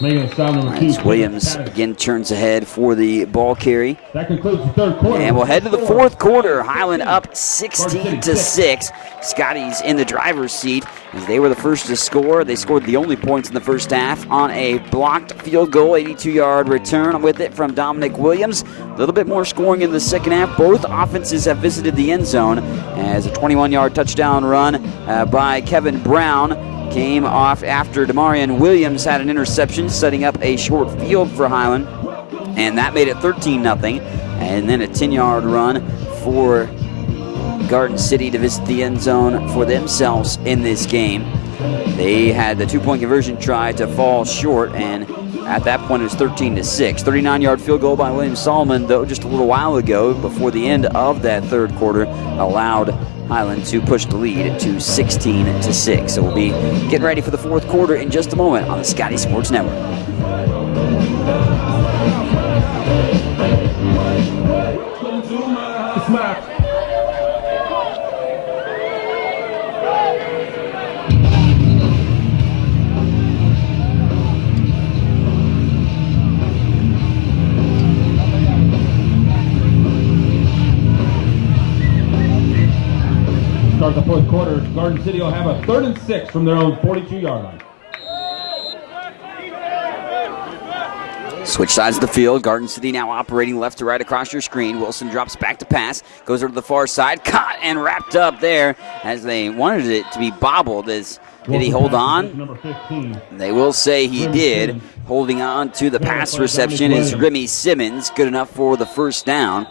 Making a stop, number 2. Williams again turns ahead for the ball carry. That concludes the third quarter. And we'll head to the fourth quarter. Highland up 16-6. Scotties in the driver's seat as they were the first to score. They scored the only points in the first half on a blocked field goal, 82-yard return with it from Dominic Williams. A little bit more scoring in the second half. Both offenses have visited the end zone as a 21-yard touchdown run by Kevin Brown came off after Demarion Williams had an interception, setting up a short field for Highland, and that made it 13-0. And then a 10-yard run for Garden City to visit the end zone for themselves in this game. They had the two-point conversion try to fall short, and at that point it was 13-6. 39-yard field goal by William Solomon, though, just a little while ago before the end of that third quarter, allowed Highland to push the lead to 16-6. So we'll be getting ready for the fourth quarter in just a moment on the Scotties Sports Network. Start the fourth quarter. Garden City will have a 3rd and 6 from their own 42-yard line. Switch sides of the field. Garden City now operating left to right across your screen. Wilson drops back to pass. Goes over to the far side. Caught and wrapped up there as they wanted it to be bobbled. Did he hold on? Number 15. They will say he did. Holding on to the pass reception is Remy Simmons. Good enough for the first down.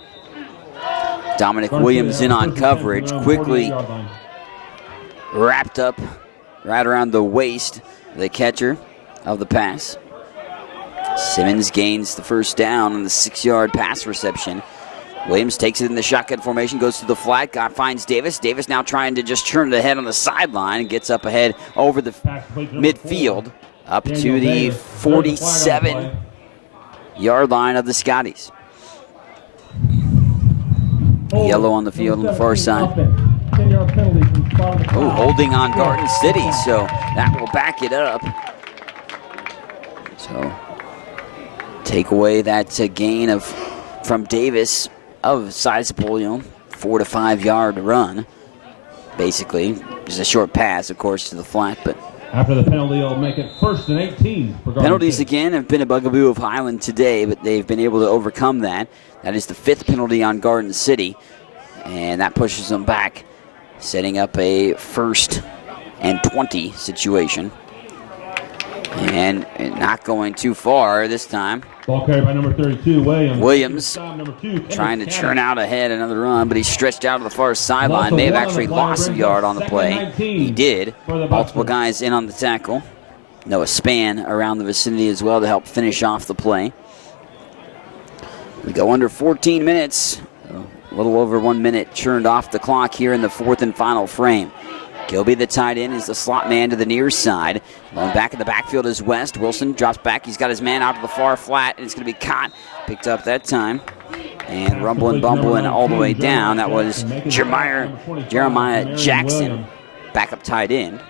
Dominic Williams in on coverage. Quickly wrapped up right around the waist, the catcher of the pass. Simmons gains the first down on the 6-yard pass reception. Williams takes it in the shotgun formation, goes to the flat, finds Davis. Davis now trying to just turn it ahead on the sideline and gets up ahead over the midfield up to the 47-yard line of the Scotties. Yellow on the field on the far side. Oh, holding on Garden City, so that will back it up. So take away that gain from Davis of sizable, 4 to 5 yard run. Basically, just a short pass, of course, to the flat, but after the penalty, it'll make it 1st and 18 for Garden penalties City. again have been a bugaboo of Highland today, but they've been able to overcome that. That is the 5th penalty on Garden City, and that pushes them back, setting up a 1st and 20 situation. And not going too far this time. Ball carried by number 32, Williams. Williams Number 2, trying to churn out ahead another run, but he's stretched out to the far sideline. May have actually lost a yard on the play. He did. Multiple guys in on the tackle. Noah Spann around the vicinity as well to help finish off the play. We go under 14 minutes. A little over 1 minute churned off the clock here in the 4th and final frame. Gilby, the tight end, is the slot man to the near side. Going back in the backfield is West. Wilson drops back. He's got his man out to the far flat, and it's going to be caught. Picked up that time. And rumbling, bumbling all the way down. That was Jeremiah Jackson, backup tight end.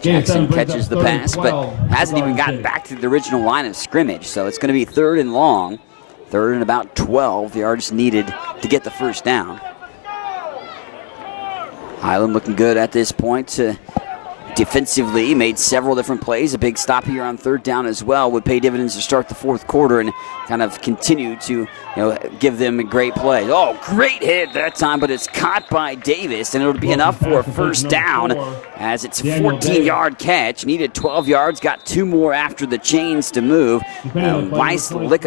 Jackson catches the pass, but hasn't even gotten back to the original line of scrimmage. So it's going to be 3rd and long. 3rd and about 12 yards needed to get the first down. Highland looking good at this point. Defensively, made several different plays. A big stop here on 3rd down as well would pay dividends to start the 4th quarter and kind of continue to give them a great play. Oh, great hit that time, but it's caught by Davis, and it'll be enough for a first down as it's a 14-yard catch. Needed 12 yards, got 2 more after the chains to move. Nice lick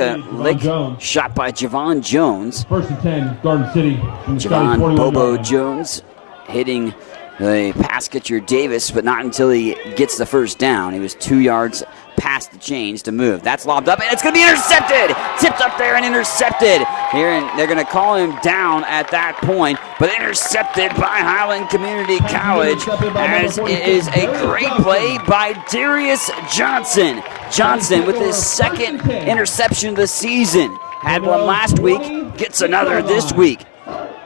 shot by Javon Jones. 1st and 10, Garden City. Javon Bobo Jones hitting the pass catcher Davis, but not until he gets the first down. He was 2 yards past the chains to move. That's lobbed up, and it's going to be intercepted. Tipped up there and intercepted. Here, and they're going to call him down at that point, but intercepted by Highland Community College, as it is a great play by Darius Johnson. Johnson with his 2nd interception of the season. Had one last week, gets another this week.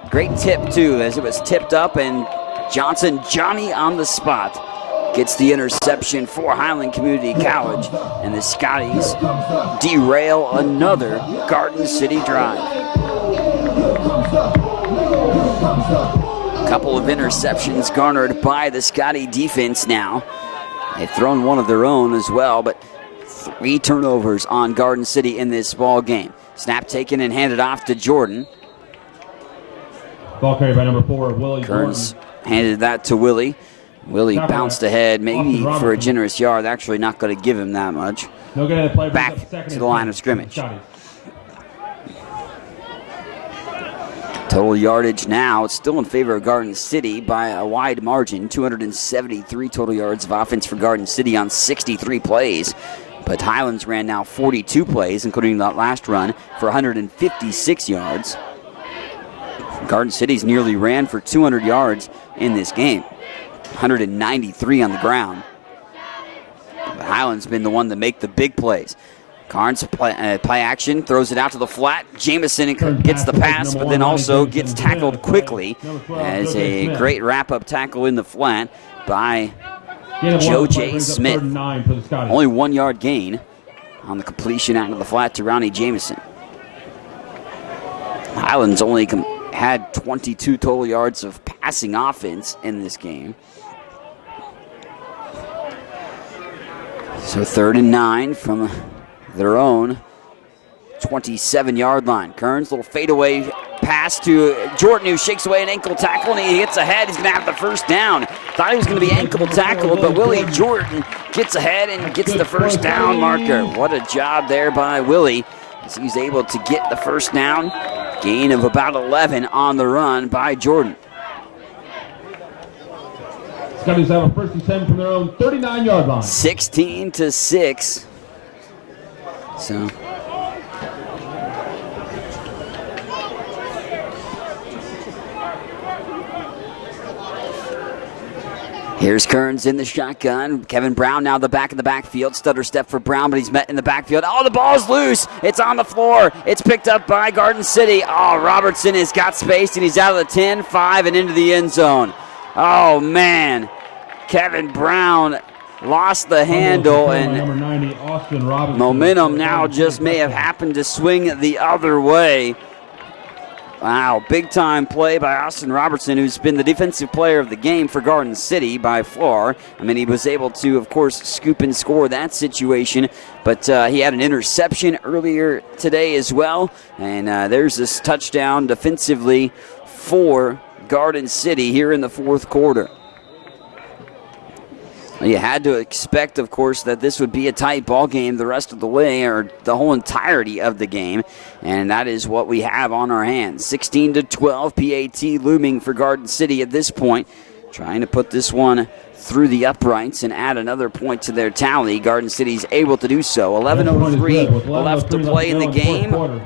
Great tip, too, as it was tipped up, and Johnny on the spot gets the interception for Highland Community College, and the Scotties derail another Garden City drive. A couple of interceptions garnered by the Scotty defense now. They've thrown one of their own as well, but 3 turnovers on Garden City in this ball game. Snap taken and handed off to Jordan. Ball carried by number 4, Willie Kearns handed that to Willie. Willie bounced ahead, maybe for a generous yard. Actually not going to give him that much. Back to the line of scrimmage. Total yardage now, it's still in favor of Garden City by a wide margin. 273 total yards of offense for Garden City on 63 plays. But Highlands ran now 42 plays, including that last run, for 156 yards. Garden City's nearly ran for 200 yards in this game. 193 on the ground. But Highlands been the one to make the big plays. Carnes play action, throws it out to the flat. Jamison gets the pass, but then also gets tackled quickly as a great wrap-up tackle in the flat by Joe J. Smith. Only 1 yard gain on the completion out of the flat to Ronnie Jamison. Highlands only had 22 total yards of passing offense in this game. So 3rd and 9 from their own 27-yard line. Kearns, little fadeaway pass to Jordan, who shakes away an ankle tackle, and he hits ahead. He's going to have the first down. Thought he was going to be ankle tackled, but Willie Jordan gets ahead and gets the first down marker. What a job there by Willie as he's able to get the first down. Gain of about 11 on the run by Jordan. Scotties have a 1st and 10 from their own 39-yard line. 16-6. So here's Kearns in the shotgun. Kevin Brown now the back in the backfield. Stutter step for Brown, but he's met in the backfield. Oh, the ball's loose. It's on the floor. It's picked up by Garden City. Oh, Robertson has got space, and he's out of the 10, 5, and into the end zone. Oh, man. Kevin Brown lost the handle, and 90, momentum now just may have happened to swing the other way. Wow, big-time play by Austin Robertson, who's been the defensive player of the game for Garden City by far. I mean, he was able to, of course, scoop and score that situation, but he had an interception earlier today as well, and there's this touchdown defensively for Garden City here in the 4th quarter. You had to expect, of course, that this would be a tight ball game the rest of the way, or the whole entirety of the game, and that is what we have on our hands. 16-12, PAT looming for Garden City at this point, trying to put this one through the uprights and add another point to their tally. Garden City's able to do so. 11:03 left to play in the game.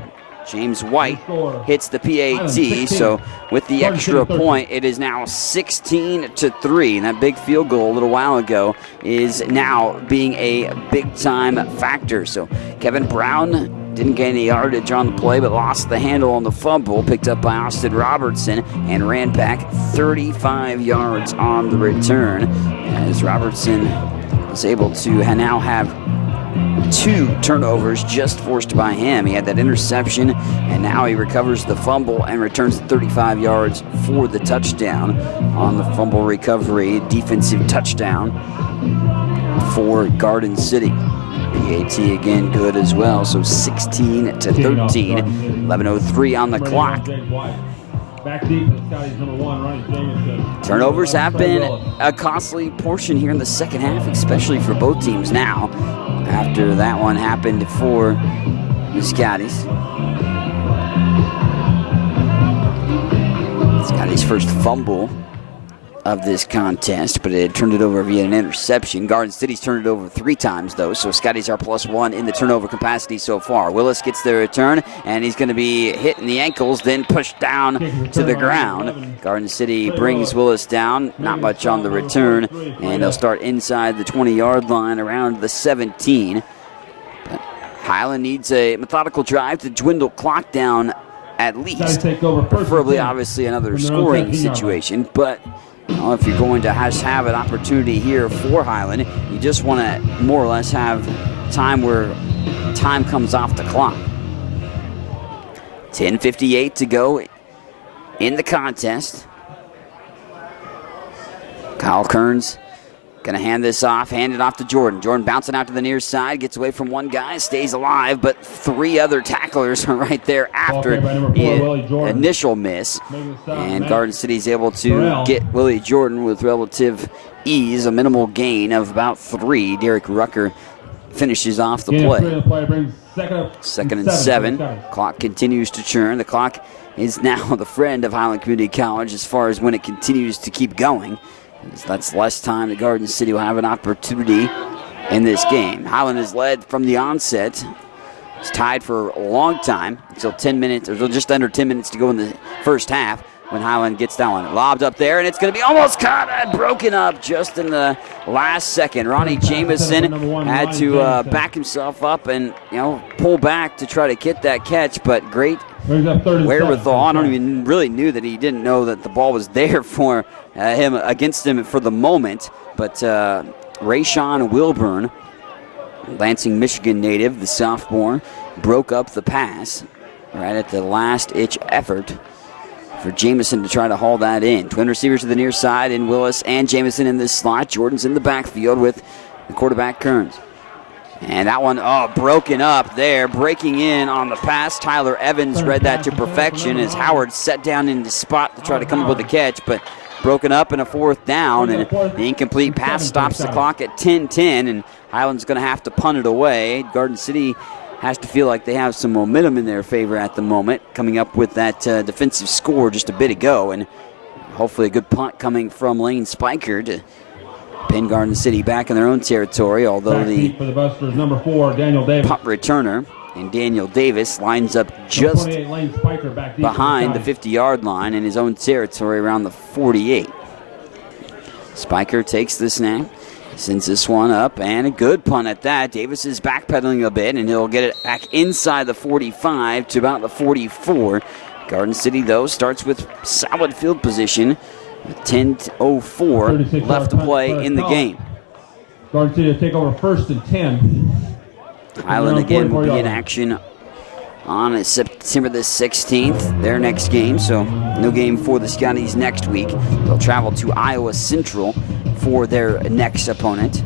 James White hits the PAT, so with the extra point, it is now 16-3. And that big field goal a little while ago is now being a big-time factor. So Kevin Brown didn't get any yardage on the play, but lost the handle on the fumble, picked up by Austin Robertson, and ran back 35 yards on the return, as Robertson was able to now have 2 turnovers just forced by him. He had that interception, and now he recovers the fumble and returns 35 yards for the touchdown on the fumble recovery. Defensive touchdown for Garden City. PAT again good as well, so 16-13, 11:03 on the clock. Turnovers have been a costly portion here in the second half, especially for both teams now, after that one happened for the Scotties. Scotties' first fumble of this contest, but it had turned it over via an interception. Garden City's turned it over 3 times, though, so Scotties are +1 in the turnover capacity so far. Willis gets the return, and he's going to be hit in the ankles, then pushed down to the ground. Garden City brings Willis down, not much on the return, and they'll start inside the 20-yard line around the 17. But Highland needs a methodical drive to dwindle clock down at least, preferably, obviously, another scoring situation, but if you're going to have an opportunity here for Highland, you just want to more or less have time where time comes off the clock. 10:58 to go in the contest. Kyle Kearns going to hand it off to Jordan. Jordan bouncing out to the near side, gets away from one guy, stays alive, but 3 other tacklers are right there after the initial miss. And Garden City's able to get Willie Jordan with relative ease, a minimal gain of about 3. Derek Rucker finishes off the play. Second and 7. Clock continues to churn. The clock is now the friend of Highland Community College as far as when it continues to keep going. That's less time that Garden City will have an opportunity in this game. Highland is led from the onset. It's tied for a long time until 10 minutes, or just under 10 minutes to go in the first half when Highland gets that one. Lobbed up there, and it's going to be almost caught and broken up just in the last second. Ronnie Jamison had to back himself up and pull back to try to get that catch, but great wherewithal. I don't even really knew that he didn't know that the ball was there for him against him for the moment, but Rayshawn Wilburn, Lansing, Michigan native, the sophomore, broke up the pass right at the last-ditch effort for Jamison to try to haul that in. Twin receivers to the near side in Willis and Jamison in this slot. Jordan's in the backfield with the quarterback Kearns. And that one, broken up there. Breaking in on the pass. Tyler Evans read that to perfection as Howard set down in the spot to try to come up with a catch, but broken up in a 4th down, and the incomplete pass stops the clock at 10-10, and Highland's going to have to punt it away. Garden City has to feel like they have some momentum in their favor at the moment, coming up with that defensive score just a bit ago, and hopefully a good punt coming from Lane Spiker to pin Garden City back in their own territory, although the for the Busters, number 4, Daniel Davis. punt returner and Daniel Davis lines up just behind the 50-yard line in his own territory around the 48. Spiker takes the snap, sends this one up, and a good punt at that. Davis is backpedaling a bit, and he'll get it back inside the 45 to about the 44. Garden City, though, starts with solid field position with 10:04 left to play in the game. Garden City to take over 1st and 10. Highland again will be in action on September the 16th, their next game, so no game for the Scotties next week. They'll travel to Iowa Central for their next opponent.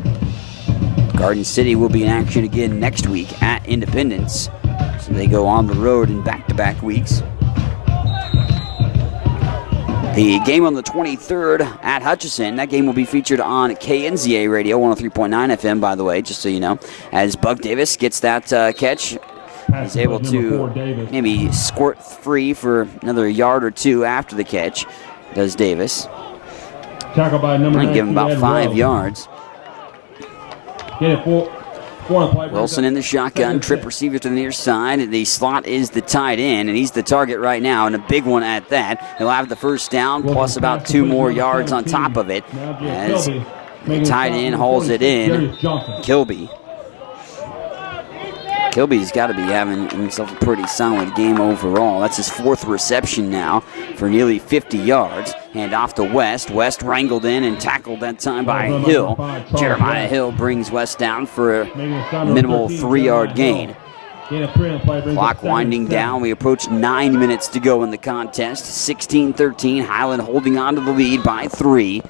Garden City will be in action again next week at Independence, so they go on the road in back-to-back weeks. The game on the 23rd at Hutchinson, that game will be featured on KNZA Radio, 103.9 FM, by the way, just so you know. As Buck Davis gets that catch, he's able to maybe squirt free for another yard or two after the catch, does Davis. Tackle by number 9. Give him about 5 yards. Get it, 4 Wilson in the shotgun, trip receiver to the near side. The slot is the tight end, and he's the target right now, and a big one at that. He'll have the first down, plus about 2 more yards on top of it, as the tight end hauls it in. Kilby. Kilby's got to be having himself a pretty solid game overall. That's his 4th reception now for nearly 50 yards. Hand off to West. West wrangled in and tackled that time by Hill. Jeremiah Hill brings West down for a minimal 3-yard gain. Clock winding down. We approach 9 minutes to go in the contest. 16-13. Highland holding on to the lead by 3.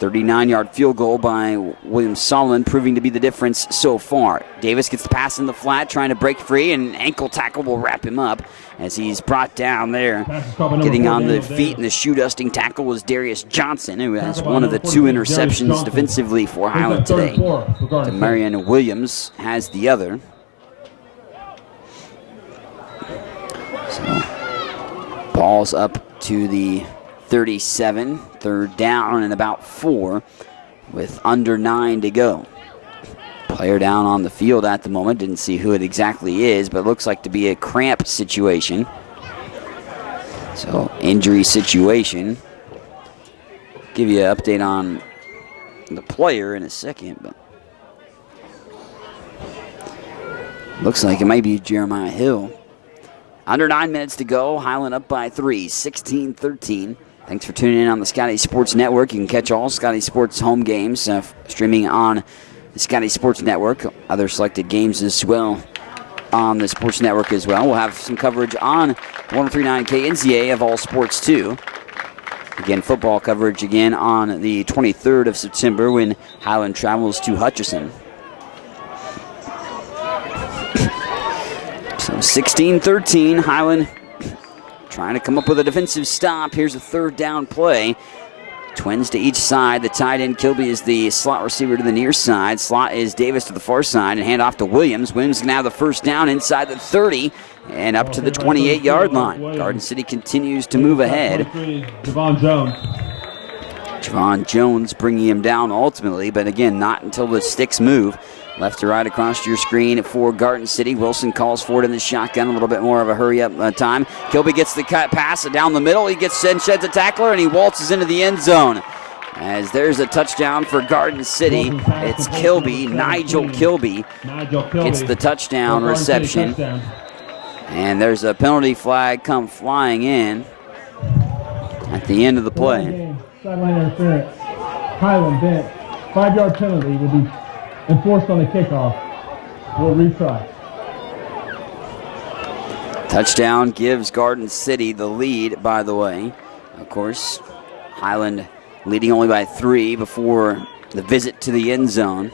39-yard field goal by William Solomon proving to be the difference so far. Davis gets the pass in the flat, trying to break free, and an ankle tackle will wrap him up as he's brought down there. Getting on the feet, and the shoe-dusting tackle was Darius Johnson, who has one of the 2 interceptions defensively for Highland today. Demarion Williams has the other. So, ball's up to the 37, 3rd down and about 4 with under 9 to go. Player down on the field at the moment. Didn't see who it exactly is, but it looks like to be a cramp situation. So, injury situation. Give you an update on the player in a second, but looks like it might be Jeremiah Hill. Under 9 minutes to go. Highland up by 3, 16-13. Thanks for tuning in on the Scotties Sports Network. You can catch all Scotties Sports home games streaming on the Scotties Sports Network. Other selected games as well on the Sports Network as well. We'll have some coverage on 103.9 KNZA of all sports too. Again, football coverage again on the 23rd of September when Highland travels to Hutchinson. So 16-13, Highland trying to come up with a defensive stop. Here's a 3rd down play. Twins to each side. The tight end, Kilby, is the slot receiver to the near side. Slot is Davis to the far side, and hand off to Williams. Williams can have the first down inside the 30 and up to the 28-yard line. Garden City continues to move ahead. Javon Jones bringing him down ultimately, but again, not until the sticks move. Left to right across your screen for Garden City. Wilson calls for it in the shotgun. A little bit more of a hurry-up time. Kilby gets the cut pass down the middle. He gets and sheds a tackler, and he waltzes into the end zone. As there's a touchdown for Garden City. It's Kilby, Nigel Kilby, gets the touchdown reception. And there's a penalty flag come flying in at the end of the play. Sideline interference. Highland bench. 5-yard penalty will be enforced on the kickoff. We'll retry. Touchdown gives Garden City the lead, by the way. Of course, Highland leading only by 3 before the visit to the end zone.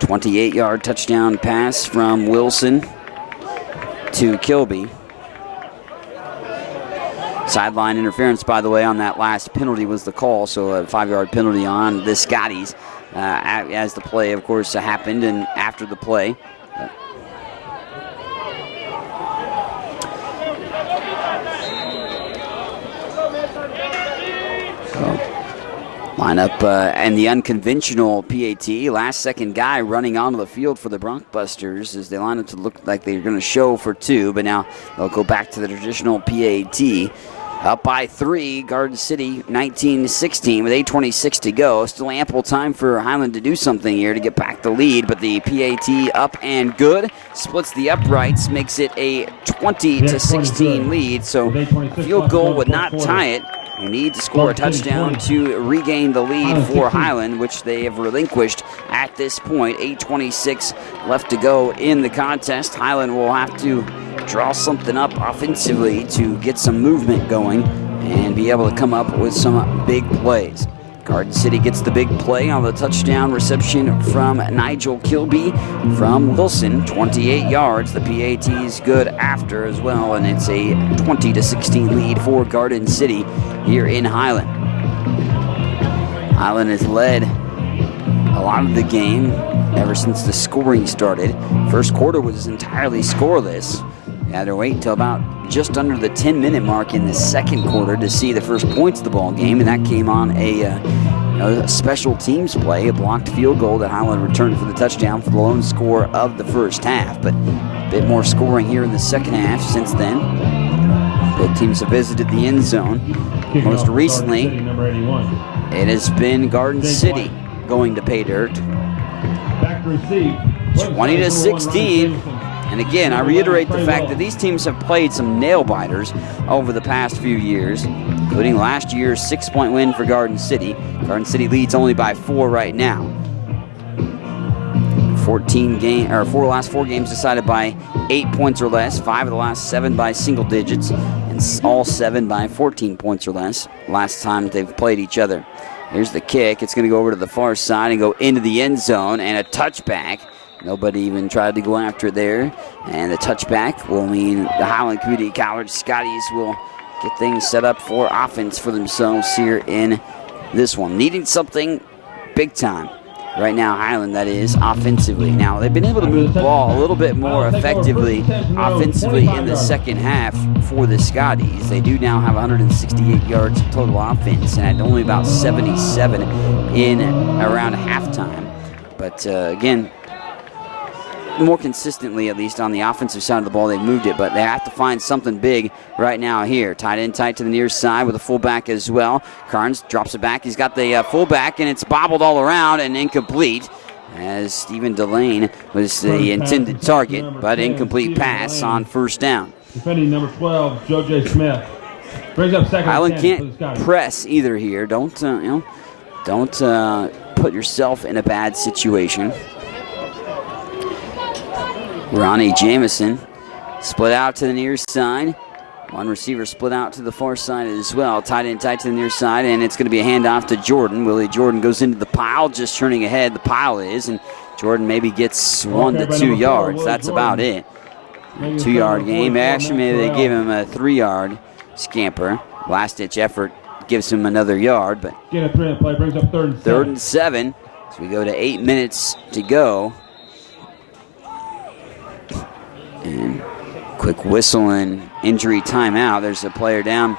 28-yard touchdown pass from Wilson to Kilby. Sideline interference, by the way, on that last penalty was the call, so a 5-yard penalty on the Scotties as the play, of course, happened and after the play. Lineup and the unconventional PAT. Last second guy running onto the field for the Broncbusters as they line up to look like they're going to show for 2, but now they'll go back to the traditional PAT. Up by 3, Garden City 19-16 with 8:26 to go. Still ample time for Highland to do something here to get back the lead, but the PAT up and good. Splits the uprights, makes it a 20-16 lead, so a field goal would not tie it. You need to score a touchdown to regain the lead for Highland, which they have relinquished at this point. 8:26 left to go in the contest. Highland will have to draw something up offensively to get some movement going and be able to come up with some big plays. Garden City gets the big play on the touchdown reception from Nigel Kilby from Wilson, 28 yards. The PAT is good after as well, and it's a 20-16 lead for Garden City here in Highland. Highland has led a lot of the game ever since the scoring started. First quarter was entirely scoreless. You had to wait until about just under the 10-minute mark in the second quarter to see the first points of the ball game, and that came on a special teams play, a blocked field goal that Highland returned for the touchdown for the lone score of the first half. But a bit more scoring here in the second half since then. Both teams have visited the end zone. Most recently, it has been Garden City going to pay dirt. 20-16. And again, I reiterate the fact that these teams have played some nail-biters over the past few years, including last year's 6-point win for Garden City. Garden City leads only by 4 right now. 4 of the last 4 games decided by 8 points or less, 5 of the last 7 by single digits, and all 7 by 14 points or less last time they've played each other. Here's the kick. It's going to go over to the far side and go into the end zone, and a touchback. Nobody even tried to go after it there. And the touchback will mean the Highland Community College Scotties will get things set up for offense for themselves here in this one. Needing something big time right now, Highland, that is, offensively. Now, they've been able to move the ball a little bit more effectively offensively in the second half for the Scotties. They do now have 168 yards of total offense and only about 77 in around halftime. But again, more consistently, at least on the offensive side of the ball, they've moved it, but they have to find something big right now here. Tight end tight to the near side with a fullback as well. Carnes drops it back. He's got the fullback, and it's bobbled all around and incomplete as Stephen Delane was the intended target, but incomplete pass on first down. Defending number 12, Joe J. Smith. Brings up second. Highland can't press either here. Don't put yourself in a bad situation. Ronnie Jamison split out to the near side. One receiver split out to the far side as well. Tight end tight to the near side, and it's going to be a handoff to Jordan. Willie Jordan goes into the pile, just turning ahead. The pile is, and Jordan maybe gets 1 to 2 yards. That's about it. 2-yard game. Actually, maybe they gave him a 3-yard scamper. Last-ditch effort gives him another yard, but Gain of 3 on the play brings up 3rd and 7. 3rd and 7. So we go to 8 minutes to go. And quick whistle and injury timeout. There's a player down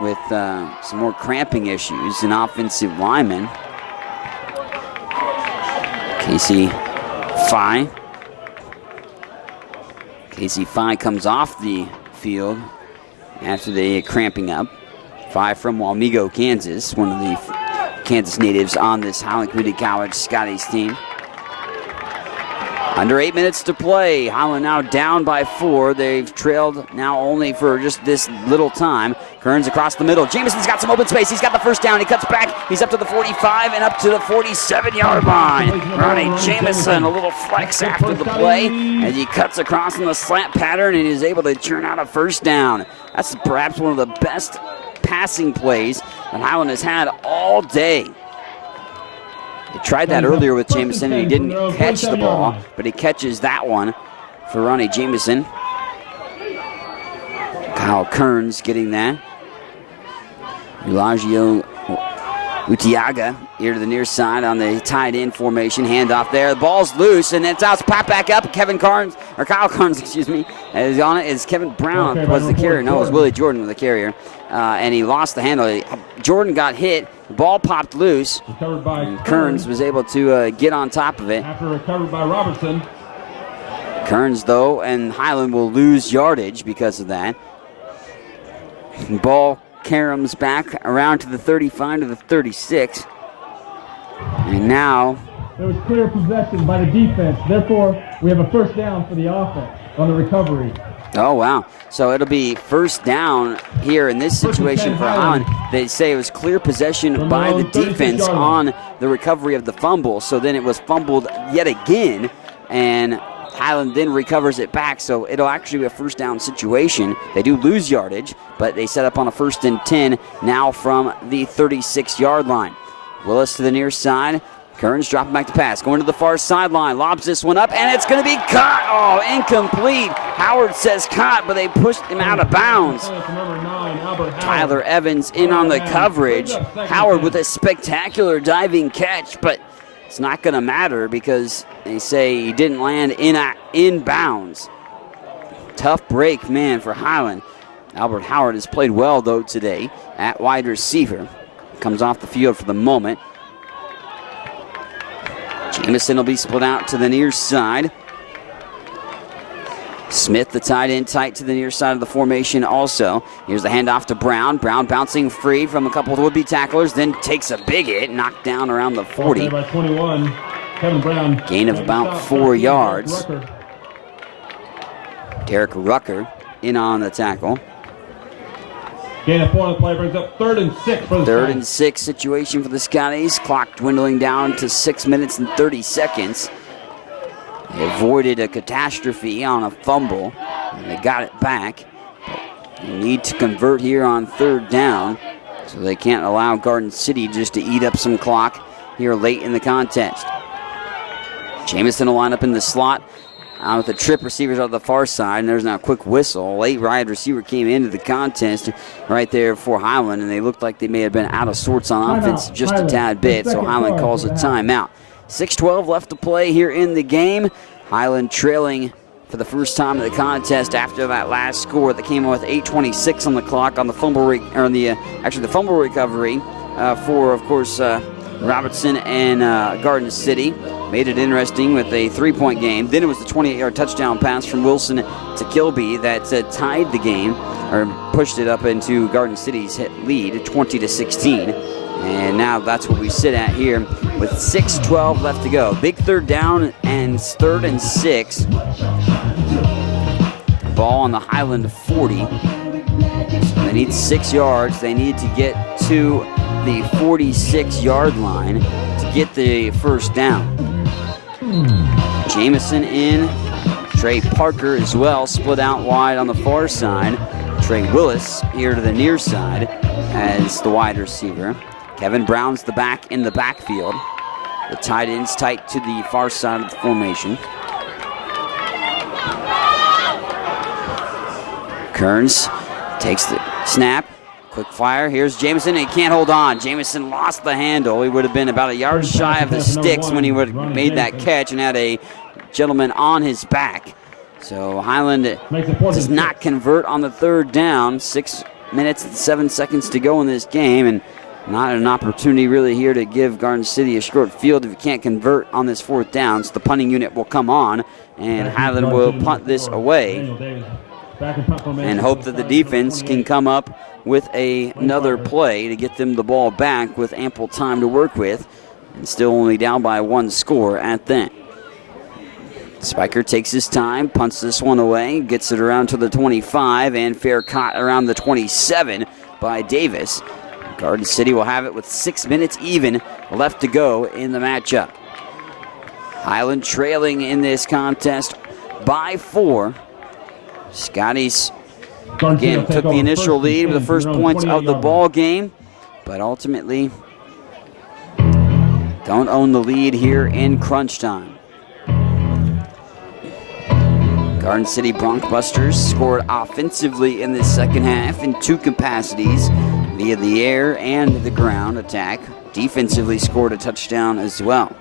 with some more cramping issues, an offensive lineman. Casey Fye. Casey Fye comes off the field after the cramping up. Fye from Wamego, Kansas, one of the Kansas natives on this Highland Community College Scotties team. Under 8 minutes to play. Highland now down by 4. They've trailed now only for just this little time. Kearns across the middle. Jameson's got some open space. He's got the first down. He cuts back. He's up to the 45 and up to the 47-yard line. Ronnie Jameson, a little flex after the play as he cuts across in the slant pattern and is able to churn out a first down. That's perhaps one of the best passing plays that Highland has had all day. He tried that earlier with Jameson and he didn't catch the ball, but he catches that one for Ronnie Jameson. Kyle Kearns getting that. Eulogio Utiaga here to the near side on the tight end formation. Handoff there. The ball's loose and it's out. Pop back up. Kyle Kearns, is on it. Is Kevin Brown was the carrier. No, it was Willie Jordan the carrier. And he lost the handle. Jordan got hit. The ball popped loose. Recovered by Kearns was able to get on top of it. After recovered by Robertson. Kearns, though, and Highland will lose yardage because of that. Ball caroms back around to the 35 to the 36. And now There was clear possession by the defense. Therefore, we have a first down for the offense on the recovery. oh, wow. So it'll be first down here in this situation for Highland. They say it was clear possession by the defense on the recovery of the fumble. So then it was fumbled yet again, and Highland then recovers it back. So it'll actually be a first down situation. They do lose yardage, but they set up on a 1st and 10 now from the 36-yard line. Willis to the near side. Kearns dropping back to pass. Going to the far sideline. Lobs this one up, and it's going to be caught. Oh, incomplete. Howard says caught, but they pushed him out of bounds. Tyler Evans in on the coverage. Howard with a spectacular diving catch, but it's not going to matter because they say he didn't land in bounds. Tough break, man, for Highland. Albert Howard has played well, though, today at wide receiver. Comes off the field for the moment. Jameson will be split out to the near side. Smith, the tight end, tight to the near side of the formation also. Here's the handoff to Brown. Brown bouncing free from a couple of would-be tacklers, then takes a big hit, knocked down around the 40. By 21, Kevin Brown. Gain of about 4 yards. Derek Rucker in on the tackle. Gain of 4 on the play brings up 3rd and 6 for the 3rd and 6 situation for the Scotties. Clock dwindling down to 6 minutes and 30 seconds. They avoided a catastrophe on a fumble, and they got it back. But they need to convert here on 3rd down, so they can't allow Garden City just to eat up some clock here late in the contest. Jameson will line up in the slot with the trip receivers on the far side, and there's now a quick whistle. Late wide receiver came into the contest right there for Highland, and they looked like they may have been out of sorts on offense just a tad bit, so Highland calls a timeout. 6:12 left to play here in the game. Highland trailing for the first time in the contest after that last score that came in with 8:26 on the clock on the fumble the fumble recovery for, of course, Robertson and Garden City. Made it interesting with a 3-point game. Then it was the 28-yard touchdown pass from Wilson to Kilby that tied the game, or pushed it up into Garden City's lead, 20-16. And now that's what we sit at here with 6:12 left to go. Big 3rd down and 3rd and 6. Ball on the Highland 40. So they need 6 yards. They need to get to the 46-yard line to get the first down. Jameson in. Trey Parker as well, split out wide on the far side. Trey Willis here to the near side as the wide receiver. Kevin Brown's the back in the backfield. The tight end's tight to the far side of the formation. Kearns takes the snap, Quick fire. Here's Jamison. He can't hold on. Jamison lost the handle. He would have been about a yard shy of the sticks when he would have made that catch and had a gentleman on his back. So Highland does not convert on the third down. 6 minutes and 7 seconds to go in this game, and not an opportunity really here to give Garden City a short field if you can't convert on this fourth down. So the punting unit will come on, and Highland will punt this away and hope that the defense can come up with another play to get them the ball back with ample time to work with, and still only down by 1 score at that. Spiker takes his time, punts this one away, gets it around to the 25, and fair caught around the 27 by Davis. Garden City will have it with 6 minutes even left to go in the matchup. Highland trailing in this contest by 4. Scotties again took the initial lead with the first points of the ball game, but ultimately don't own the lead here in crunch time. Garden City Broncbusters scored offensively in this second half in 2 capacities via the air and the ground attack. Defensively scored a touchdown as well.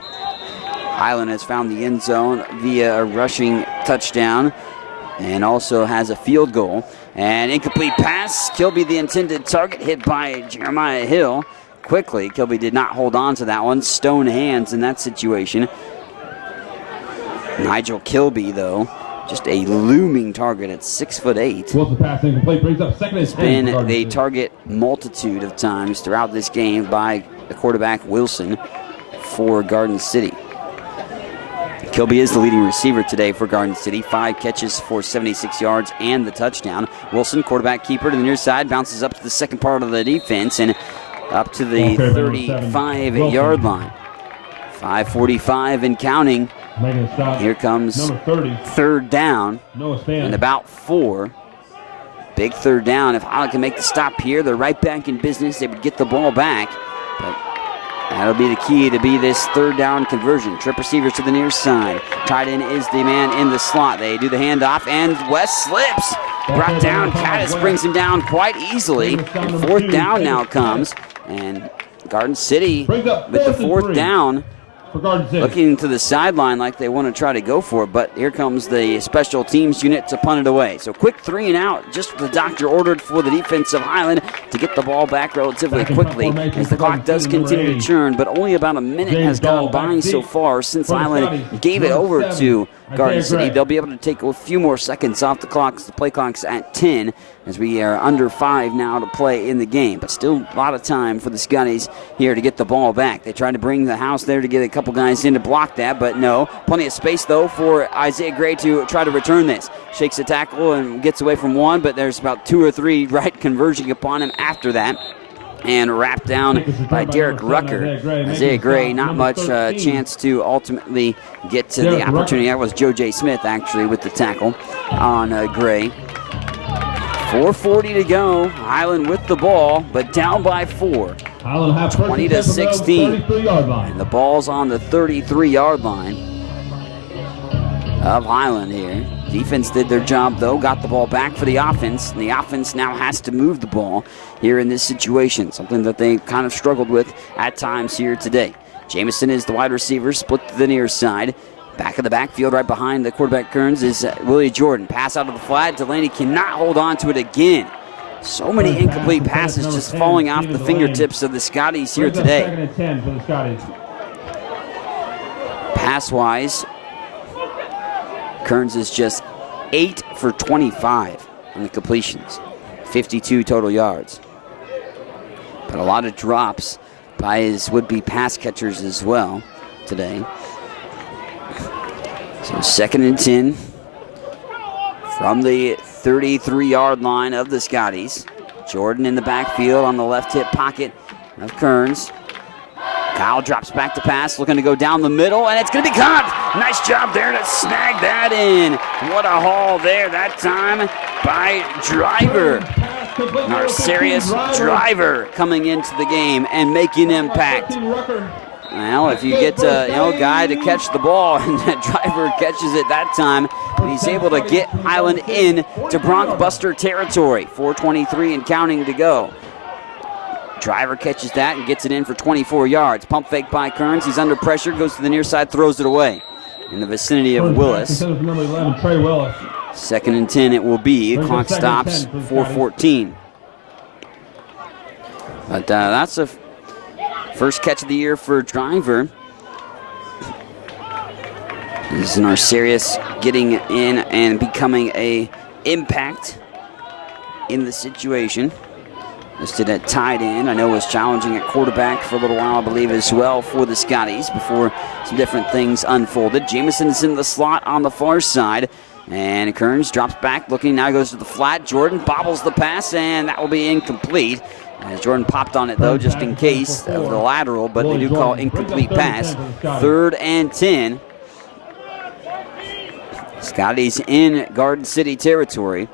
Highland has found the end zone via a rushing touchdown and also has a field goal. An incomplete pass. Kilby, the intended target, hit by Jeremiah Hill quickly. Kilby did not hold on to that one. Stone hands in that situation. Nigel Kilby, though, just a looming target at 6'8". Wilson pass incomplete, brings up second and 10. Been the target multitude of times throughout this game by the quarterback Wilson for Garden City. Kilby is the leading receiver today for Garden City. 5 catches for 76 yards and the touchdown. Wilson, quarterback keeper to the near side, bounces up to the second part of the defense and up to the 35-yard line. 5:45 and counting. Here comes third down and about 4. Big third down. If Highland can make the stop here, they're right back in business. They would get the ball back. But that'll be the key to be this third down conversion. Trip receivers to the near side. Tight end is the man in the slot. They do the handoff, and West slips. Brought down. Caddis brings him down quite easily. And fourth down now comes. And Garden City with the fourth down, looking to the sideline like they want to try to go for it, but here comes the special teams unit to punt it away. So quick 3 and out, just what the doctor ordered for the defense of Highland to get the ball back relatively quickly as the clock does continue to churn, but only about a minute has gone by so far since Highland gave it over to Garden City. They'll be able to take a few more seconds off the clocks. The play clock's at 10 as we are under 5 now to play in the game. But still a lot of time for the Scotties here to get the ball back. They tried to bring the house there to get a couple guys in to block that, but no. Plenty of space, though, for Isaiah Gray to try to return this. Shakes a tackle and gets away from one, but there's about 2 or 3 right converging upon him after that. And wrapped down by Derek Rucker. Isaiah Gray, not much chance to ultimately get to the opportunity. That was Joe J. Smith, actually, with the tackle on Gray. 4:40 to go. Highland with the ball, but down by 4. 20-16. And the ball's on the 33-yard line of Highland here. Defense did their job, though, got the ball back for the offense, and the offense now has to move the ball here in this situation, something that they kind of struggled with at times here today. Jamison is the wide receiver, split to the near side. Back of the backfield, right behind the quarterback Kearns, is Willie Jordan. Pass out of the flat. Delaney cannot hold on to it again. So many incomplete passes just falling off the fingertips of the Scotties here today. Second and 10 for the Scotties. Pass-wise, Kearns is just 8 for 25 on the completions, 52 total yards. But a lot of drops by his would-be pass catchers as well today. So second and 10 from the 33-yard line of the Scotties. Jordan in the backfield on the left hip pocket of Kearns. Kyle drops back to pass, looking to go down the middle, and it's going to be caught. Nice job there to snag that in. What a haul there that time by Driver. Narcerius Driver coming into the game and making impact. Well, if you get a guy to catch the ball and that Driver catches it that time, he's able to get Highland in to Broncbuster territory. 4:23 and counting to go. Driver catches that and gets it in for 24 yards. Pump fake by Kearns. He's under pressure, goes to the near side, throws it away. In the vicinity of Willis. Number 11, Trey Willis. 2nd and 10 it will be. Clock stops, 4:14. But that's a first catch of the year for Driver. This is Narcerius getting in and becoming a impact in the situation. Listed at tight end. I know was challenging at quarterback for a little while, I believe, as well for the Scotties before some different things unfolded. Jameson's in the slot on the far side. And Kearns drops back, looking, now goes to the flat. Jordan bobbles the pass, and that will be incomplete. As Jordan popped on it, though, just in case of the lateral, but they do call incomplete pass. 3rd and 10. Scotties in Garden City territory.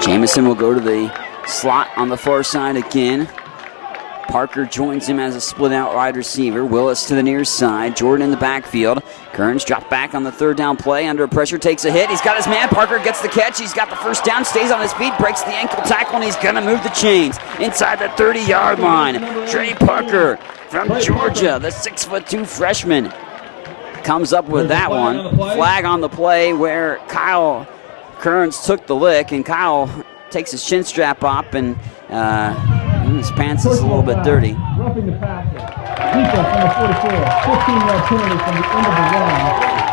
Jameson will go to the slot on the far side again. Parker joins him as a split-out wide receiver. Willis to the near side. Jordan in the backfield. Kearns dropped back on the 3rd down play. Under pressure, takes a hit. He's got his man. Parker gets the catch. He's got the first down, stays on his feet, breaks the ankle tackle, and he's going to move the chains inside the 30-yard line. Trey Parker from Georgia, the 6'2" freshman, comes up with that one. Flag on the play where Kyle Kearns took the lick, and Kyle takes his chin strap up, and his pants is a little bit dirty. Roughing the passer. Defense number 44. 15-yard penalty from the end of the run.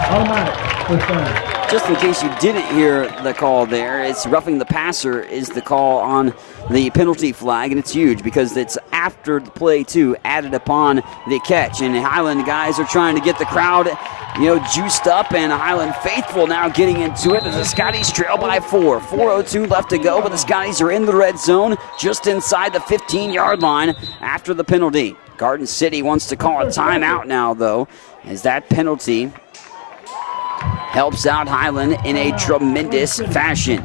Automatic first down. Just in case you didn't hear the call there, it's roughing the passer is the call on the penalty flag, and it's huge because it's after the play, too, added upon the catch. And the Highland guys are trying to get the crowd, juiced up, and Highland faithful now getting into it as the Scotties trail by 4. 4:02 left to go, but the Scotties are in the red zone just inside the 15-yard line after the penalty. Garden City wants to call a timeout now, though, as that penalty helps out Highland in a tremendous fashion.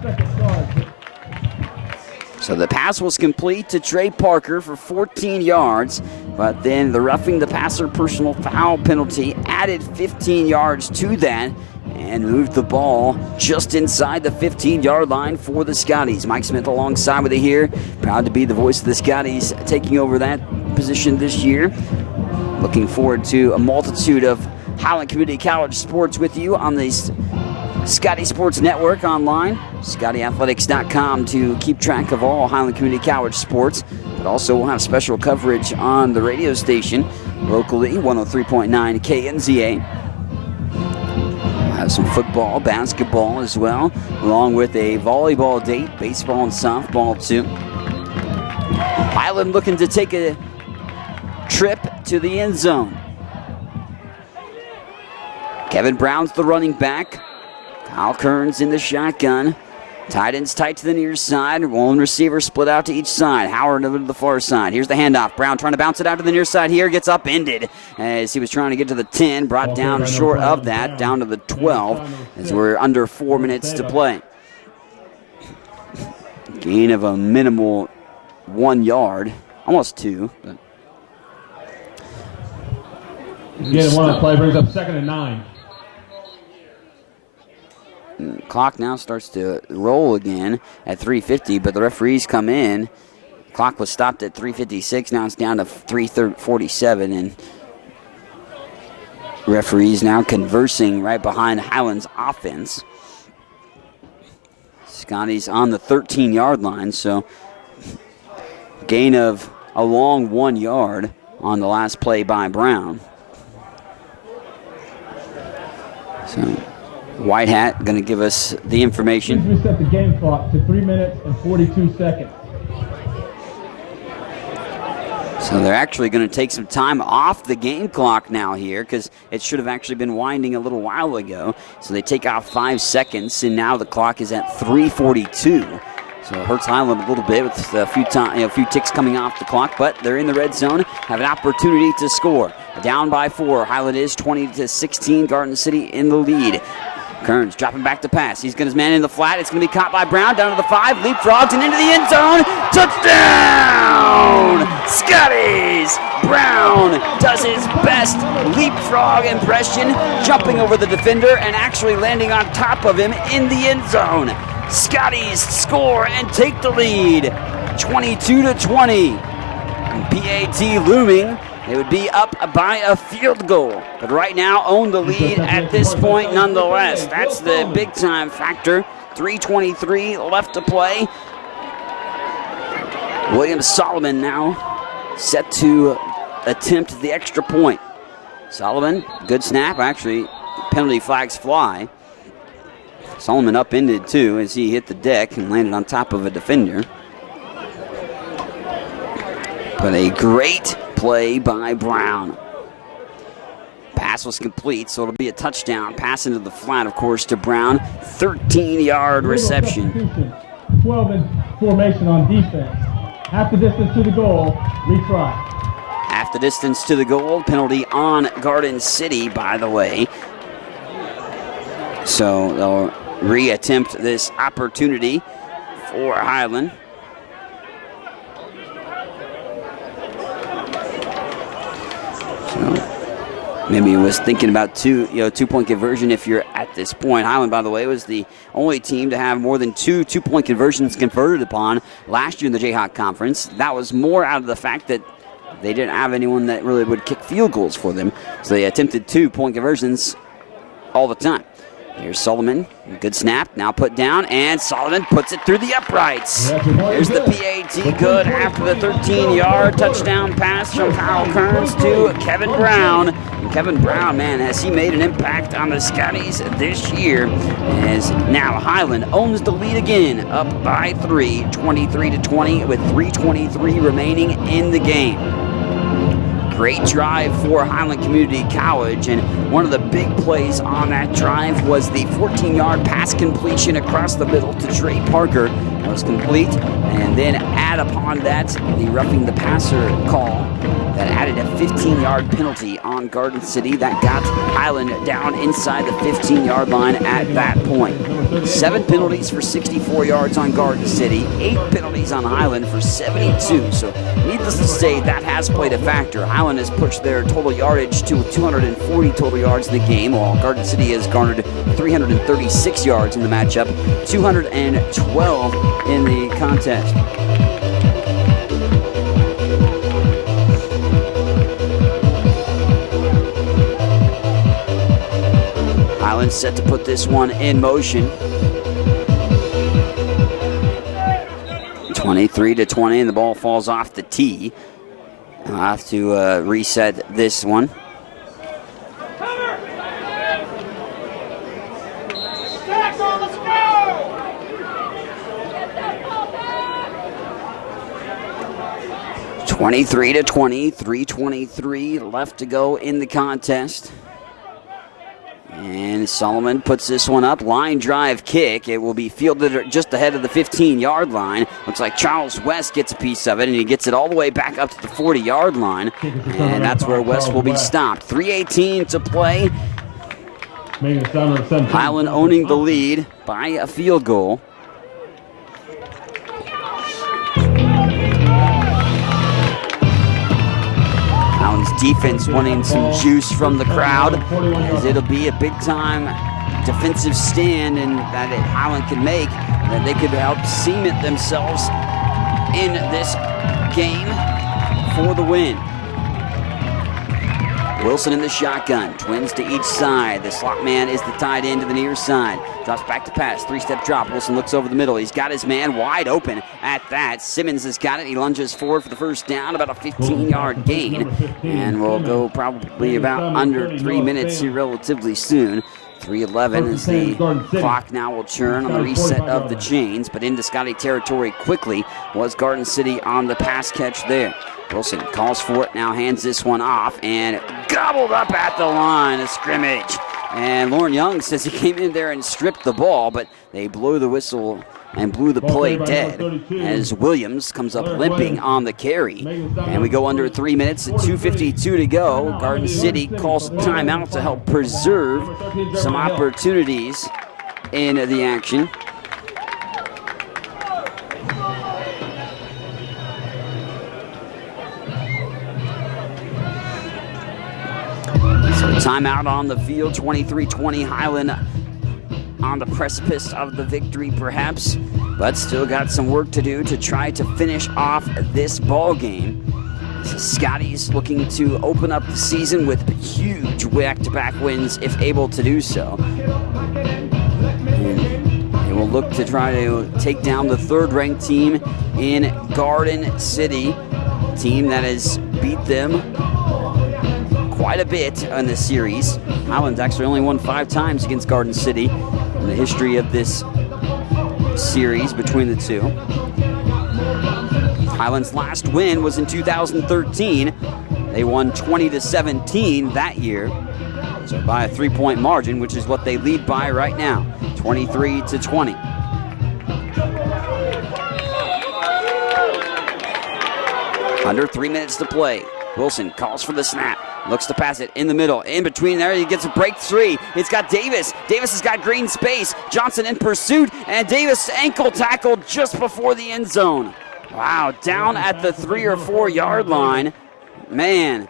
So the pass was complete to Trey Parker for 14 yards, but then the roughing the passer personal foul penalty added 15 yards to that and moved the ball just inside the 15-yard line for the Scotties. Mike Smith alongside with it here. Proud to be the voice of the Scotties taking over that position this year. Looking forward to a multitude of Highland Community College sports with you on the Scotty Sports Network online, ScottyAthletics.com to keep track of all Highland Community College sports. But also we'll have special coverage on the radio station locally, 103.9 KNZA. We'll have some football, basketball as well, along with a volleyball date, baseball and softball too. Highland looking to take a trip to the end zone. Kevin Brown's the running back. Kyle Kearns in the shotgun. Tight ends tight to the near side. One receiver split out to each side. Howard over to the far side. Here's the handoff. Brown trying to bounce it out to the near side here. Gets upended as he was trying to get to the 10. Brought down short of that, down to the 12 as we're under 4 minutes to play. Gain of a minimal 1 yard. Almost 2. But Getting one on the play brings up 2nd and 9. Clock now starts to roll again at 3:50, but the referees come in. Clock was stopped at 3:56. Now it's down to 3:47, and referees now conversing right behind Highland's offense. Scotty's on the 13-yard line, so gain of a long 1 yard on the last play by Brown. So White Hat going to give us the information. Please reset the game clock to 3 minutes and 42 seconds. So they're actually going to take some time off the game clock now here because it should have actually been winding a little while ago. So they take off 5 seconds, and now the clock is at 3:42. So it hurts Highland a little bit with a few ticks coming off the clock, but they're in the red zone, have an opportunity to score. Down by 4. Highland is 20-16. Garden City in the lead. Kearns dropping back to pass. He's got his man in the flat. It's going to be caught by Brown down to the 5. Leapfrogs and into the end zone. Touchdown! zone. Scotties! Brown does his best leapfrog impression, jumping over the defender and actually landing on top of him in the end zone. Scotties score and take the lead, 22-20. PAT looming. They would be up by a field goal, but right now own the lead at this point nonetheless. That's the big-time factor. 3:23 left to play. William Solomon now set to attempt the extra point. Solomon, good snap. Actually, penalty flags fly. Solomon upended too as he hit the deck and landed on top of a defender. But a great play by Brown. Pass was complete, so it'll be a touchdown. Pass into the flat, of course, to Brown. 13-yard reception. 12 in formation on defense. Half the distance to the goal, retry. Half the distance to the goal, penalty on Garden City, by the way. So they'll reattempt this opportunity for Highland. So maybe he was thinking about two-point conversion if you're at this point. Highland, by the way, was the only team to have more than two two-point conversions converted upon last year in the Jayhawk Conference. That was more out of the fact that they didn't have anyone that really would kick field goals for them. So they attempted two-point conversions all the time. Here's Solomon, good snap, now put down, and Solomon puts it through the uprights. Here's the PAT, good after the 13-yard touchdown pass from Kyle Kearns to Kevin Brown. And Kevin Brown, man, has he made an impact on the Scotties this year, as now Highland owns the lead again, up by 3, 23-20, with 3:23 remaining in the game. Great drive for Highland Community College, and one of the big plays on that drive was the 14-yard pass completion across the middle to Trey Parker. That was complete, and then add upon that the roughing the passer call that added a 15-yard penalty on Garden City. That got Highland down inside the 15-yard line at that point. 7 penalties for 64 yards on Garden City, 8 penalties on Highland for 72. So needless to say, that has played a factor. Highland has pushed their total yardage to 240 total yards in the game, while Garden City has garnered 336 yards in the matchup, 212 in the contest. Highland set to put this one in motion. 23-20, and the ball falls off the tee. I'll have to reset this one. (23-20), 3:23 left to go in the contest. And Solomon puts this one up. Line drive kick. It will be fielded just ahead of the 15-yard line. Looks like Charles West gets a piece of it, and he gets it all the way back up to the 40-yard line. And that's where West will be stopped. 3:18 to play. Highland owning the lead by a field goal. Highland's defense wanting some juice from the crowd, as it'll be a big-time defensive stand and that Highland can make, that they could help cement themselves in this game for the win. Wilson in the shotgun, twins to each side. The slot man is the tight end to the near side. Drops back to pass, 3-step drop. Wilson looks over the middle. He's got his man wide open at that. Simmons has got it. He lunges forward for the first down, about a 15-yard gain. And we'll go probably about under 3 minutes here relatively soon. 3:11 as the clock now will churn on the reset of the chains, but into Scotty territory quickly was Garden City on the pass catch there. Wilson calls for it, now hands this one off, and gobbled up at the line of scrimmage. And Lauren Young says he came in there and stripped the ball, but they blew the whistle and blew the play dead as Williams comes up limping on the carry. And we go under 3 minutes and 2:52 to go. Garden City calls a timeout to help preserve some opportunities in the action. Timeout on the field, 23-20. Highland on the precipice of the victory, perhaps, but still got some work to do to try to finish off this ball game. Scotties looking to open up the season with huge back-to-back wins if able to do so. They will look to try to take down the third-ranked team in Garden City, a team that has beat them quite a bit in this series. Highland's actually only won 5 times against Garden City in the history of this series between the two. Highland's last win was in 2013. They won 20-17 that year, so by a 3-point margin, which is what they lead by right now, 23-20. Under 3 minutes to play. Wilson calls for the snap, looks to pass it in the middle, in between there, he gets a break 3. It's got Davis. Davis has got green space. Johnson in pursuit, and Davis ankle tackled just before the end zone. Wow, down at the 3 or 4 yard line. Man,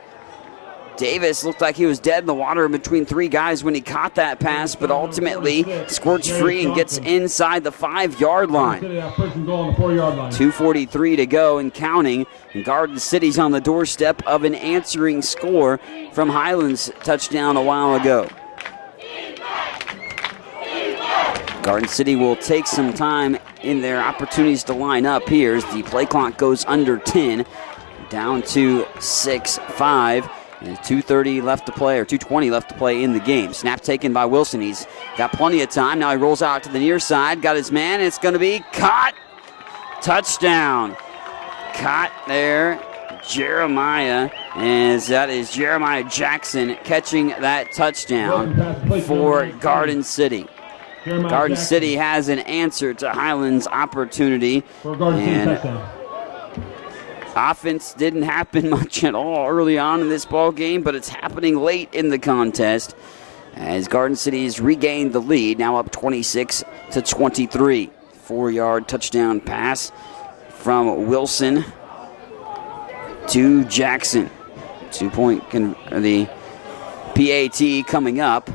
Davis looked like he was dead in the water between 3 guys when he caught that pass, but ultimately squirts free and gets inside the 5 yard line. 2:43 to go and counting. And Garden City's on the doorstep of an answering score from Highland's touchdown a while ago. Garden City will take some time in their opportunities to line up here as the play clock goes under 10, down to 6-5. And 2:30 left to play, or 2:20 left to play in the game. Snap taken by Wilson. He's got plenty of time. Now he rolls out to the near side, got his man, and it's going to be caught. Touchdown. Caught there, Jeremiah, and that is Jeremiah Jackson catching that touchdown for Garden City. Garden City has an answer to Highland's opportunity, and offense didn't happen much at all early on in this ball game, but it's happening late in the contest as Garden City has regained the lead, now up 26-23. 4-yard touchdown pass from Wilson to Jackson. 2-point the PAT coming up.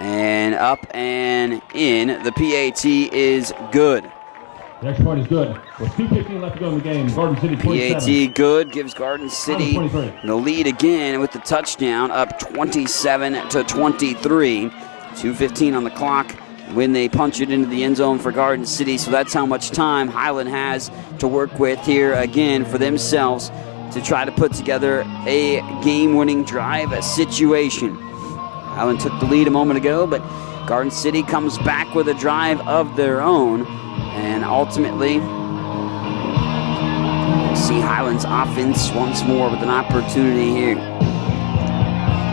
And up and in. The PAT is good. The extra point is good. With 2:15 left to go in the game, Garden City 27. PAT good, gives Garden City the lead again with the touchdown, up 27-23. 2:15 on the clock when they punch it into the end zone for Garden City. So that's how much time Highland has to work with here again for themselves to try to put together a game-winning drive situation. Highland took the lead a moment ago, but Garden City comes back with a drive of their own. And ultimately, see Highland's offense once more with an opportunity here.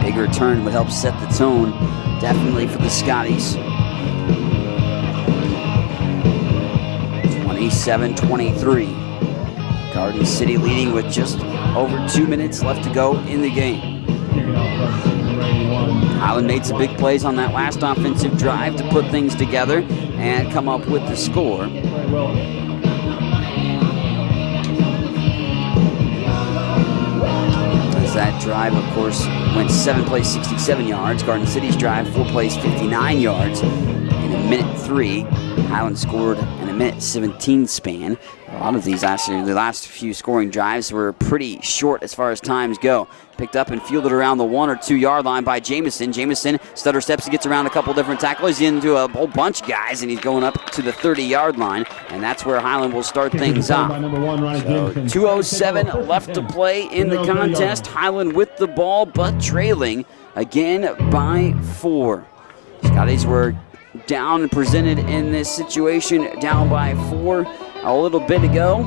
Big return would help set the tone, definitely for the Scotties. 27-23. Garden City leading with just over 2 minutes left to go in the game. Highland made some big plays on that last offensive drive to put things together and come up with the score. As that drive, of course, went 7 plays, 67 yards. Garden City's drive, 4 plays, 59 yards. In a minute 3, Highland scored in a minute 17 span. A lot of these the last few scoring drives were pretty short as far as times go. Picked up and fielded around the 1 or 2 yard line by Jamison. Jamison stutter steps, he gets around a couple different tackles. He's into a whole bunch of guys, and he's going up to the 30-yard line, and that's where Highland will start things off. So 2:07 left to play in the contest. Highland with the ball, but trailing again by 4. Scotties were down and presented in this situation, down by 4 a little bit ago.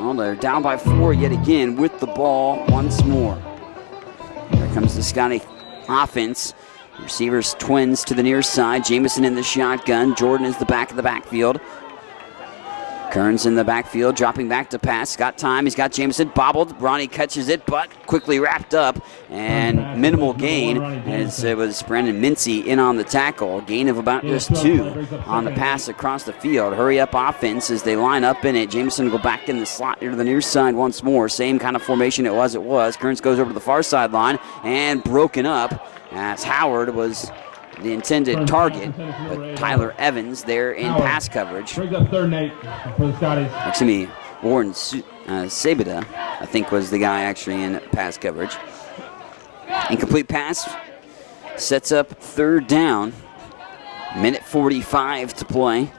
Well, they're down by 4 yet again with the ball once more. Here comes the Scotty offense. Receivers twins to the near side. Jamison in the shotgun. Jordan is the back of the backfield. Kearns in the backfield, dropping back to pass. Got time. He's got Jamison bobbled. Ronnie catches it, but quickly wrapped up. And minimal gain as it was Brandon Mincy in on the tackle. Gain of about just 2 on the pass across the field. Hurry up offense as they line up in it. Jamison will go back in the slot near the near side once more. Same kind of formation it was. Kearns goes over to the far sideline and broken up as Howard was the intended target, but Tyler Evans there in pass coverage. Brings up 3rd and 8 for the Scotties. Actually, Warren Sabida, I think, was the guy actually in pass coverage. Incomplete pass sets up 3rd down. Minute 45 to play.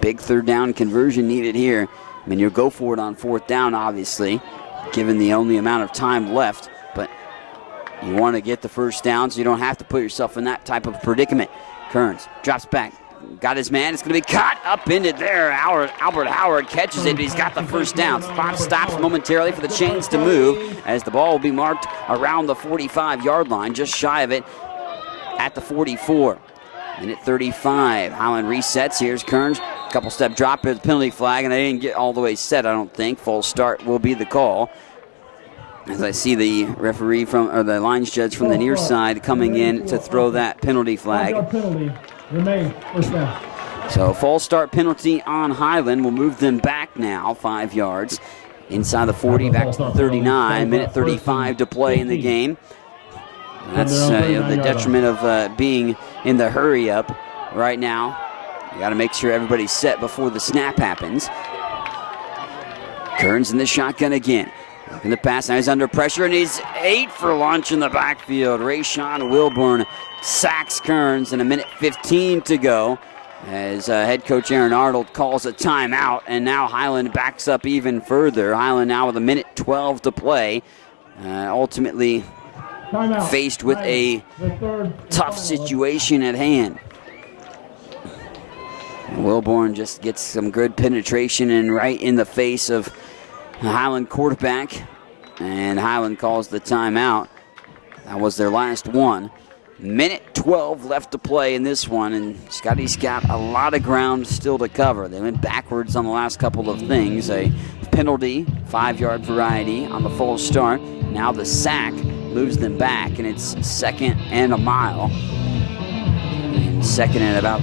Big 3rd down conversion needed here. I mean, you'll go for it on 4th down, obviously, given the only amount of time left. But you want to get the 1st down so you don't have to put yourself in that type of predicament. Kearns drops back. Got his man. It's going to be caught up into there. Albert Howard catches it, but he's got the 1st down. Clock stops momentarily for the chains to move as the ball will be marked around the 45-yard line, just shy of it at the 44. Minute 35. Highland resets. Here's Kearns. Couple step drop at the penalty flag, and they didn't get all the way set, I don't think. Full start will be the call. As I see the referee or the lines judge from the near side coming in to throw that penalty flag. Penalty. Remain 1st down. So false start penalty on Highland will move them back now 5 yards. Inside the 40, back to the 39. Minute 35 to play in the game. That's the detriment of being in the hurry up right now. You got to make sure everybody's set before the snap happens. Kearns in the shotgun again. Looking to pass, now he's under pressure, and he's 8 for lunch in the backfield. Rayshawn Wilburn sacks Kearns, and a minute 15 to go as head coach Aaron Arnold calls a timeout, and now Highland backs up even further. Highland now with a minute 12 to play. Ultimately faced with a tough situation at hand. Wilburn just gets some good penetration and right in the face of the Highland quarterback, and Highland calls the timeout. That was their last one. Minute 12 left to play in this one, and Scotty's got a lot of ground still to cover. They went backwards on the last couple of things. A penalty, 5-yard variety on the false start. Now the sack moves them back, and it's 2nd and a mile. And 2nd and about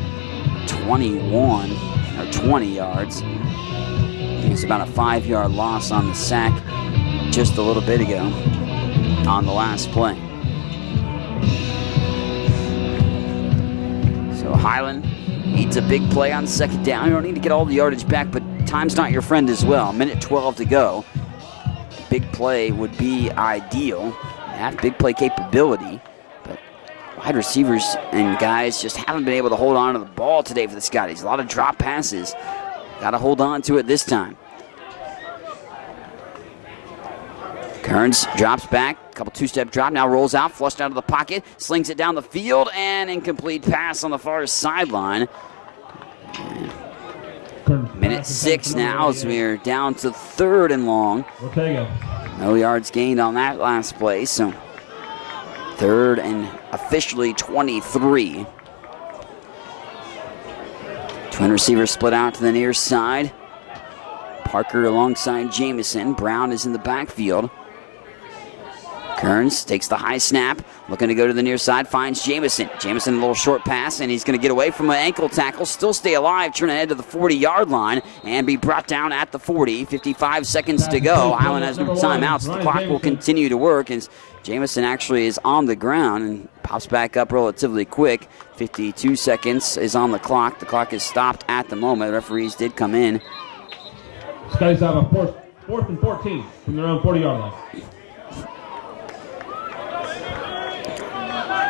21 or 20 yards. It's about a 5-yard loss on the sack just a little bit ago on the last play. So Highland needs a big play on 2nd down. You don't need to get all the yardage back, but time's not your friend as well. Minute 12 to go. Big play would be ideal. Have big play capability, but wide receivers and guys just haven't been able to hold on to the ball today for the Scotties. A lot of drop passes. Got to hold on to it this time. Kearns drops back, couple 2-step drop, now rolls out, flushed out of the pocket, slings it down the field, and incomplete pass on the far sideline. Minute 6 now as we're down to 3rd and long. No yards gained on that last play, so 3rd and officially 23. Twin receivers split out to the near side. Parker alongside Jamison. Brown is in the backfield. Kearns takes the high snap, looking to go to the near side, finds Jamison. Jamison a little short pass, and he's going to get away from an ankle tackle, still stay alive, turn ahead to the 40-yard line, and be brought down at the 40. 55 seconds to go. Highland has no timeouts. The clock will continue to work as Jamison actually is on the ground and pops back up relatively quick. 52 seconds is on the clock. The clock is stopped at the moment. The referees did come in. Scotties have a 4th and 14 from their own 40-yard line.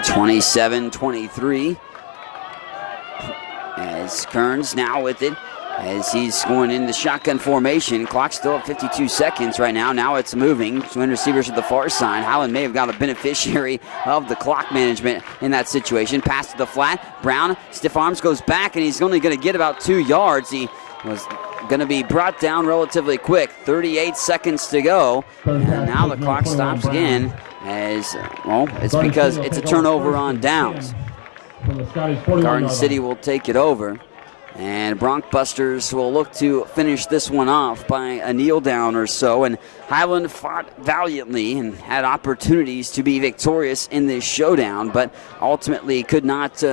27-23 as Kearns now with it as he's going in the shotgun formation. Clock still at 52 seconds right now. Now it's moving. Twin receivers to the far side. Highland may have got a beneficiary of the clock management in that situation. Pass to the flat. Brown, stiff arms, goes back, and he's only going to get about 2 yards. He was going to be brought down relatively quick. 38 seconds to go. And now the clock stops again. As well, it's because it's a turnover on downs. Garden City will take it over, and Broncbusters will look to finish this one off by a kneel down or so. And Highland fought valiantly and had opportunities to be victorious in this showdown, but ultimately could not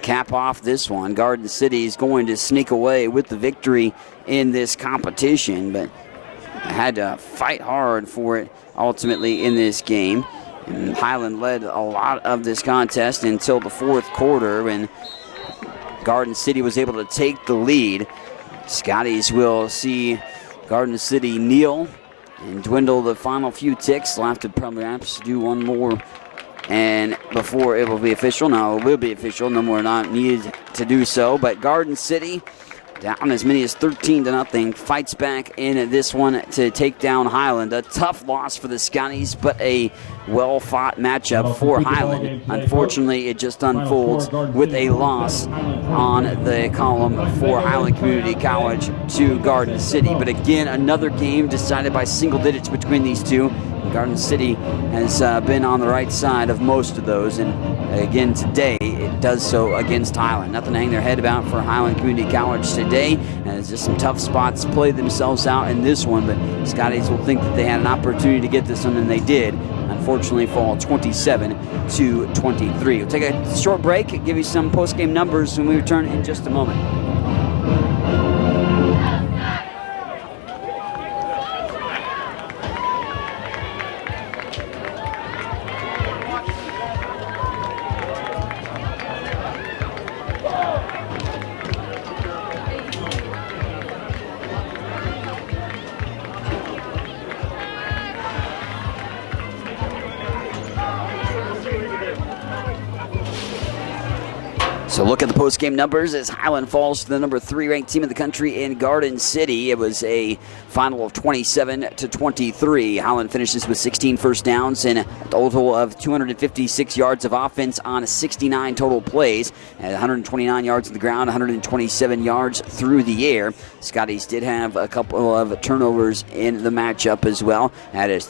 cap off this one. Garden City is going to sneak away with the victory in this competition, but had to fight hard for it ultimately in this game. And Highland led a lot of this contest until the fourth quarter when Garden City was able to take the lead. Scotties will see Garden City kneel and dwindle the final few ticks. They'll have to perhaps do one more and before it will be official. Now it will be official. No more not needed to do so. But Garden City, down as many as 13-0, fights back in this one to take down Highland. A tough loss for the Scotties, but a well-fought matchup for Highland. Unfortunately, it just unfolds with a loss on the column for Highland Community College to Garden City. But again, another game decided by single digits between these two. Garden City has been on the right side of most of those, and again today it does so against Highland. Nothing to hang their head about for Highland Community College today, and just some tough spots played themselves out in this one, but Scotties will think that they had an opportunity to get this one, and they did. Unfortunately fall 27-23. We'll take a short break, give you some post-game numbers when we return in just a moment. So look at the post-game numbers as Highland falls to the number 3 ranked team in the country in Garden City. It was a final of 27-23. Highland finishes with 16 first downs and a total of 256 yards of offense on 69 total plays, and 129 yards on the ground, 127 yards through the air. Scotties did have a couple of turnovers in the matchup as well. Had a